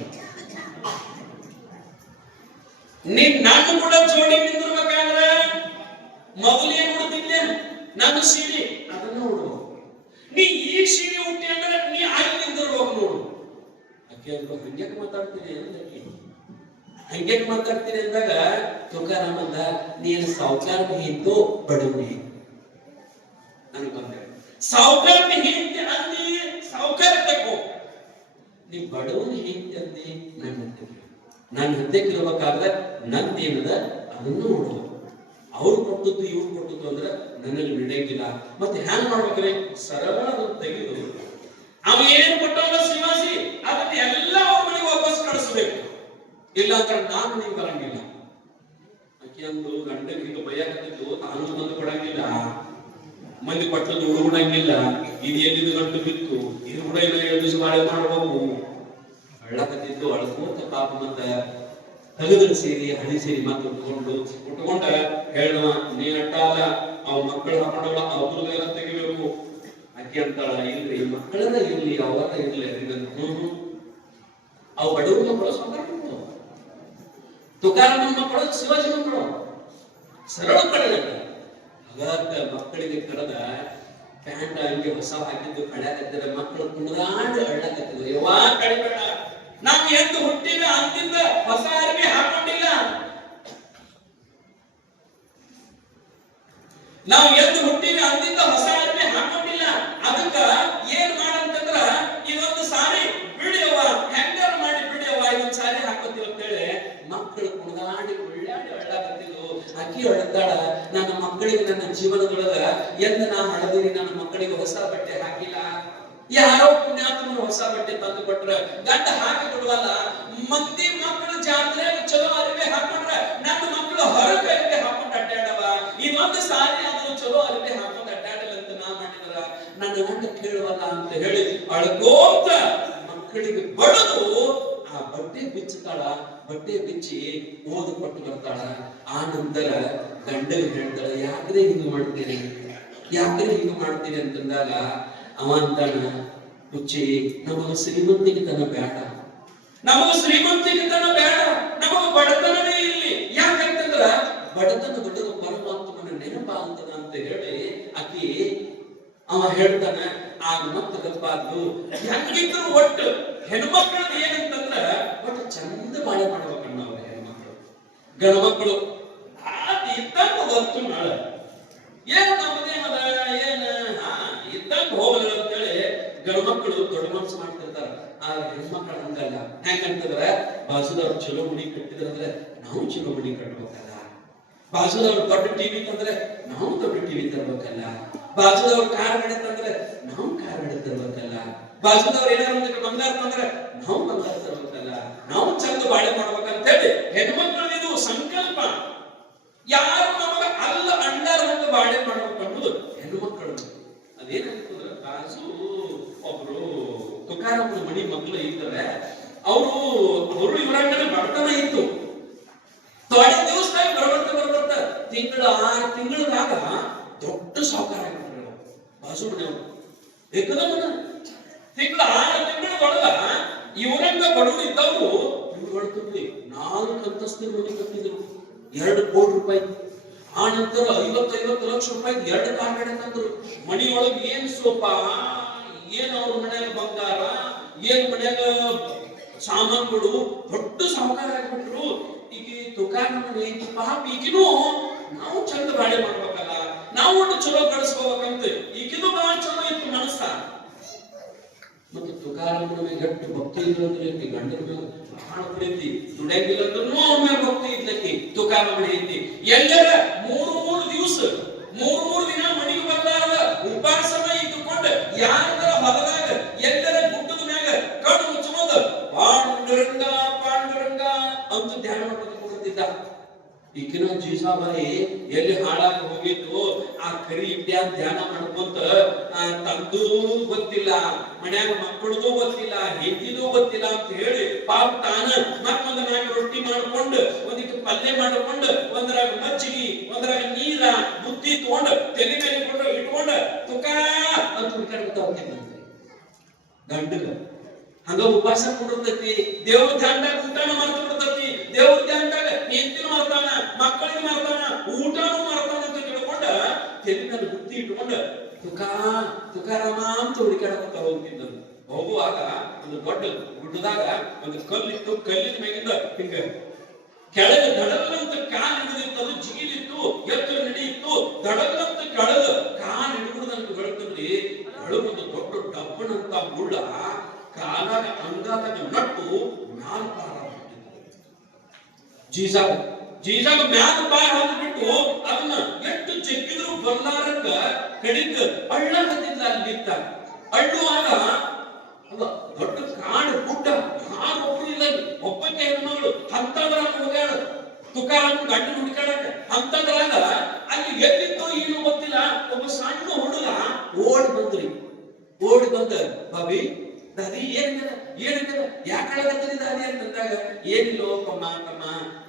ನೀನ್ ನಾನು ಕೂಡ ಜೋಡಿ ನಿಂದಿರ್ಬೇಕಾದ್ರೆ ಮೊದಲು ಏನ್ ನೋಡ್ತಿದ್ದೆ ನನ್ನ ಸೀರೆ ಅದನ್ನ ನೋಡು. ನೀ ಈ ಸೀರೆ ಹುಟ್ಟಿ ಅಂದ್ರೆ ನೀ ಅಲ್ಲಿ ನಿಂದಿರ್ಬೇಕು ನೋಡು. ಅಕ್ಕಿ ಅನ್ಕೋ ಹಂಗ್ಯಾಕೆ ಮಾತಾಡ್ತೀನಿ ಅಂದ್ರೆ ಹಂಗ್ಯಾಕೆ ಮಾತಾಡ್ತೀನಿ ಅಂದಾಗ ತುಕಾರಾಮ ಅಂದ ನೀನು ಸಾವುಕಾರನ ಹಿಂದೂ ಬಡವನಿ. ನನಗೆ ಬಂದೆ ಸಾವುಕಾರನ ಹಿಂದೆ ಅಂದಿ ಸಾವುಕಾರ ತಗೋ, ನೀ ಬಡವನ ಹಿಂದೆ ಅಂದಿ ನನ್ನ ಹತ್ಯೆಗೆ ಇರ್ಬೇಕಾದ್ರೆ ನಂದೇನದ ಅದನ್ನು ನೋಡು. ಅವ್ರು ಕೊಟ್ಟದ್ದು ಇವ್ರು ಕೊಟ್ಟದ್ದು ಅಂದ್ರೆ ನನಗೆ ನಡೆಯಂಗಿಲ್ಲ. ಮತ್ತೆ ಹ್ಯಾಂಗ್ ಮಾಡ್ಬೇಕ್ರೆ ಸರಳ ಅದನ್ನು ತೆಗೆದು ಅವ ಏನೇನು ಕೊಟ್ಟವಲ್ಲ ಶ್ರೀವಾಸಿ ಅದನ್ನ ಎಲ್ಲ ಅವ್ರ ಮನೆಗೆ ವಾಪಸ್ ಕಳಿಸ್ಬೇಕು. ಇಲ್ಲ ಅಂದ್ರೆ ನಾನು ನೀವು ಬರಂಗಿಲ್ಲ. ಅಕ್ಕಿಯಂದು ಗಂಡನಿಗೆ ಭಯಕತ್ತಿದ್ದು ತಾನು ತಂದು ಕೊಡಂಗಿಲ್ಲ, ಮಂದಿ ಪಟ್ಟದ್ದು ಉಡುಗುಡಂಗಿಲ್ಲ. ಇದು ಎಲ್ಲಿದ್ದು ಗಂಟು ಬಿತ್ತು ಇದು ಕೂಡ ಇಲ್ಲ 7 ದಿವಸ ಬಾಳೆ ಮಾಡ್ಬೇಕು. ಹಳ್ಳಕತ್ತಿದ್ದು ಅಳ್ಕೋತ ಪಾಪ ಮತ್ತ ತಗದ ಸೇರಿ ಹಳಿ ಸೇರಿ ಮತ್ತೆ ಉಟ್ಕೊಂಡ ಹೇಳುವ ನೀ ಅಟ್ಟ ಅಲ್ಲ ಅವ್ ಮಕ್ಕಳು ಹಾಕೊಂಡವಳ ಅವ್ರದೆಲ್ಲ ತೆಗಿಬೇಕು. ಅಕ್ಕಿ ಅಂತಾಳ ಇಲ್ರಿ ಮಕ್ಕಳನ್ನ ಇರ್ಲಿ ಅವರ ಇರ್ಲಿ ಅವು ಬಡವ್ರ ಮಕ್ಕಳು ಸಂಬಂಧ ತುಕಾರಾಮ ಮಕ್ಕಳು ಶಿವಾಜಿ ಮಕ್ಕಳು ಸರಳ ಕಡೆ ಹಾಗಾದ ಮಕ್ಕಳಿಗೆ ಕರೆದ ಪ್ಯಾಂಟ್ ಹಂಗೆ ಹೊಸ ಹಾಕಿದ್ದು ಕಳ್ಯಾಕತ್ತಿರ ಮಕ್ಕಳು ಕುಣದಾಂಡು ಅಳ್ಳಕತ್ತಿದ್ರು. ಯವ್ವಾ ಕಡಿಬೇಡ, ನಾವು ಎಂದು ಹುಟ್ಟಿಲ್ಲ ಅಂತಿಂದ ಹೊಸ ಅರಿವಿ ಹಾಕೊಂಡಿಲ್ಲ. ನಾವು ಎಂದು ಹುಟ್ಟಿವಿ ಅಂತಿಂದ ಹೊಸ ಅರಿವಿ ಹಾಕೊಂಡಿಲ್ಲ. ಅದಕ್ಕ ಏನ್ ಮಾಡಂತಂದ್ರ ಇದೊಂದು ಸಾರಿ ಬಿಡಿಯವ್ವ, ಹೆಂಗಾರ ಮಾಡಿ ಬಿಡಿಯವ್ವ, ಇದೊಂದು ಸಾರಿ ಹಾಕೋತೀವಿ ಅಂತೇಳಿ ಮಕ್ಕಳು ಕುಣದಾಡಿ ಉಳ್ಳಾಡಿ ಅಳ್ಳಕತ್ತಿದ್ರು. ಅಕ್ಕಿ ಅಳ್ತಾಳ, ನನ್ನ ಮಕ್ಕಳಿಗೆ ನನ್ನ ಜೀವನದೊಳಗ ಎಂದು ನಾ ಹಳದಿರಿ ನನ್ನ ಮಕ್ಕಳಿಗೆ ಹೊಸ ಬಟ್ಟೆ ಹಾಕಿಲ್ಲ. ಯಾರೋ ಪುಣ್ಯಾತ್ಮರು ಹೊಸ ಬಟ್ಟೆ ತಂದು ಕೊಟ್ರ ಗಂಡ ಹಾಕಿ ಕೊಡುವಲ್ಲ. ಮಂದಿ ಮಕ್ಕಳು ಜಾತ್ರೆ ಚಲೋ ಅರಿವೆ ಹಾಕೊಂಡ್ರ ನನ್ನ ಮಕ್ಕಳು ಹೊರಗೆ ಅರಿವೆ ಹಾಕೊಂಡು ಅಡ್ಡಾಡವ. ಇದೊಂದು ಸಾರಿ ಆದ್ರೂ ಚಲೋ ಅರಿವೆ ಹಾಕೊಂಡು ಅಡ್ಡಾಡಲ್ಲ ಅಂತ ನಾ ಮಾಡಿದ್ರ ನನ್ನ ಗಂಡ ಕೇಳುವಲ್ಲ ಅಂತ ಹೇಳಿ ಅಳ್ಕೋತ ಮಕ್ಕಳಿಗೆ ಬಡದು ಆ ಬಟ್ಟೆ ಬಿಚ್ಚತಾಳ. ಬಟ್ಟೆ ಬಿಚ್ಚಿ ಓದು ಕೊಟ್ಟು ಬರ್ತಾಳ. ಆ ನಂತರ ಗಂಡಗೆ ಹೇಳ್ತಾಳ ಯಾಕ್ರೆ ಹಿಂಗ ಮಾಡ್ತೀನಿ ಅಂತಂದಾಗ ಅವ ಅಂತಾನ ಹುಚ್ಚಿ ನಮಗ ಶ್ರೀಮಂತಿಗೆತನ ಬೇಡ, ನಮಗ ಬಡತನವೇ ಇಲ್ಲಿ. ಯಾಕಂತಂದ್ರ ಬಡತನ ದೊಡ್ಡದು ಪರಮಾತ್ಮನ ನೆನಪ ಅಂತದ ಅಂತ ಹೇಳಿ ಆಕಿ ಅವ ಹೇಳ್ತಾನ. ಆಗ ಮತ್ತೆ ಗಪ್ಪಾದ್ದು ಹೆಂಗಿದ್ರು ಒಟ್ಟು ಹೆಣ್ಮಕ್ಳು ಏನಂತಂದ್ರ ಒಟ್ಟು ಚಂದ ಬಾಳೆ ಮಾಡ್ಬೇಕಣ್ಣ. ಅವ್ರ ಹೆಣ್ಮಕ್ಳು ಗಣಮಕ್ಳು ಇದ್ದಂಗ ಹೊತ್ತು ನಾಳ ಏನ್ ನಮ್ಮದೇನದ ಏನ್ ಇದ್ದಂಗ ಹೋಗಲ್ಲ ಅಂತೇಳಿ ಗಣಮಕ್ಳು ದೊಡ್ಡ ಮನಸ್ಸು ಮಾಡ್ತಿರ್ತಾರ. ಆ ಹೆಣ್ಮಕ್ಳು ಹಂಗಲ್ಲ. ಹೆಂಗಂತಂದ್ರ ಬಾಜುದವ್ರು ಚಲೋ ಮನಿ ಕಟ್ಟಿದ್ರಂದ್ರೆ ನಾವು ಚಲೋ ಮನಿ ಕಟ್ಬೇಕಲ್ಲ, ಬಾಜುದವ್ರು ದೊಡ್ಡ ಟಿವಿ ತಂದ್ರೆ ನಾವು ದೊಡ್ಡ ಟಿವಿ ತರ್ಬೇಕಲ್ಲ, ಬಾಜುದವ್ರು ಕಾರ್ ಗಾಡಿ ತಂದ್ರೆ ನಾವು ಕಾರ್ ಗಾಡಿ ತರ್ಬೇಕಲ್ಲ, ಬಾಜುದವ್ರು ಏನಾದ್ರು ಒಂದು ಬಂಗಾರ ತಂದ್ರೆ ನಾವು ಬಂಗಾರ ತರ್ಬೇಕಲ್ಲ, ನಾವು ಚಂದ ಬಾಳೆ ಮಾಡ್ಬೇಕಂತ ಹೇಳಿ ಹೆಣ್ಮಕ್ಳದ್ದು ಸಂಕಲ್ಪ. ಯಾರು ನಮಗ ಅಲ್ಲ ಅಣ್ಣಾರ್ದಂಗ ಬಾಳೆ ಮಾಡ್ಬೇಕು ಅನ್ನೋದು ಹೆಣ್ಮಕ್ಳು. ಅದೇನಾಗ್ತದ್ರ ಬಾಜು ಒಬ್ರು ತುಕಾರಾಮನ ಮಣಿ ಮಕ್ಕಳು ಇದ್ದಾರೆ. ಅವರು ಇವರಂಗನೆ ಬಡತನ ಇತ್ತು. ತೊಡೆ ದಿವಸದಾಗ ಬರ್ಬರ್ತ ತಿಂಗಳ 6 ತಿಂಗಳದಾಗ ದೊಡ್ಡ ಸಾವುಕಾರ ಆಗ್ಬಿಟ್ರು ಬಾಜು ಮನೆಯವರು. ಏಕದಮ್ಮನ ತಿಂಗಳ 6 ತಿಂಗಳದೊಳಗ ಇವರಂಗ ಬಡವರು ಇದ್ದವರು ಇವ್ರು 4 ಅಂತಸ್ತಿನ ಮನೆ ಕಟ್ಟಿದ್ರು, 2 ಕೋಟಿ ರೂಪಾಯಿ. ಆ ನಂತರ 50 ಲಕ್ಷ ರೂಪಾಯಿ 2 ಕಾರ್ ಗಾಡಿ ತಂದ್ರು. ಮನೆಯೊಳಗೆ ಏನ್ ಸೋಫಾ, ಏನ್ ಅವ್ರ ಮನ್ಯಾಗ ಬಂಗಾರ, ಏನ್ ಮನ್ಯಾಗ ಸಾಮಾನುಗಳು, ದೊಡ್ಡ ಸಾವುಕಾರ ಆಗ್ಬಿಟ್ರು. ಈಗ ತುಕಾರಮ್ಮನ ಹೆಂಡತಿ ಪಾಪ ಈಗಿನೂ ನಾವು ಚಂದ ಬಾಳೆ ಮಾಡ್ಬೇಕಲ್ಲ, ನಾವು ಒಂದು ಚಲೋ ಗಳಿಸ್ಕೋಬೇಕಂತ ಈಗಿನೂ ಬಹಳ ಚಲೋ ಇತ್ತು ಮನಸ್ಸ. ಮತ್ತು ತುಕಾರಮ್ಮನ ಮೇಲೆ ಗಟ್ಟಿ ಭಕ್ತಿ ಇದ್ರಂದ್ರೆ ಗಂಡನ ಮೇಲೆ ಬಹಳ ಪ್ರೀತಿ, ದುಡಿಯಂಗಿಲ್ಲ ಅಂದ್ರೂ ಅವ್ರ ಮೇಲೆ ಭಕ್ತಿ ಇದ್ಲಕ್ಕಿ ತುಕಾರಮ್ಮನ ಹೆಂಡತಿ. ಎಲ್ಲರ 3 ದಿವಸ 3 ದಿನ ಮನೆಗೆ ಬಂದಾಗ ಉಪವಾಸನ ಇದ್ದುಕೊಂಡು ಯಾರ ಹೊಲದಾಗ ಎಲ್ಲರ ಗುಡ್ಡದ ಮ್ಯಾಗ ಕಣ್ಣು ಮುಚ್ಚಿಕೊಂಡು ಪಾಂಡುರಂಗ ಪಾಂಡುರಂಗ ಅಂತ ಧ್ಯಾನ ಮಾಡ್ಕೊಂಡು ಕೂತಿದ್ದ. ಈಗಿನ ಜೀಸಾಬಾಯಿ ಎಲ್ಲಿ ಹಾಳಾಗಿ ಹೋಗಿತ್ತು ಆ ಕರಿ ಇಡ್ಯ ಧ್ಯಾನ ಮಾಡ್ಕೊಂತ ತಂದು ಗೊತ್ತಿಲ್ಲ, ಮನ್ಯಾಗ ಮಕ್ಕಳದು ಗೊತ್ತಿಲ್ಲ, ಹೆಂಡತಿದು ಗೊತ್ತಿಲ್ಲ ಅಂತ ಹೇಳಿ ಪಾಪ ತಾನ ಮತ್ತೊಂದ ಮ್ಯಾಗ ರೊಟ್ಟಿ ಮಾಡ್ಕೊಂಡು ಒಂದಿಕ್ಕೆ ಪಲ್ಯ ಮಾಡ್ಕೊಂಡು ಒಂದ್ರಾಗ ಮಜ್ಜಿಗೆ ಒಂದ್ರಾಗ ನೀರ ಬುದ್ಧಿ ತಗೊಂಡು ತಲೆ ಮೇಲೆ ಇಟ್ಕೊಂಡು ತುಕಾ ಅಂತ ಹುಡ್ಕಾಡ್ತಾ ಹೋಗ್ತಿದ್ದಂತೆ ಗಂಡಗ. ಹಂಗ ಉಪವಾಸ ಕೊಡಿರ್ತೈತಿ, ದೇವ್ರ ಧ್ಯಾನದಾಗ ಊಟನ ಮಾಡ್ತಾ ಬಿಡ್ತೈತಿ, ದೇವ್ರ ಧ್ಯಾನದಾಗ ಹೆಂಡತಿನೂ ಮಾಡ್ತಾನ, ಮಕ್ಕಳಿಗೆ ಮಾಡ್ತಾನ, ಊಟನೂ ಮಾಡ್ತಾನ ಅಂತ ತಿಳ್ಕೊಂಡ ತಲೆ ಮೇಲೆ ಬುದ್ಧಿ ಇಟ್ಕೊಂಡು ತುಕಾರಾಮ ಅಂತ ಹುಡುಕಾಡಕ ಹೋಗ್ತಿದ್ದಂತೆ. ಹೋಗುವಾಗ ಒಂದು ದೊಡ್ಡ ಗುಡ್ಡದಾಗ ಒಂದು ಕಲ್ಲಿತ್ತು, ಕಲ್ಲಿನ ಮ್ಯಾಗಿಂದ ಹಿಂಗ ಕೆಳಗೆ ದಡಗಂತ ಕಾಲ್ ಹಿಡಿದಿತ್ತು, ಅದು ಜಿಗಿಲಿತ್ತು, ಎತ್ತರ ನಡಿಯಿತ್ತು, ದಡಗಂತ ಕೆಳಗ ಕಾಲ್ ಹಿಡಿದುದಂತ ಬೆಳಕಂದ್ರಿ ಒಳಗ ಒಂದು ದೊಡ್ಡ ಡಬ್ಬನಂತ ಮುಳ್ಳ ಕಾಲಾಗ ಅಂಗಾದಾಗ ನಟ್ಟು ಮ್ಯಾಲ ಪಾರ ಜೀಜಾಗ ಮ್ಯಾಲ ಪಾರ ಹೊಂದ್ಬಿಟ್ಟು ಅದನ್ನ ಎಷ್ಟು ಚೆಕ್ಕಿದ್ರು ಬರ್ಲಾರಂಗ ಕಡಿದ ಹಳ್ಳ ಹತ್ತಿದ್ದ ಅಲ್ಲಿತ್ತ. ಹಳ್ಳುವಾಗ ಅಲ್ಲ ದೊಡ್ಡ ಕಾಡು ಗುಡ್ಡ, ಯಾರು ಒಬ್ರು ಇಲ್ಲ, ಒಬ್ಬಕ್ಕೆ ಹೆಣ್ಮಗಳು ಅಂತಂದ್ರಾಗ ಹೋಗ್ಯಾಳ ತುಕಾರಾಮ ಗಂಡನ ಹುಡುಕಾಡಕ. ಅಂತಂದ್ರಾಗ ಅಲ್ಲಿ ಎಲ್ಲಿತ್ತೋ ಏನು ಗೊತ್ತಿಲ್ಲ, ಒಬ್ಬ ಸಣ್ಣ ಹುಡುಗ ಓಡಿ ಬಂದ ಬಾಬಿ ದಾದಿ ಏನಿಲ್ಲ ಯಾಕಳಗತ್ತಿದ ದಾದಿ ಅಂತಂದಾಗ ಏನಿಲ್ಲೋ ಕಮ್ಮ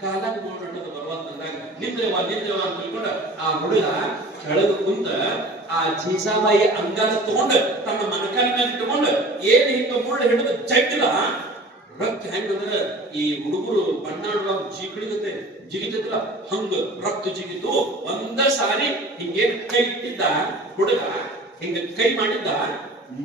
ಕಾಲಾಗ ನೋಡ್ಬಿಟ್ಟು ಬರುವಂತಂದಾಗ ನಿಂದ್ರವ ಅಂತ ತಿಳ್ಕೊಂಡ ಆ ಹುಡುಗ ಕೆಳಗ ಕುಂತ ಆ ಜೀಸಾಬಾಯಿ ಅಂಗಾಲ ತಗೊಂಡು ತನ್ನ ಮನಕಾಲ ಮೇಲೆ ಇಟ್ಕೊಂಡು ಏನ್ ಹಿಂಗ ಮುಳ್ಳು ಹಿಡಿದು ಜಗ್ಗಿದ ರಕ್ತ ಹೆಂಗಂದ್ರ ಈ ಹುಡುಗರು ಬಣ್ಣಾಡುವಾಗ ಜಿಗಿತೈತಲ್ಲ ಹಂಗ ರಕ್ತ ಜಿಗಿತು. ಒಂದ ಸಾರಿ ಹಿಂಗೇನ್ ಕೈ ಇಟ್ಟಿದ್ದ ಹುಡುಗ, ಹಿಂಗ ಕೈ ಮಾಡಿದ್ದ,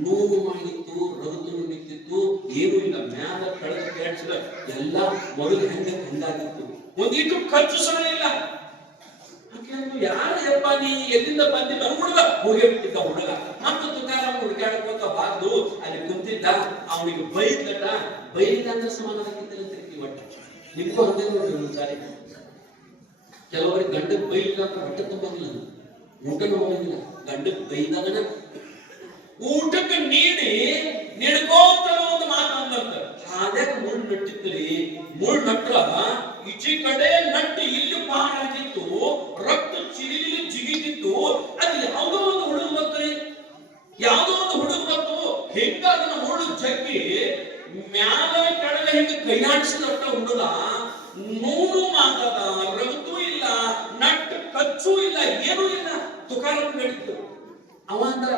ನೋವು ಮಾಡಿತ್ತು, ರಗತು ನಿಂತಿತ್ತು, ಏನು ಇಲ್ಲ, ಮ್ಯಾಲ ಕೆಳಗ ಕೇಳಿಸಿದ ಎಲ್ಲ ಮೊದಲು ಹೆಂಗಾಗಿತ್ತು, ಒಂದಿಟ್ಟು ಖರ್ಚು ಸಹ ಇಲ್ಲ. ಯಾರ ಯಪ್ಪ ನೀ ಎಲ್ಲಿಂದ ಬಂದಿಲ್ಲ ಹುಡುಗ ಹೋಗಿ ಬಿಟ್ಟಿದ್ದ ಹುಡುಗ. ಮತ್ತು ತುಕಾರಾಮ ಹುಡುಕಾಡ್ಕೋತ ಬಾರ್ದು ಅಲ್ಲಿ ಕುಂತಿದ್ದ, ಅವನಿಗೆ ಬೈಲಿಲ್ಲ ಅಂದ್ರೆ ಸಮಾಧಾನಕ್ಕಿಂತಲೇ ಒಟ್ಟು ನಿಮ್ಗೂ ಹಂಗೆ ನೋಡ್ರಿ ಒಂದ್ಸಾರಿ. ಕೆಲವರಿಗೆ ಗಂಡಕ್ಕೆ ಬೈಲಿಲ್ಲ ಅಂದ್ರೆ ಹೊಟ್ಟೆ ತುಂಬಂಗಿಲ್ಲ, ಊಟನೂ ಹೋಗಿಲ್ಲ. ಗಂಡಕ್ಕೆ ಬೈದಾಗನ ಊಟಕ್ಕೆ ನೀಡಿ ನಿಡ್ಕೋತ ಒಂದು ಮಾತಂದಂತ ಹಾದ್ಯಾಗ ಮುಳ್ಳು ನಟ್ಟಿದ್ರಿ, ಮುಳ್ಳು ನಟ್ರ ಈಚೆ ಕಡೆ ನಟ್ಟಿ ಇಲ್ಲಿ ಪಾರಾಗಿತ್ತು, ರಕ್ತ ಚಿರಿಲಿ ಜಿಗಿತಿತ್ತು. ಅದು ಯಾವುದೋ ಒಂದು ಹುಡುಗ ಬಂತು ಹೆಂಗ ಅದನ್ನ ಮುಳ್ಳು ಜಗ್ಗಿ ಮ್ಯಾಲ ಕೆಳಗೆ ಹಿಂಗ ಕೈಯಾಡಿಸಿದಟ್ಟ ಹುಡುಗ ನೂನು ಮಾತದ, ರಗತೂ ಇಲ್ಲ, ನಟ್ಟು ಕಚ್ಚೂ ಇಲ್ಲ, ಏನೂ ಇಲ್ಲ. ತುಕಾರಾಮ ಹೇಳಿತ್ತು ಅವ ಅಂದ್ರ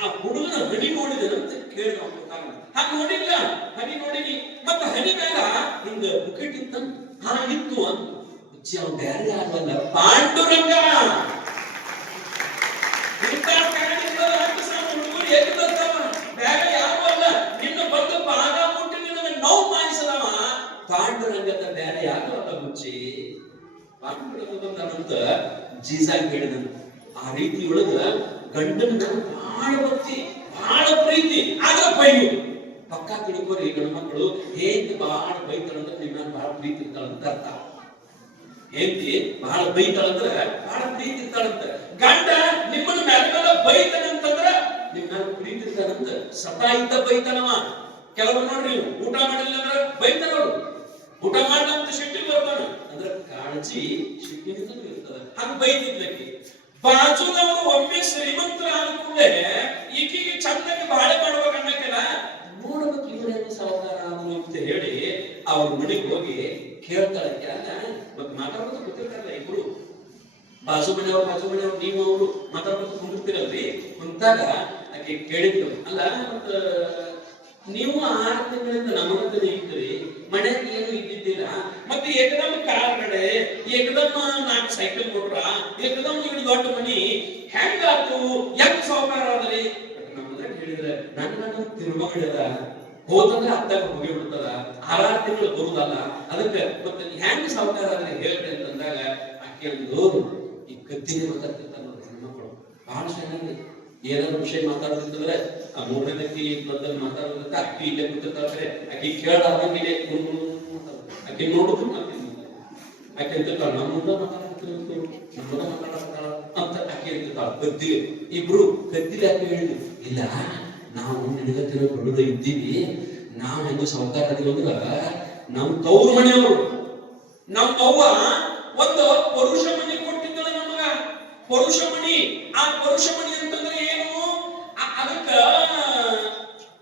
ಆ ಹುಡುಗನ ಹನಿ ನೋಡಿದಂತ ಕೇಳಿದ ತುಕಾರಾಮ. ಹಂಗ ನೋಡಿಲ್ಲ, ಹನಿ ನೋಡಿನಿ, ಮತ್ತ ಹನಿ ಮ್ಯಾಗ ಹಿಂಗ ಬುಕೆಟ್ ಇತ್ತ ಇತ್ತು ಅಂತ ಅವ ಬ್ಯಾರೆ ಆಗಲ್ಲ ಪಾಂಡುರಂಗ. ಹುಡುಗರು ಎಲ್ಲಿ ಬರ್ತಾವ, ಬ್ಯಾರೆ ಯಾವ ಅಲ್ಲ, ನಿನ್ನ ಬಂದು ಪಾದ ಮುಟ್ಟಿ ನಿನ್ನ ನೋವು ಮಾಯಿಸದವ ಪಾಂಡುರಂಗದ ಬ್ಯಾರೆ ಯಾರು ಅಲ್ಲ ಮುಚ್ಚಿ. ಪಾಂಡುರಂಗ ಬಂದಂತ ಜೀಸಾಗಿ ಹೇಳಿದನು. ಆ ರೀತಿ ಒಳಗ ಗಂಡನ ಬಹಳ ಭಕ್ತಿ, ಬಹಳ ಪ್ರೀತಿ, ಆದ್ರೆ ಬೈಯುವುದು. ಪಕ್ಕ ತಿಳ್ಕೋರಿ ಗಂಡು ಮಕ್ಕಳು ಹೆಂಡತಿ ಬಹಳ ಬೈತಾಳಂದ್ರೆ ನಿಮ್ಮ ಬಹಳ ಪ್ರೀತಿ ಇರ್ತಾಳಂತ ಅರ್ಥ. ಹೆಂಡತಿ ಬಹಳ ಬೈತಾಳಂದ್ರ ಬಹಳ ಪ್ರೀತಿ ಇರ್ತಾಳಂತ. ಗಂಡ ನಿಮ್ಮನ್ನ ಮ್ಯಾಲ ಬೈತಾನಂತಂದ್ರ ನಿಮ್ಮ ಪ್ರೀತಿ ಇರ್ತಾನಂತ. ಸದಾ ಇದ್ದ ಬೈತಾನವ. ಕೆಲವರು ನೋಡ್ರಿ ಊಟ ಮಾಡಿಲ್ಲ ಅಂದ್ರೆ ಬೈತಾನವ್ರು. ಊಟ ಮಾಡಂತ ಸಿಟ್ಟಿ ಬರ್ತಾನ ಅಂದ್ರೆ ಕಾಳಜಿ ಸಿಟ್ಟಿನಿಂದ ಇರ್ತದ. ಹಂಗ ಬೈತಿದ್ಲಕ್ಕೆ ಬಾಜುನವರು ಒಮ್ಮೆ ಶ್ರೀಮಂತರ ಅನ್ಕೊಂಡೆ ಈಕಿಗೆ ಚಂದಾಗಿ ಬಾಳೆ ಮಾಡ್ಬೇಕನ್ನಕ್ಕೆಲ್ಲ ನೋಡ್ಬೇಕು ಇವ್ರೇನು ಸಾವುಕಾರ ಅಂತ ಹೇಳಿ ಅವ್ರ ಮನೆಗೆ ಹೋಗಿ ಕೇಳ್ತಾಳೆ. ಮತ್ ಮಾತಾಡೋದು ಗೊತ್ತಿರ್ತಾರಲ್ಲ ಇಬ್ರು ಬಾಜು ಮನೆಯವ್ರು ನೀವು ಅವರು ಮಾತಾಡ್ಬೇಕು ಕುಂದಿರ್ತೀರಲ್ರಿ. ಕುಂತಾಗ ಆಕೆ ಕೇಳಿದ್ರು, ಅಲ್ಲ ಮತ್ತ ನೀವು 6 ತಿಂಗಳಿಂದ ನಮ್ಮಂತನೇ ಇದ್ರಿ, ಮನೆಗೆ ಏನು ಇದ್ದಿದ್ದಿಲ್ಲ, ಮತ್ತೆ ಏಕದಮ್ ಕಾರ್ ಕಡೆ ಏಕದಮ್ 4 ಸೈಕಲ್ ಕೊಟ್ರ, ಏಕದಮ್ ಇವ್ರು ದೊಡ್ಡ ಮನಿ ಹೆಂಗಾತು, ಹೆಂಗ್ ಸಾವುಕಾರ ಆದ್ರಿ? ನಮ್ಮನ್ನ ಹೇಳಿದ್ರೆ ನನ್ನ ತಿರುಮಗಳದ ಹೋದಂದ್ರೆ ಅತ್ತಾಗ ಹೋಗಿ ಬಿಡ್ತದ, 6 ತಿಂಗಳು ಬರುದಲ್ಲ, ಅದಕ್ಕೆ ಮತ್ತೆ ಹೆಂಗ್ ಸಾವುಕಾರ ಆದ್ರಿ ಹೇಳ್ರಿ ಅಂತಂದಾಗ ಆಕೆ ಒಂದು ಈ ಕತ್ತಿಗೆ ಮಾತಾಡ್ತಿರ್ತಾರ ನೋಡ್ರಿ ಹೆಣ್ಮಕ್ಳು ಬಹಳ ಚೆನ್ನಾಗಿ. ಏನಾದ್ರು ವಿಷಯ ಮಾತಾಡೋದಿತ್ತಂದ್ರೆ ಆ 3ನೇ ವ್ಯಕ್ತಿ ಮಧ್ಯದಲ್ಲಿ ಮಾತಾಡೋದಕ್ಕೆ ಅಕ್ಕಿ ಇಲ್ಲೇ ಕೂತಿರ್ತಾಳೆ. ಆಕಿ ಕೇಳಾದಂಗೆ ಆಕಿ ನೋಡುದು ಆಕೆ ಅಂತಿರ್ತಾಳ, ನಮ್ಮ ಮುಂದೆ ಮಾತಾಡ್ತಾಳ ಅಂತ ಆಕೆ ಅಂತಿರ್ತಾಳ. ಕದ್ದಿಲೆ ಇಬ್ರು ಕದ್ದಿಲೆ ಆಕೆ ಹೇಳಿದ್ರು, ಇಲ್ಲ ನಾವು ನಿನಗತ್ತಿರೋ ಬಡದ ಇದ್ದೀವಿ, ನಾವು ಹೆಂಗ ಸಾವುಕಾರ ಅದೀವಿ ಅಂದ್ರ ನಮ್ ತವ್ರ ಮನೆಯವರು ನಮ್ ಅವ್ವ ಒಂದು ಪರುಷ ಮನೆ ಕೊಟ್ಟಿದ್ದಳ ನಮಗ. ಪರುಷ ಮಣಿ. ಆ ಪರುಷ ಮಣಿ ಅಂತಂದ್ರೆ ಏನು? ಅದಕ್ಕ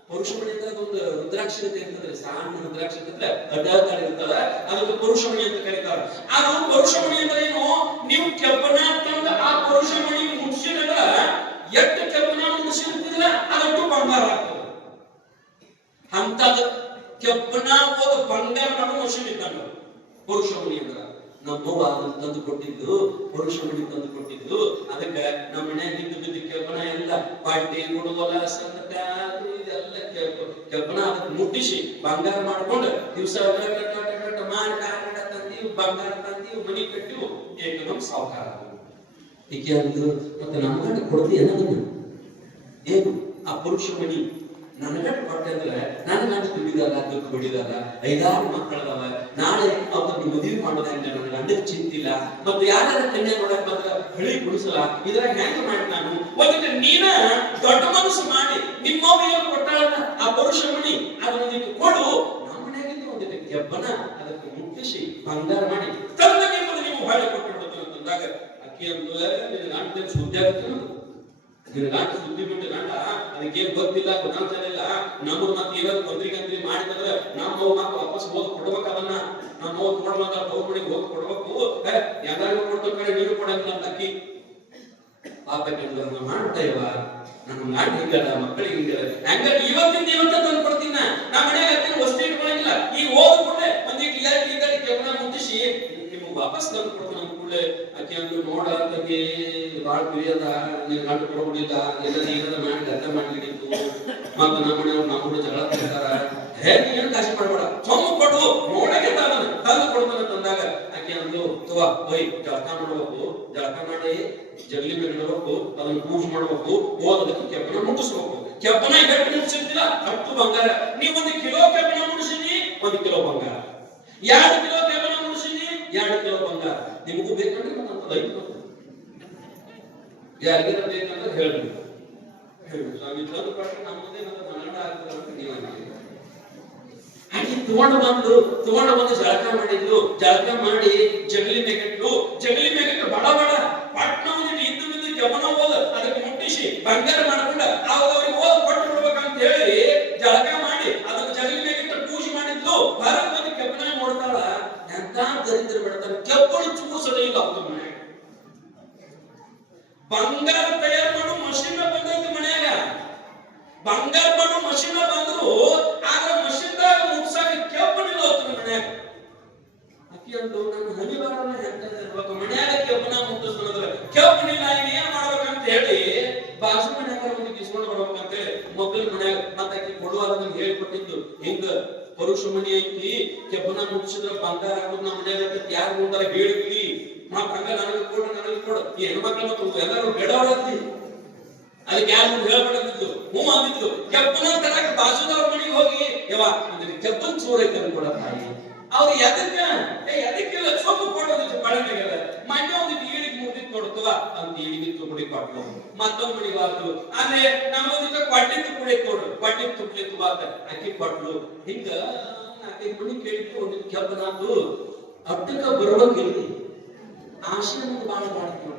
ಪರುಷ ಮಣಿ ಅಂದ್ರೆ ಅದೊಂದು ರುದ್ರಾಕ್ಷತೆ ಇರ್ತದೆ, ಸಣ್ಣ ರುದ್ರಾಕ್ಷತೆ ಅಂದ್ರೆ ಅಡ್ಡಾಡ ಇರ್ತದ, ಅದಕ್ಕೆ ಪರುಷ ಮಣಿ ಅಂತ ಕರೀತಾರ. ಅದು ಪರುಷ ಮಣಿ ಅಂದ್ರೆ ಏನು? ನೀವು ಕೆಬ್ಬನ ತಂದ ಆ ಪರುಷ ಮಣಿ ಮುಗಿಸಿದ್ರ ಎಷ್ಟು ಕೆಬ್ಬನ ಮುಗಿಸಿರ್ತಿದ್ರ ಅದಷ್ಟು ಬಂಗಾರ ಆಗ್ತದೆ. ಅಂತದ ಕೆಬ್ಬನ ಹೋದ ಬಂಗಾರ ಮಾಡೋ ಮಷೀನ್ ಇದ್ದಂಗ ಪರುಷ ಮಣಿ ಅಂದ್ರ. ನಮ್ಮವ್ವ ಅದನ್ನ ತಂದು ಕೊಟ್ಟಿದ್ದು, ಪುರುಷ ಮಣಿ ತಂದು ಕೊಟ್ಟಿದ್ದು. ಅದಕ್ಕೆ ನಮ್ಮ ಮನ್ಯಾಗ ಬಿದ್ದು ಕೆಬ್ಬನ ಎಲ್ಲ ಪಾಟಿ ಕೊಡುವಲ್ಲ ಸಂದಕ ಇದೆಲ್ಲ ಕೆಬ್ಬನ ಅದಕ್ಕೆ ಮುಟ್ಟಿಸಿ ಬಂಗಾರ ಮಾಡ್ಕೊಂಡು ದಿವಸ ಮಾಡಿ ತಂದೀವಿ, ಬಂಗಾರ ತಂದೀವಿ, ಮನಿ ಕಟ್ಟಿವು, ಏಕದಮ್ ಸಾವುಕಾರ. ಈಕೆ ಅಂದ್ರು, ಮತ್ತೆ ನಮ್ಮ ಗಂಡ ಕೊಡ್ತೀಯ ನನ್ನ ಏನು ಆ ಪುರುಷ ಮಣಿ ನನಗಟ್ಟು ಕೊಟ್ಟೆ ಅಂದ್ರೆ ನನ್ನ ಗಂಡ ದುಡಿದಲ್ಲ, ದುಡ್ಡು ಹೊಡಿದಲ್ಲ, 5-6 ಮಕ್ಕಳದವ, ನಾಳೆ ಅವ್ರನ್ನ ಮದುವೆ ಮಾಡೋದಂಗ ನನ್ನ ಗಂಡಕ್ಕೆ ಚಿಂತಿಲ್ಲ, ಮತ್ತೆ ಯಾರ ಕನ್ಯಾ ನೋಡಕ್ ಬಂದ್ರ ಹಳಿ ಕುಡಿಸಲ್ಲ, ಇದ್ರಾಗ ಹೆಂಗ ಮಾಡಿ ನಾನು ಒಂದಕ್ಕೆ ನೀನ ದೊಡ್ಡ ಮನಸ್ಸು ಮಾಡಿ ನಿಮ್ಮವ್ವ ಕೊಟ್ಟಾಳಲ್ಲ ಆ ಪುರುಷ ಮಣಿ ಅದನ್ನೊಂದಿಟ್ಟು ಕೊಡು, ನಮ್ಮ ಮನೆಯಾಗಿದ್ದು ಒಂದಿಟ್ಟು ಕೆಬ್ಬನ ಅದಕ್ಕೆ ಮುಟ್ಟಿಸಿ ಬಂಗಾರ ಮಾಡಿ ತಂದ ನಿಮ್ಮನ್ನು ನೀವು ಹೊಳೆ ಕೊಟ್ಟು ಅಂತಂದಾಗ ಅಕ್ಕಿ ಅಂದ ನಿನ್ನ ಗಂಡ ಸುದ್ದಿ ಆಗುತ್ತೆ. ನಿನ್ನ ಗಂಡ ಸುದ್ದಿ ಬಿಟ್ಟು ಗಂಡ ಅದಕ್ಕೇನ್ ಗೊತ್ತಿಲ್ಲ, ಗೊತ್ತಾಗ್ತಿಲ್ಲ. ನಮ್ದು ಮತ್ತೆ ಏನಾದ್ರು ತೊಂದ್ರಿ ಮಾಡಿದ್ರೆ ನಮ್ಮ ಮಕ್ಕಳು ವಾಪಸ್ ಹೋಗಿ ಕೊಡ್ಬೇಕು. ಅದನ್ನ ನಮ್ಮ ಕೊಡ್ಬೇಕ ಗೌರ್ಮೆಂಟ್ ಹೋಗಿ ಕೊಡ್ಬೇಕು. ಎಲ್ಲರಿಗೂ ಕೊಡ್ಬೇಕು ಕಡೆ ನೀರು ಕೊಡಂಗಿಲ್ಲ ಅಂತ ಅಕ್ಕಿ ಪಾಪ ಮಾಡ್ತಾ ಇವ ನಮ್ಮ ಗಂಡ ಹಿಂಗಲ್ಲ, ಮಕ್ಕಳಿಗೆ ಹಿಂಗಲ್ಲ, ಹಂಗ ಇವತ್ತ ತಂದು ಕೊಡ್ತೀನಿ ನಾ ಮನೆಯಾಗ ಹತ್ತಿರ ವಸ್ತು ಇಟ್ಕೊಳಂಗಿಲ್ಲ. ಈಗ ಹೋದ ಕೂಡಲೇ ಒಂದಿಟ್ಟು ಈಗ ಕೆಬ್ಬನ ಮುಟ್ಟಿಸಿ ನಿಮ್ಗೆ ವಾಪಸ್ ತಂದು ಕೊಡ್ತೀನಿ ಅಂದ ಕೂಡಲೇ ಆಕೆ ಅಂದು ನೋಡ ತಂಗಿ ಬಾಳ ಪ್ರಿಯದ ನೀನ್ ಗಂಡ ಕೊಡೋದಿಲ್ಲ, ಎಲ್ಲ ನೀರದ ಮಾಡಿ ಅರ್ಥ ಮಾಡ್ಲಿಕ್ಕಿತ್ತು, ಮತ್ತ ನಮ್ಮ ಜಗಳ ಮಾಡ್ತಾರ, ಹೇಗೆ ಏನು ಕಾಶಿ ಮಾಡ್ಬೇಡ, ಸೊಮ್ಮ ಕೊಡು ನೋಡಕ್ಕೆ ತಂದು ಕೊಡ್ತಾನ ತಂದಾಗ ಆಕೆ ಅಂದು ತವಾ ಹೋಯ್ ಜಳಕ ಮಾಡ್ಬೇಕು, ಜಳಕ ಮಾಡಿ ಜಗಲಿ ಮೇಲೆ ಇಡಬೇಕು, ಅದನ್ನ ಪೂಜೆ ಮಾಡ್ಬೇಕು, ಹೋದಕ್ಕೆ ಕೆಬ್ಬನ ಮುಟ್ಟಿಸ್ಬೇಕು. ಕೆಬ್ಬನ ಎಷ್ಟು ಮುಟ್ಟಿಸಿರ್ತಿಲ್ಲ ಅಷ್ಟು ಬಂಗಾರ. ನೀವು 1 ಕಿಲೋ ಕೆಬ್ಬನ ಮುಟ್ಟಿಸಿನಿ 1 ಕಿಲೋ ಬಂಗಾರ, 2 ಕಿಲೋ ಕೆಬ್ಬನ ಮುಟ್ಟಿಸಿನಿ 2 ಕಿಲೋ ಬಂಗಾರ. ನಿಮಗೂ ಬೇಕಂದ್ರೆ ನನ್ನಂತದ ಐದು ಯಾರಿಗಾರ ಬೇಕಂದ್ರೆ ಹೇಳ್ಬೇಕು. ಸ್ವಾಮಿ ತಂದು ಕೊಟ್ಟರೆ ನಮ್ಮದೇ ನನ್ನ ಮನಗಂಡ ಆಗ್ತದೆ ಅಂತ ನೀವಾಗಿ ಹಾಗೆ ತಗೊಂಡು ಬಂದು ಜಳಕ ಮಾಡಿದ್ರು. ಜಳಕ ಮಾಡಿ ಜಗಲಿ ಮೇಗಿಟ್ಟು, ಜಗಲಿ ಮೇಗಿಟ್ಟು ಬಡ ಪಟ್ನವನ್ನ ಇದ್ದು ಕೆಬ್ಬನ ಹೋದ ಅದಕ್ಕೆ ಮುಟ್ಟಿಸಿ ಬಂಗಾರ ಮಾಡ್ಕೊಂಡು ಅವ್ರಿಗೆ ಹೋದ ಕೊಟ್ಟು ಬಿಡ್ಬೇಕಂತ ಹೇಳಿ ಜಳಕ ಮಾಡಿ ಅದಕ್ಕೆ ಜಗಲಿ ಮೇಗಿಟ್ಟು ಪೂಜೆ ಮಾಡಿದ್ಲು. ಹೊರಗೆ ಬಂದು ಕೆಬ್ಬನ ನೋಡ್ತಾಳ, ಎಂತ ದರಿದ್ರ ಬಿಡ್ತಾನೆ, ಕೆಬ್ಬಳು ಚೂಸದೇ ಇಲ್ಲ ಅವ್ರ ಮನೆ. ಬಂಗಾರ ತಯಾರು ಮಾಡೋ ಮಷೀನ್ ಬಂದೈತಿ ಮನ್ಯಾಗ, ಬಂಗಾರ ಮಾಡೋ ಮಷೀನ್ ಬಂದ್ರು ಆದ್ರ ಮಷೀನ್ದಾಗ ಮುಟ್ಸಾಕ ಕೆಬ್ಬನಿಲ್ಲ ಹೋಗ್ತಾನ ಮನ್ಯಾಗ. ಅಕ್ಕಿ ಅಂತು ನನ್ನ ಹನಿ ಬರೋಣ ಹೆಂಗಿರ್ಬೇಕು, ಮನ್ಯಾಗ ಕೆಬ್ಬನ ಮುಟ್ಟಿಸ್ಕೊಂಡ್ರೆ ಕೆಬ್ಬನಿಲ್ಲ, ಏನ್ ಮಾಡ್ಬೇಕಂತ ಹೇಳಿ ಬಾಜು ಮನ್ಯಾಗ ಒಂದು ಕಿಸ್ಕೊಂಡು ಬರ್ಬೇಕಂತ ಹೇಳಿ ಮಕ್ಕಳ ಮನ್ಯಾಗ ಮತ್ತೆ ಅಕ್ಕಿ ಕೊಡುವಾಗ ನಮ್ಗೆ ಹೇಳ್ಕೊಟ್ಟಿದ್ದು, ಹಿಂಗ ಪರುಷ ಮಣಿ ಐತಿ, ಕೆಬ್ಬನ ಮುಟ್ಟಿಸಿದ್ರ ಬಂಗಾರ ಆಗೋದು ನಮ್ಮ ಮನ್ಯಾಗ ಯಾರು ನೋಡ್ತಾರ ಹೇಳಿದ್ವಿ, ಮತ್ತ ಹಂಗ ನನಗೆ ಕೊಡು ಈ ಹೆಣ್ಮಕ್ಳ ಮತ್ತು ಎಲ್ಲರೂ ಬೇಡವಾಡತ್ತಿ ಅದಕ್ಕೆ ಯಾರು ಹೇಳ್ಬಿಟ್ಟಿದ್ದು ಹ್ಞೂ ಅಂದಿದ್ದು ಕೆಪ್ಪನ ತರಕ ಬಾಜುದವ್ರ ಮನೆಗೆ ಹೋಗಿ ಯವ್ವ ಕೆಪ್ಪನ ಚೂರ್ ಐತೆ ಅನ್ಕೊಡ ತಾಯಿ ಅವ್ರು ಎದಕ್ಕೆಲ್ಲ ಸೊಪ್ಪು ಕೊಡೋದಿತ್ತು ಬಳನೆಗೆಲ್ಲ ಮಣ್ಣೆ ಒಂದು ಈಳಿಗೆ ಮುಗಿದ್ ನೋಡ್ತವ ಅಂತ ಈಳಿಗಿತ್ತು ಕುಡಿ ಕೊಟ್ಟು ಮತ್ತೊಂದು ಮನೆಗೆ ಬಾರ್ದು ಆದ್ರೆ ನಮ್ಮದಿಕ್ಕ ಕೊಡ್ಲಿತ್ತು ಕುಡಿಯತ್ ನೋಡ್ರು ಕೊಡ್ಲಿತ್ತು ತುಪ್ಲಿತ್ತು ಬಾತ ಅಕ್ಕಿ ಕೊಟ್ಲು ಹಿಂಗ 4-5 ಮನೆ ಕೇಳಿತ್ತು ಒಂದು ಕೆಪ್ಪನಾತು ಅಟ್ಟಕ್ಕ ಬರುವಂಗಿಲ್ಲ ಆಶೆ ನಮ್ಗೆ ಬಾಳ ಮಾಡ್ತೀವಿ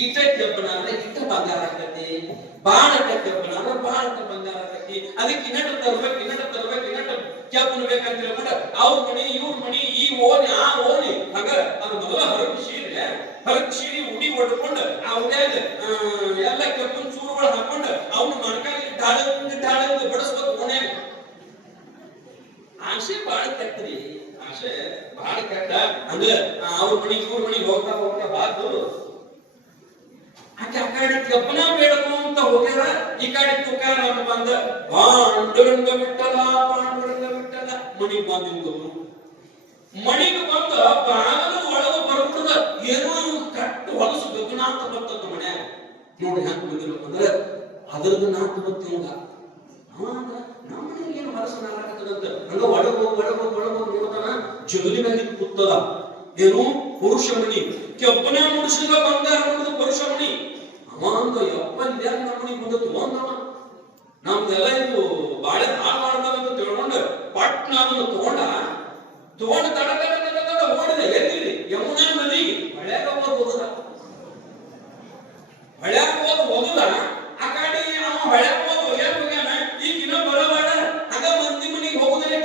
ಈಟ ಕೆಪ್ಪನಾದ್ರೆ ಇಟ್ಟ ಬಂಗಾರ ಆಕತಿ ಬಾಳ ಕೆಪ್ಪನಾದ್ರೆ ಬಾಳ ಬಂಗಾರ ಆಕತಿ ಅದಕ್ಕೆ ಇನ್ನಟ ತರ್ಬೇಕು ಕೆಪ್ಪನ ಬೇಕಂತ ಹೇಳ್ಬಿಟ್ಟು ಅವ್ರ ಮನಿ ಇವ್ರ ಮನಿ ಈ ಓಣಿ ಆ ಓಣಿ ಹಂಗ ಅದು ಮೊದಲ ಹೊರಗ್ ಸೀರೆ ಉಡಿ ಹೊಡ್ಕೊಂಡು ಅವ್ರ್ಯಾಗ ಎಲ್ಲ ಕೆಪ್ಪನ ಚೂರುಗಳು ಹಾಕೊಂಡು ಅವ್ನ ಮಣಕಾಗಿ ಢಾಳಂದು ಬಡಿಸ್ಬೇಕು ಓಣ್ಯಾಗ ಆಸೆ ಬಾಳ ಕೆಟ್ಟರಿ ಆಸೆ ಬಾಳ ಕೆಟ್ಟ ಹಂಗ ಅವ್ರ ಮನಿ ಇವ್ರ ಮನಿಗೆ ಹೋಗ್ತಾ ಬಾತು ಆಕೆ ಆ ಕಡೆ ಕೆಪ್ಪನ ಬೇಡಕು ಅಂತ ಹೋಗ್ಯಾರ ಈ ಕಡೆ ತುಕಾರಾಮ ಬಂದ ಪಾಂಡುರಂಗ ಬಿಟ್ಟಲ ಮಣಿಗೆ ಬಂದಿದ್ದವು ಮಣಿಗೆ ಬಂದ ಬಾಗಲು ಒಳಗ ಬರ್ಬಿಟ್ಟದ ಏನೋ ಇವ್ ಕಟ್ಟು ಹೊಲಸು ಗಗನಾಂತ ಬರ್ತದ ಮನ್ಯಾಗ ನೋಡಿ ಹೆಂಗ್ ಬಂದಿರ್ಬೇಕು ಅಂದ್ರೆ ಅದ್ರದ್ದು ನಾಲ್ಕು ಬತ್ತಿವಂಗ ನಮ್ಮ ಮನೆಗೆ ಏನು ಹೊಲಸು ನಾರಾಕತ್ತದಂತ ಹಂಗ ಒಳಗೋಗಿ ನೋಡ್ತಾನ ಜಗಲಿ ಮೇಲೆ ಕೂತದ ಏನು ಪುರುಷ ಮಣಿ ಕೆಪ್ಪನ ಮುಡಿಸಿದ ಬಂಗಾರ ನೋಡಿದ ಪುರುಷ ಮಣಿ ಅವಂಗ ಎಪ್ಪಲ್ಲಿ ನಮ್ಮ ಮನೆಗೆ ಬಂದ ತಗೊಂಡವ ನಮ್ದೆಲ್ಲ ಇದು ಬಾಳೆ ಹಾಳು ಮಾಡ್ತಾರಂತ ತಿಳ್ಕೊಂಡು ಪಟ್ನ ಅದನ್ನು ತಗೊಂಡ ತಡ ಓಡಿದ ಎಲ್ಲಿ ಯಮುನಾ ನದಿಗೆ ಹೊಳ್ಯಾಗ ಹೋಗುದ ಆ ಕಡೆ ಅವ ಹೊಳ್ಯಾಗ ಹೋಗ್ಯಾನ ಈಗ ಇನ್ನೂ ಬರಬೇಡ ಆಗ ಮಂದಿ ಮನೆಗೆ ಹೋಗುದಲ್ಲೇ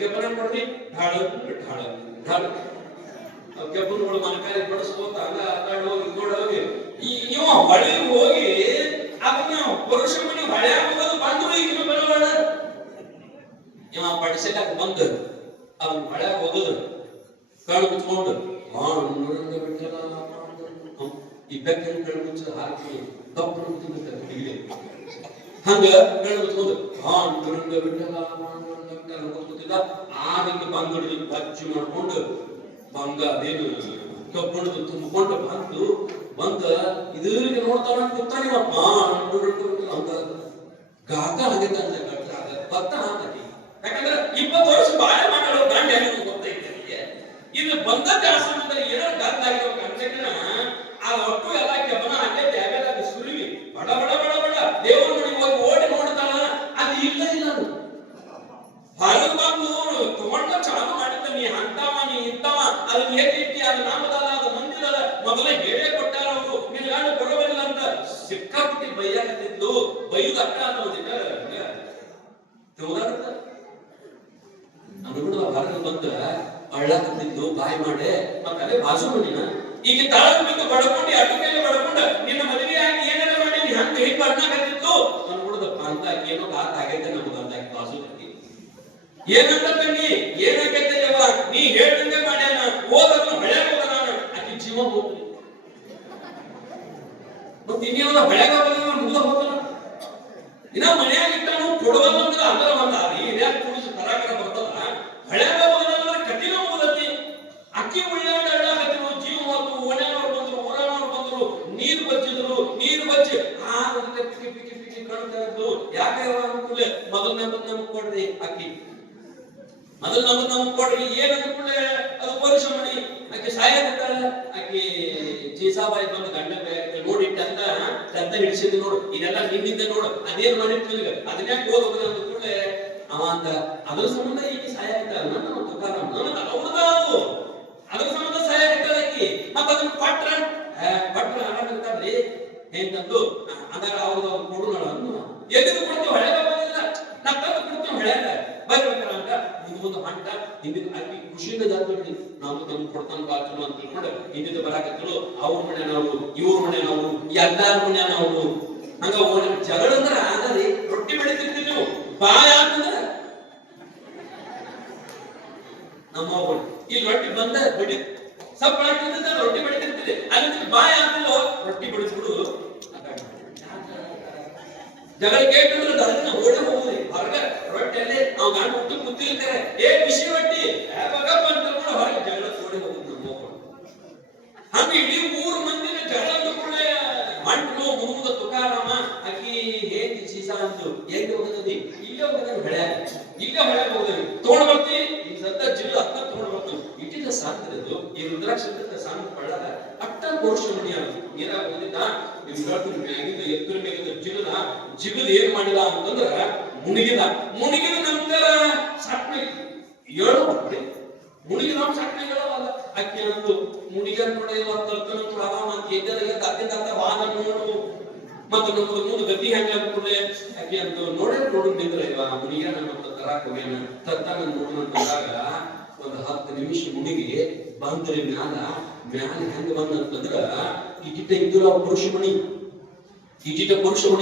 ಕೆಬ್ಬನ ಕೊಡ್ರಿ ಢಾಳ ಕೆಬ್ಬನಗಳು ಮನಕಾಲಿ ಬಡಿಸ್ಕೋತ ಹಂಗ ಹೋಗಿ ನೋಡೋಗಿ ಇವ ಹೊಳಿಗೆ ಹೋಗಿ ಅದನ್ನ ಪುರುಷ ಮನೆ ಹೊಳ್ಯಾಗ ಹೋಗೋದು ಬಂದ್ರು ಈಗ ಇನ್ನೂ ಬರಬೇಡ ಇವ ಪಡಿಸಲಕ್ಕ ಬಂದ ಅವ್ನ ಹೊಳ್ಯಾಗ ಹೋಗುದು ಕಣ್ಣು ಮುಚ್ಕೊಂಡು ಬಿಟ್ಟಲ್ಲ ಈ ಬೆಕ್ಕನ್ನು ಕಣ್ಣು ಮುಚ್ಚ ಹಾಕಿ ದಪ್ಪನ ಹುಡುಗಿರಿ ಹಂಗ ಕಣ್ಣು ಮುಚ್ಕೊಂಡು ಬಿಟ್ಟಲ್ಲ ಕೂತಿದ್ದ ಆದಿಕ್ಕೆ ಬಂದು ಬಚ್ಚಿ ಮಾಡ್ಕೊಂಡು ಬಂಗ ಅದೇನು ಕಬ್ಬಣದು ತುಂಬಿಕೊಂಡು ಬಂದ ಇದ್ರಿಗೆ ನೋಡ್ತಾವ ಕೂತಾನಿವಪ್ಪ ಹಂಗ ಗಾತ ಆಗೈತೆ ಅಂತ ಭತ್ತ ಹಾಕಿ ಯಾಕಂದ್ರೆ 20 ವರ್ಷ ಬಾಳೆ ಮಾಡೋ ದಾಂಡ ಗೊತ್ತೈತೆ ಇದು ಬಂದ ಜಾಸ್ತಿ ಏನೋ ಗದ್ದಾಗಿರೋ ಕಂಡಕ್ನ ಆ ಒಟ್ಟು ಎಲ್ಲ ಕೆಬ್ಬನ ಆಗೈತೆ ಆಗ ಸುರಿವಿ ಬಡ ದೇವ್ರ ಮನೆಗೆ ಹೋಗಿ ಓಡಿ ನೋಡ್ತಾಳ ಅದು ಇಲ್ಲ ಅದು ಹೊರಗೆ ಬಂದು ತಗೊಂಡ ಚಾಲು ಮಾಡಿದ್ದ ನೀ ಅಂತವ ನೀ ಇಂತವ ಅದನ್ನ ಹೇಗೆ ಇಟ್ಟಿ ಅದು ನಾಮದಲ್ಲ ಅದು ಮಂದಿದಲ್ಲ ಮೊದಲೇ ಹೇಳೇ ಕೊಟ್ಟಾರ ಅವರು ನಿನ್ ಗಂಡು ಬರೋಬರಿಲ್ಲ ಅಂತ ಸಿಕ್ಕಾಪಟ್ಟಿ ಬೈಯಾಕತ್ತಿದ್ದು ಬೈದು ಅಕ್ಕ ಅನ್ನೋದಿಲ್ಲ ಅನುಗುಣ ಹೊರಗೆ ಬಂದ ಅಳ್ಳಾಕತ್ತಿದ್ದು ಬಾಯಿ ಮಾಡೆ ಮತ್ತೆ ಬಾಜು ಮನಿನ ಈಗ ತಾಳ ಬಿದ್ದು ಬಡ್ಕೊಂಡು ಅಡ್ಡು ಕೈಲಿ ಬಡ್ಕೊಂಡ ನಿನ್ನ ಮದುವೆ ಆಗಿ ಏನಾರ ಮಾಡಿ ನೀ ಹಂಗ ಹಿಂಗ ಅಣ್ಣಾಕತ್ತಿತ್ತು ಅನ್ಬಿಡುದ ಅಂತಾಕಿ ಏನೋ ಗಾತ ಆಗೈತೆ ನಮ್ಗೆ ಅಂತಾಕಿ ಬಾಜು ಏನಂತ ತಂಗಿ ಏನಾಗೈತೆ ನೀ ಹೇಳ್ದಂಗೆ ಮಾಡ್ಯಾನ ಹೋದನ್ನು ಹೊಳ್ಯಾಗ ಹೋಗದಾನ ಆಕಿ ಜೀವ ಹೋಗ್ತದೆ ಮತ್ತೆ ಇನ್ನೇನ ಹೊಳ್ಯಾಗ ಹೋಗೋದ ಮುಗ್ದ ಹೋಗ್ತಾನ ಇನ್ನ ಮನ್ಯಾಗ ಇಟ್ಟನು ಕೊಡುವಂದ್ರ ಅದರ ಒಂದ ಇದ್ಯಾಕ ಕುಡಿಸಿ ತರಾಕರ ಬರ್ತದ ಹೊಳ್ಯಾಗ ಹೋಗೋದಂದ್ರೆ ಕಠಿಣ ಹೋಗತಿ ಅಕ್ಕಿ ಉಳ್ಳಾಡ ಅಳ್ಳಾಕತ್ತಿರು ಜೀವ ಹೋತು ಓಣ್ಯಾನವ್ರು ಬಂದ್ರು ಊರಾನವ್ರು ಬಂದ್ರು ನೀರು ಬಚ್ಚಿ ಆ ಪಿಕ್ಕಿ ಕಾಣ್ತಾ ಇದ್ದು ಯಾಕೆ ಅನುಕೂಲ ಮೊದಲನೇ ನಮ್ಗೆ ಕೊಡ್ರಿ ಅಕ್ಕಿ ಮೊದಲು ನಮ್ಗೆ ಕೊಡ್ರಿ ಏನ್ ಅನ್ಕೊಳ್ಳೆ ಅದು ಪುರುಷ ಮಣಿ ಆಕೆ ಸಾಯ ಬಿಟ್ಟಾಳ ಆಕೆ ಜೀಸಾಬಾಯಿ ಬಂದು ಗಂಡ ನೋಡಿಟ್ಟಂತ ಗಂತ ಹಿಡಿಸಿದ್ದು ನೋಡು ಇದೆಲ್ಲ ನಿನ್ನಿಂದ ನೋಡು ಅದೇನ್ ಮಾಡಿರ್ತಿಲ್ಗ ಅದನ್ಯಾಕೆ ಓದೋದು ಅಂದ್ಕೊಳ್ಳೆ ಅವ ಅಂದ ಅದ್ರ ಸಂಬಂಧ ಈಕೆ ಸಾಯ ಬಿಟ್ಟಾಳ ನನ್ನ ತುಕಾರಾಮ್ ಅವ್ರದ್ದು ಅದ್ರ ಸಂಬಂಧ ಸಾಯ ಬಿಟ್ಟಾಳ ಆಕಿ ಮತ್ತ ಅದನ್ನ ಪಟ್ರ ಆರಾಮಿರ್ತಾರ್ರಿ ಏನಂದು ಅಂದಾಗ ಅವ್ರದ್ದು ಅವ್ರು ಕೊಡುನಳ ಎದುರು ಕೊಡ್ತೀವಿ ಹೊಳೆಗ ಬಂದಿಲ್ಲ ನಾ ತಂದು ಕೊಡ್ತೀವಿ ಹೊಳೆಗ ಬರ್ಬೇಕಾರ ಅಂತ ಮುಂದೆ ಹೊಂಟ ಹಿಂದಿನ ಆಕಿ ಖುಷಿಯಿಂದ ಜಾತ್ರೆ ನಾವು ತಂದು ಕೊಡ್ತಾನ ಬಾಚಲು ಅಂತ ತಿಳ್ಕೊಂಡು ಹಿಂದಿನ ಬರಾಕತ್ತಲು ಅವ್ರ ಮನೆ ನಾವು ಇವ್ರ ಮನೆ ನಾವು ಎಲ್ಲಾರ ಮನೆ ನಾವು ಹಂಗ ಜಗಳ ಅಂದ್ರ ಆಗಲಿ ರೊಟ್ಟಿ ಬೆಳಿತಿರ್ತೀವಿ ನೀವು ಬಾಯ ಅಂತಂದ್ರ ನಮ್ಮ ಇಲ್ಲಿ ರೊಟ್ಟಿ ಬಂದ ಬಿಡಿ ಸ್ವಲ್ಪ ರೊಟ್ಟಿ ಬೆಳಿತಿರ್ತೀರಿ ಅಲ್ಲಿ ಬಾಯ ಅಂತಲೋ ರೊಟ್ಟಿ ಬೆಳೆಸ್ಬಿಡುದು ಜಗಳ ಕೇಳಿದ್ರೆ ಅದನ್ನ ಓಡಿ ಹೋಗುದು ಹೊರಗೆ ರೊಟ್ಟಿಯಲ್ಲಿ ನಾವು ಗಂಡ ಹುಟ್ಟು ಕೂತಿರ್ತಾರೆ ಬಿಸಿ ರೊಟ್ಟಿ ಬಗಪ್ಪ ಅಂತ ಹೊರಗೆ ಜಗಳ ಓಡಿ ಹೋಗುದು ನಮ್ಮ ಹಂಗ ಇಡೀ 3 ಮಂದಿನ ಜಗಳ ಅಂದ್ಕೊಳ್ಳೆ ಮಂಟು ಮುಗುದ ತುಕಾರಾಮ ತುಕಾರಾಮ ಆಕಿ ಹೇಗೆ ಸೀಸಾ ಅಂತು ಎಲ್ಲಿ ಹೋಗದಿ ಇಲ್ಲೇ ಹೋಗದ ಹೊಳ್ಯಾಗ ಇಲ್ಲೇ ಹೊಳ್ಯಾಗ ಹೋಗದಿ ತಗೊಂಡ್ ಬರ್ತಿ ಈ ಸದ್ದ ಜಿಲ್ಲೆ ಹತ್ತ ತಗೊಂಡ್ ಬರ್ತೀವಿ ಇಟ್ಟಿದ ಸಾಕಿರೋದು ಈ ರುದ್ರಾಕ್ಷ ಸಾಂಗ್ ಪಳ್ಳದ ಅಟ್ಟ ಪೌರುಷ ಮಣಿಯ ನೀರಾಗ ಹೋಗಿದ್ದ ನಿಮ್ ಹೇಳ್ತೀನಿ ಮ್ಯಾಗಿಂದ ಎತ್ತರ ಮೇಗಿಂದ ಜಿಗದ್ ಏನ್ ಮಾಡಿದ ಅಂತಂದ್ರ ಮುಣಿಗಿದ ನಂತರ ಸಾಕ್ನೆ ಏಳು ಬರ್ತಿ ಮುಣಿಗಿದ ನಾವು ಸಾಕ್ನೆ ಹೇಳೋಲ್ಲ ಆಕೆ ಅಂದು ಮುಣಿಗ ನೋಡಿಲ್ಲ ಕಲ್ಕನಂತ ಆರಾಮ ಅಂತ ಎದ್ದೆಲ್ಲ ಕತ್ತಿದ್ದ ವಾದ ನೋಡು ಮತ್ತು ನಮ್ದು ಮುಂದೆ ಗತಿ ಹೆಂಗ ಅನ್ಕೊಂಡೆ ಆಕೆ ಅಂತ ನೋಡು ನಿಂದ್ರೆ ಇವ ಮುಣಿಗ ನಮ್ಮ ತರಾಕ್ ಹೋಗ್ಯಾನ ತತ್ತಾನ ನೋಡುವಂತಂದಾಗ ಒಂದು 10 ನಿಮಿಷ ಮುಣಿಗಿ ಬಂದ್ರಿ ಮ್ಯಾಲ ಹೆಂಗ ಬಂದಂತಂದ್ರ ಈಗಿಟ್ಟ ಇದ್ದುಲ್ಲ ಪುರುಷಮಣಿ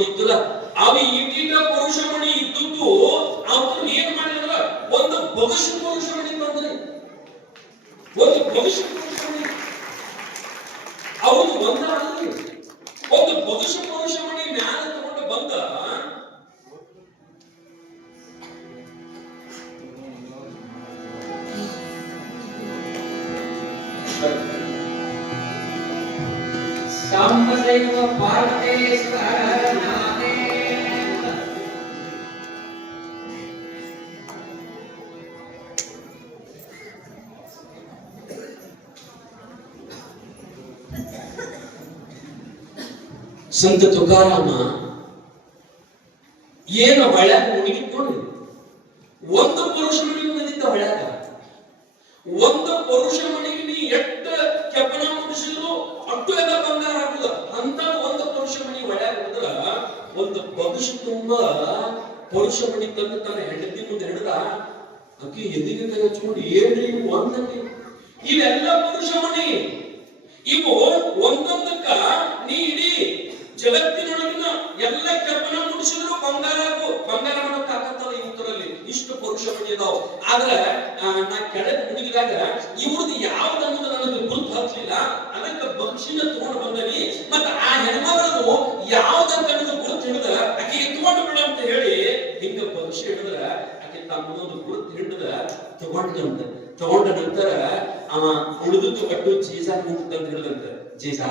ಇದ್ದುಲ್ಲ ಅವ ಈಗಿಟ್ಟ ಪುರುಷಮಣಿ ಇದ್ದದ್ದು ಅವ್ರು ಏನ್ ಮಾಡಿದ್ರ ಒಂದು ಬಗಸು ಪುರುಷಮಣಿ ಬಂದ್ರಿ ಒಂದು ಬಗಸು ಪುರುಷಮಣಿ ಅವ್ರು ಒಂದ ಒಂದು ಬಗಸು ಪುರುಷಮಣಿ ಮ್ಯಾಲ ತಗೊಂಡು ಬಂದ ಸಾಂಬದೈವ ಪಾರ್ವತೇಶ್ವರನಾಥೇ ಸಂತ ತುಕಾರಾಮ ಏನು ಹೊಳ್ಯಾಗ ಮುಳುಗಿದ್ ನೋಡಿ ಒಂದು ಪುರುಷ ಮಣಿಗೆ ಬಂದಿದ್ದ ಹೊಳ್ಯಾಗ ಒಂದು ಪುರುಷ ಮಣಿಗೆ ನೀ ಎಟ್ಟ ಕೆಪ್ಪನ ಮುಡಿಸಿದ್ರು ಅಟ್ಟು ಎಲ್ಲ ಬಂಗಾರ ಆಗುದ ಅಂತ ಒಂದು ಪುರುಷ ಮಣಿ ಹೊಳ್ಯಾಗ ಹೋದ್ರ ಒಂದು ಬದುಷ ತುಂಬಾ ಪುರುಷ ಮಣಿ ತಂದು ತನ್ನ ಹೆಂಡತಿ ಮುಂದೆ ಹಿಡಿದ ಅಕ್ಕಿ ಎದಿಗೆ ಕೈ ಹಚ್ಕೊಂಡು ಏನ್ರಿ ಒಂದಲ್ಲಿ ಇವೆಲ್ಲ ಪುರುಷ ಮಣಿ ಇವು ಒಂದೊಂದಕ್ಕ ನೀ ಇಡೀ ಜಗತ್ತಿನೊಳಗಿನ ಎಲ್ಲ ಕೆಪ್ಪನ ಮುಡಿಸಿದ್ರು ಬಂಗಾರ ಮಾಡಕ್ ಆಗತ್ತಲ್ಲ ಇವತ್ತರಲ್ಲಿ ಇಷ್ಟು ಪುರುಷ ಮಣಿ ಇದಾವ ಆದ್ರೆ ನಾ ಕೆಳಗೆ ಮುಡಿಗಿದಾಗ ಇವ್ರದ್ದು ಯಾವ್ದನ್ನೋದು ನನಗೆ ಗುರುತು ಹಚ್ಚಲಿಲ್ಲ ಅದಕ್ಕೆ ಬಕ್ಷಿನ ತಗೊಂಡು ಬಂದನಿ ಮತ್ತ ಆ ಹೆಣ್ಮಗಳು ಯಾವ್ದಂತ ಗುರುತು ಹಿಡಿದ ಆಕೆ ಎತ್ಕೊಂಡು ಬಿಡ ಅಂತ ಹೇಳಿ ಹಿಂಗ ಬಕ್ಷಿ ಹಿಡಿದ್ರ ಆಕೆ ತಮ್ಮದೊಂದು ಗುರುತು ಹಿಡಿದ ತಗೊಂಡ ನಂತರ ಅವ ಉಳಿದದ್ದು ಕಟ್ಟು ಜೀಸಾ ನಿಂತಂತ ಹೇಳಿದಂತ ಜೀಸಾ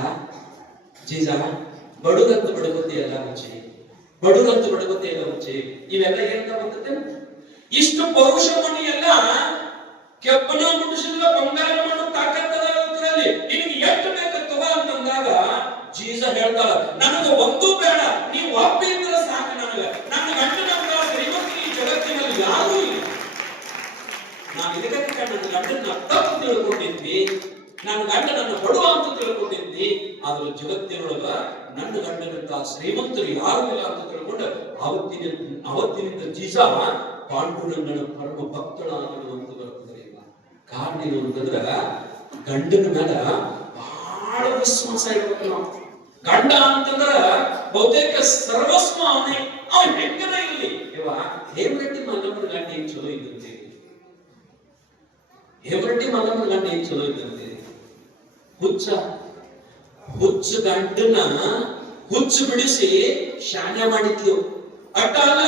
ಬಡುಗಂತ ಬಡಗುತ್ತಿ ಎಲ್ಲ ಮುಚ್ಚಿ ಇವೆಲ್ಲ ಏನಂತ ಬರ್ತದೆ ಇಷ್ಟು ಪೌರುಷ ಮಣಿ ಎಲ್ಲ ಕೆಬ್ಬನ ಮುಡಿಸಿಲ್ಲ ಬಂಗಾರ ಮಾಡೋ ತಾಕತ್ತದ ಇದರಲ್ಲಿ ನಿನಗೆ ಎಷ್ಟು ಬೇಕತ್ತವ ಅಂತಂದಾಗ ಜೀಸ ಹೇಳ್ತಾಳ ನನಗೆ ಒಂದು ಬೇಡ ನೀವು ಒಬ್ಬ ಇದ್ರೆ ಸಾಕು ನನ್ನ ಗಂಡನ ಶ್ರೀಮಂತಿ ಈ ಜಗತ್ತಿನಲ್ಲಿ ಯಾರೂ ಇಲ್ಲ ನಾನು ಇದಕ್ಕೆ ನನ್ನ ಗಂಡನ ತಪ್ಪು ತಿಳ್ಕೊಂಡಿದ್ವಿ ನನ್ನ ಗಂಡ ನನ್ನ ಬಡವ ಅಂತ ತಿಳ್ಕೊಂಡಿದ್ವಿ ಆದ್ರೆ ಜಗತ್ತಿನೊಳಗ ನನ್ನ ಗಂಡನಂತ ಶ್ರೀಮಂತರು ಯಾರು ಇಲ್ಲ ಅಂತ ತಿಳ್ಕೊಂಡು ಅವತ್ತಿನಿಂದ ಜೀಸ ಪಾಂಡುರಂಗನ ಪರಮ ಭಕ್ತಳಾಗುವಂತ ಬರ್ತದೆ ಕಾರಣ ಏನು ಅಂತಂದ್ರ ಗಂಡನ ಮೇಲೆ ಬಹಳ ವಿಶ್ವಾಸ ಇರ್ಬೇಕು ನಾವು ಗಂಡ ಅಂತಂದ್ರ ಬಹುತೇಕ ಸರ್ವಸ್ವ ಅವನೇ ಅವ ಹೆಂಗನ ಇರಲಿ ಇವ ಹೇಮರೆಡ್ಡಿ ಮಲ್ಲಮ್ಮನ ಗಂಡ ಏನ್ ಚಲೋ ಇದ್ದಂತೆ ಹುಚ್ಚ ಗಂಡನ ಹುಚ್ಚು ಬಿಡಿಸಿ ಶಾನೆ ಮಾಡಿದ್ಲು ಅಟ್ಟ ಅಲ್ಲ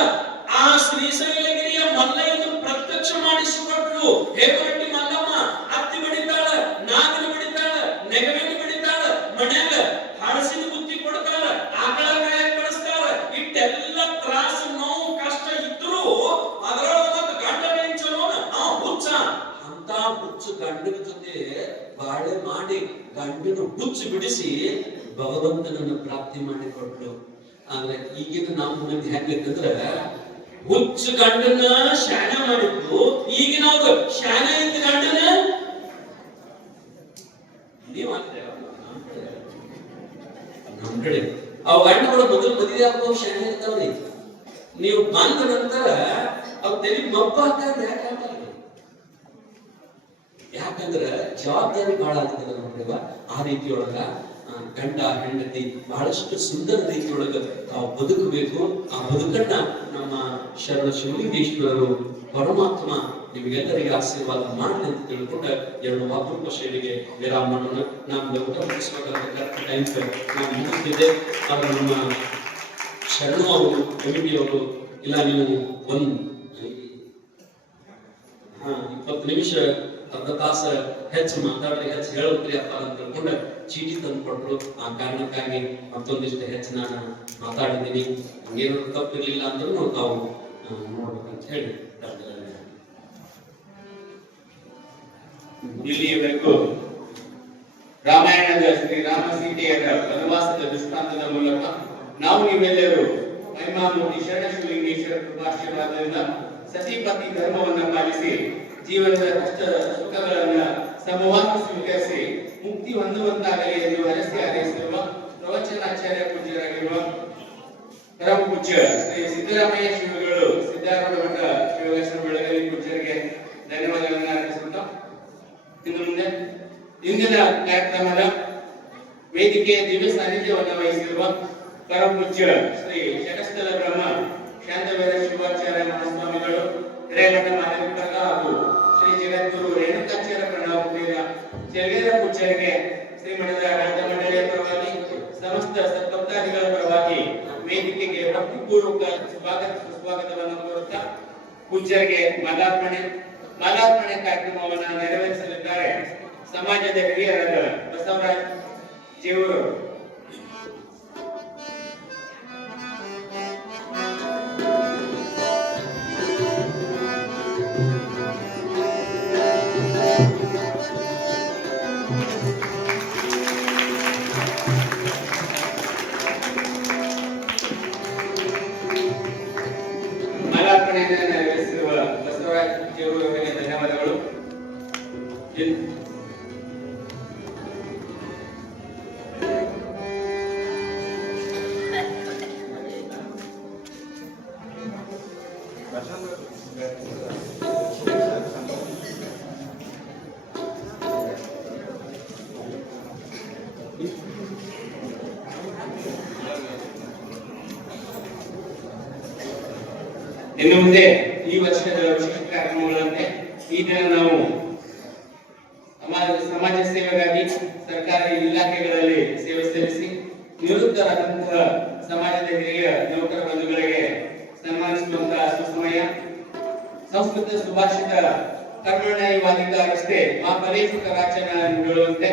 ಆ ಶ್ರೀಶೈಲಗಿರಿಯ ಮಲ್ಲಯ್ಯನ ಪ್ರತ್ಯಕ್ಷ ಮಾಡಿಸಿಕೊಟ್ಲು ಹೇಮರೆಡ್ಡಿ ಮಲ್ಲಮ್ಮ ಅತ್ತಿ ಬಡಿತಾಳ ನಾಗನ ಬಡಿತಾಳ ನೆಗವಿನ ಬಡಿತಾಳ ಮನ್ಯಾಗ ಹಳಸಿದ ಬುತ್ತಿ ಕೊಡ್ತಾಳ ಆಕಳ ಕಾಯ ಕಳಿಸ್ತಾಳ ಇಟ್ಟೆಲ್ಲ ತ್ರಾಸ ನೋವು ಕಷ್ಟ ಇದ್ರು ಅದರೊಳಗ ಗಂಡನೇನ್ ಚಲೋನ ಹುಚ್ಚ ಅಂತ ಹುಚ್ಚು ಗಂಡನ ಜೊತೆ ಬಾಳೆ ಮಾಡಿ ಗಂಡನ ಹುಚ್ಚು ಬಿಡಿಸಿ ಭಗವಂತನನ್ನು ಪ್ರಾಪ್ತಿ ಮಾಡಿಕೊಟ್ಲು ಆದ್ರೆ ಈಗಿನ ನಾವು ಮಂದಿ ಹೆಂಗಂದ್ರ ಹುಚ್ಚು ಗಂಡನ ಶಾನ ಮಾಡಿದ್ದು ಈಗಿನ ಅವ್ರು ಶಾನ ಇದ್ದ ಗಂಡನ ನೀವ್ ನಮ್ ಕಡೆ ಅವ್ ಗಂಡಗಳು ಮೊದಲು ಮದುವೆ ಆಗೋ ಶಾನ ಇರ್ತಾವ್ರಿ ನೀವು ಬಂದ ನಂತರ ಅವ್ ತೆಲಿ ಮಬ್ಬ ಹಾಕಂದ್ರೆ ಯಾಕಂದ್ರೆ ಜವಾಬ್ದಾರಿ ಬಹಳ ಆಗ್ತದೆ ನೋಡ್ರಿವ ಆ ರೀತಿಯೊಳಗ ಗಂಡ ಹೆಂಡತಿ ಬಹಳಷ್ಟು ಸುಂದರ ರೀತಿಯೊಳಗ ತಾವು ಬದುಕಬೇಕು ಆ ಬದುಕನ್ನ ನಮ್ಮ ಶರಣ ಶಿವಲಿಂಗೇಶ್ವರರು ಪರಮಾತ್ಮ ನಿಮಗೆಲ್ಲರಿಗೆ ಆಶೀರ್ವಾದ ಮಾಡಲಿ ಅಂತ ತಿಳ್ಕೊಂಡ ಎರಡು ವಾಕ್ರೂಪ ಶೈಲಿಗೆ ವಿರಾಮ ಮಾಡೋಣ ನಮ್ಗೆ ಊಟ ಮುಗಿಸ್ಬೇಕಾದ ಟೈಮ್ ನಾವು ಮುಗಿಸ್ತಿದ್ದೆ ಆದ್ರೆ ನಮ್ಮ ಶರಣು ಅವರು ಕಮಿಟಿಯವರು ಇಲ್ಲ ನೀವು 20 ನಿಮಿಷ ಅರ್ಧ ತಾಸ ಹೆಚ್ಚು ಮಾತಾಡ್ರಿ, ಹೆಚ್ಚು ಹೇಳಿದ್ರಿ ಅಪ್ಪ ಅಂತ ತಿಳ್ಕೊಂಡ ಚೀಟಿ ತಂದು ಕೊಟ್ರು. ಆ ಕಾರಣಕ್ಕಾಗಿ ಮತ್ತೊಂದಿಷ್ಟು ಹೆಚ್ಚು ನಾನು ಮಾತಾಡಿದ್ದೀನಿ. ಏನು ತಪ್ಪಿರ್ಲಿಲ್ಲ ಅಂದ್ರೂ ತಾವು ನೋಡ್ಬೇಕಂತ ಹೇಳಿ ಇಲ್ಲಿಯವರೆಗೂ ರಾಮಾಯಣದ ಶ್ರೀರಾಮ ಸೀತೆಯರ ವನವಾಸದ ದೃಷ್ಟಾಂತದ ಮೂಲಕ ನಾವು ನೀವೆಲ್ಲರೂ ಮಹಿಮಾಮೂರ್ತಿ ಶರಣಶಿವಲಿಂಗೇಶ್ವರ ಕೃಪಾಶೀರ್ವಾದದಿಂದ ಸತಿಪತಿ ಧರ್ಮವನ್ನ ಪಾಲಿಸಿ ಜೀವನದ ಕಷ್ಟ ಸುಖಗಳನ್ನ ಸಮವಾಗಿ ಸ್ವೀಕರಿಸಿ ಮುಕ್ತಿ ಹೊಂದುವಂತಾಗಲಿ ಎಂದು ಹರಸಿ ಹಾರೈಸಿರುವ ಪ್ರವಚನಾಚಾರ್ಯ ಪೂಜ್ಯರಾಗಿರುವ ಪರಮ ಪೂಜ್ಯ ಶ್ರೀ ಸಿದ್ದರಾಮಯ್ಯ ಶ್ರೀಗಳು ಸಿದ್ದಾರೂಢ ಮಠ ಶಿವಗೇಶ್ವರ ಬೆಳಗಲಿ ಪೂಜ್ಯರಿಗೆ ಧನ್ಯವಾದಗಳನ್ನು ಅರ್ಪಿಸುತ್ತಾ ಇನ್ನು ಮುಂದೆ ಇಂದಿನ ಕಾರ್ಯಕ್ರಮದ ವೇದಿಕೆಯ ದಿವ್ಯ ಸಾನ್ನಿಧ್ಯವನ್ನು ವಹಿಸಿರುವ ಪರಮ ಪೂಜ್ಯ ಶ್ರೀ ಶಟಸ್ಥಲ ಬ್ರಹ್ಮ ಶಾಂತವೀರ ಶಿವಾಚಾರ್ಯ ಮಹಾಸ್ವಾಮಿಗಳು ಹಿರೇಮಠ ಮಾದೇವಪುರದ ಹಾಗೂ ಶ್ರೀ ಜಗದ್ಗುರು ರೇಣುಕಾಚಾರ್ಯ ಪ್ರಣಾಮಪುರಿಯ ಜಲಗೇರ ಪೂಜ್ಯರಿಗೆ ಶ್ರೀಮಠದ ಆಡಳಿತ ಮಂಡಳಿಯ ಪರವಾಗಿ ಸಮಸ್ತ ಸತ್ಭಕ್ತಾದಿಗಳ ಪರವಾಗಿ ವೇದಿಕೆಗೆ ಭಕ್ತಿಪೂರ್ವಕ ಸುಸ್ವಾಗತವನ್ನು ಕೋರುತ್ತಾ ಪೂಜ್ಯರಿಗೆ ಮಾಲಾರ್ಪಣೆ ಕಾರ್ಯಕ್ರಮವನ್ನು ನೆರವೇರಿಸಲಿದ್ದಾರೆ ಸಮಾಜದ ಹಿರಿಯರಾದ ಬಸವರಾಜ್ ಜೇವೂರು. ಮಾಲಾರ್ಪಣೆಯನ್ನು ನೆರವೇರಿಸಿರುವ ಬಸವರಾಜ್ ಜೇವೂರು ಅವರಿಗೆ ಧನ್ಯವಾದಗಳು. ಇನ್ನು ಮುಂದೆ ಈ ವರ್ಷದ ವಿಶೇಷ ಕಾರ್ಯಕ್ರಮಗಳಂತೆ ಈ ದಿನ ನಾವು ಸಮಾಜ ಸೇವೆಗಾಗಿ ಸರ್ಕಾರಿ ಇಲಾಖೆಗಳಲ್ಲಿ ಸೇವೆ ಸಲ್ಲಿಸಿ ನಿವೃತ್ತರಾದಂತಹ ಸಮಾಜದ ಹಿರಿಯ ನೌಕರ ಬಂಧುಗಳಿಗೆ ಸನ್ಮಾನಿಸುವಂತಹ ಸುಸಮಯ. ಸಂಸ್ಕೃತ ಸುಭಾಷಿತ ಕರ್ಮಣ್ಯವಾಧಿಕಾರಸ್ಥೆ ಮಾ ಫಲೇಶು ಕರಾಚನ ನುಡಿಯುವಂತೆ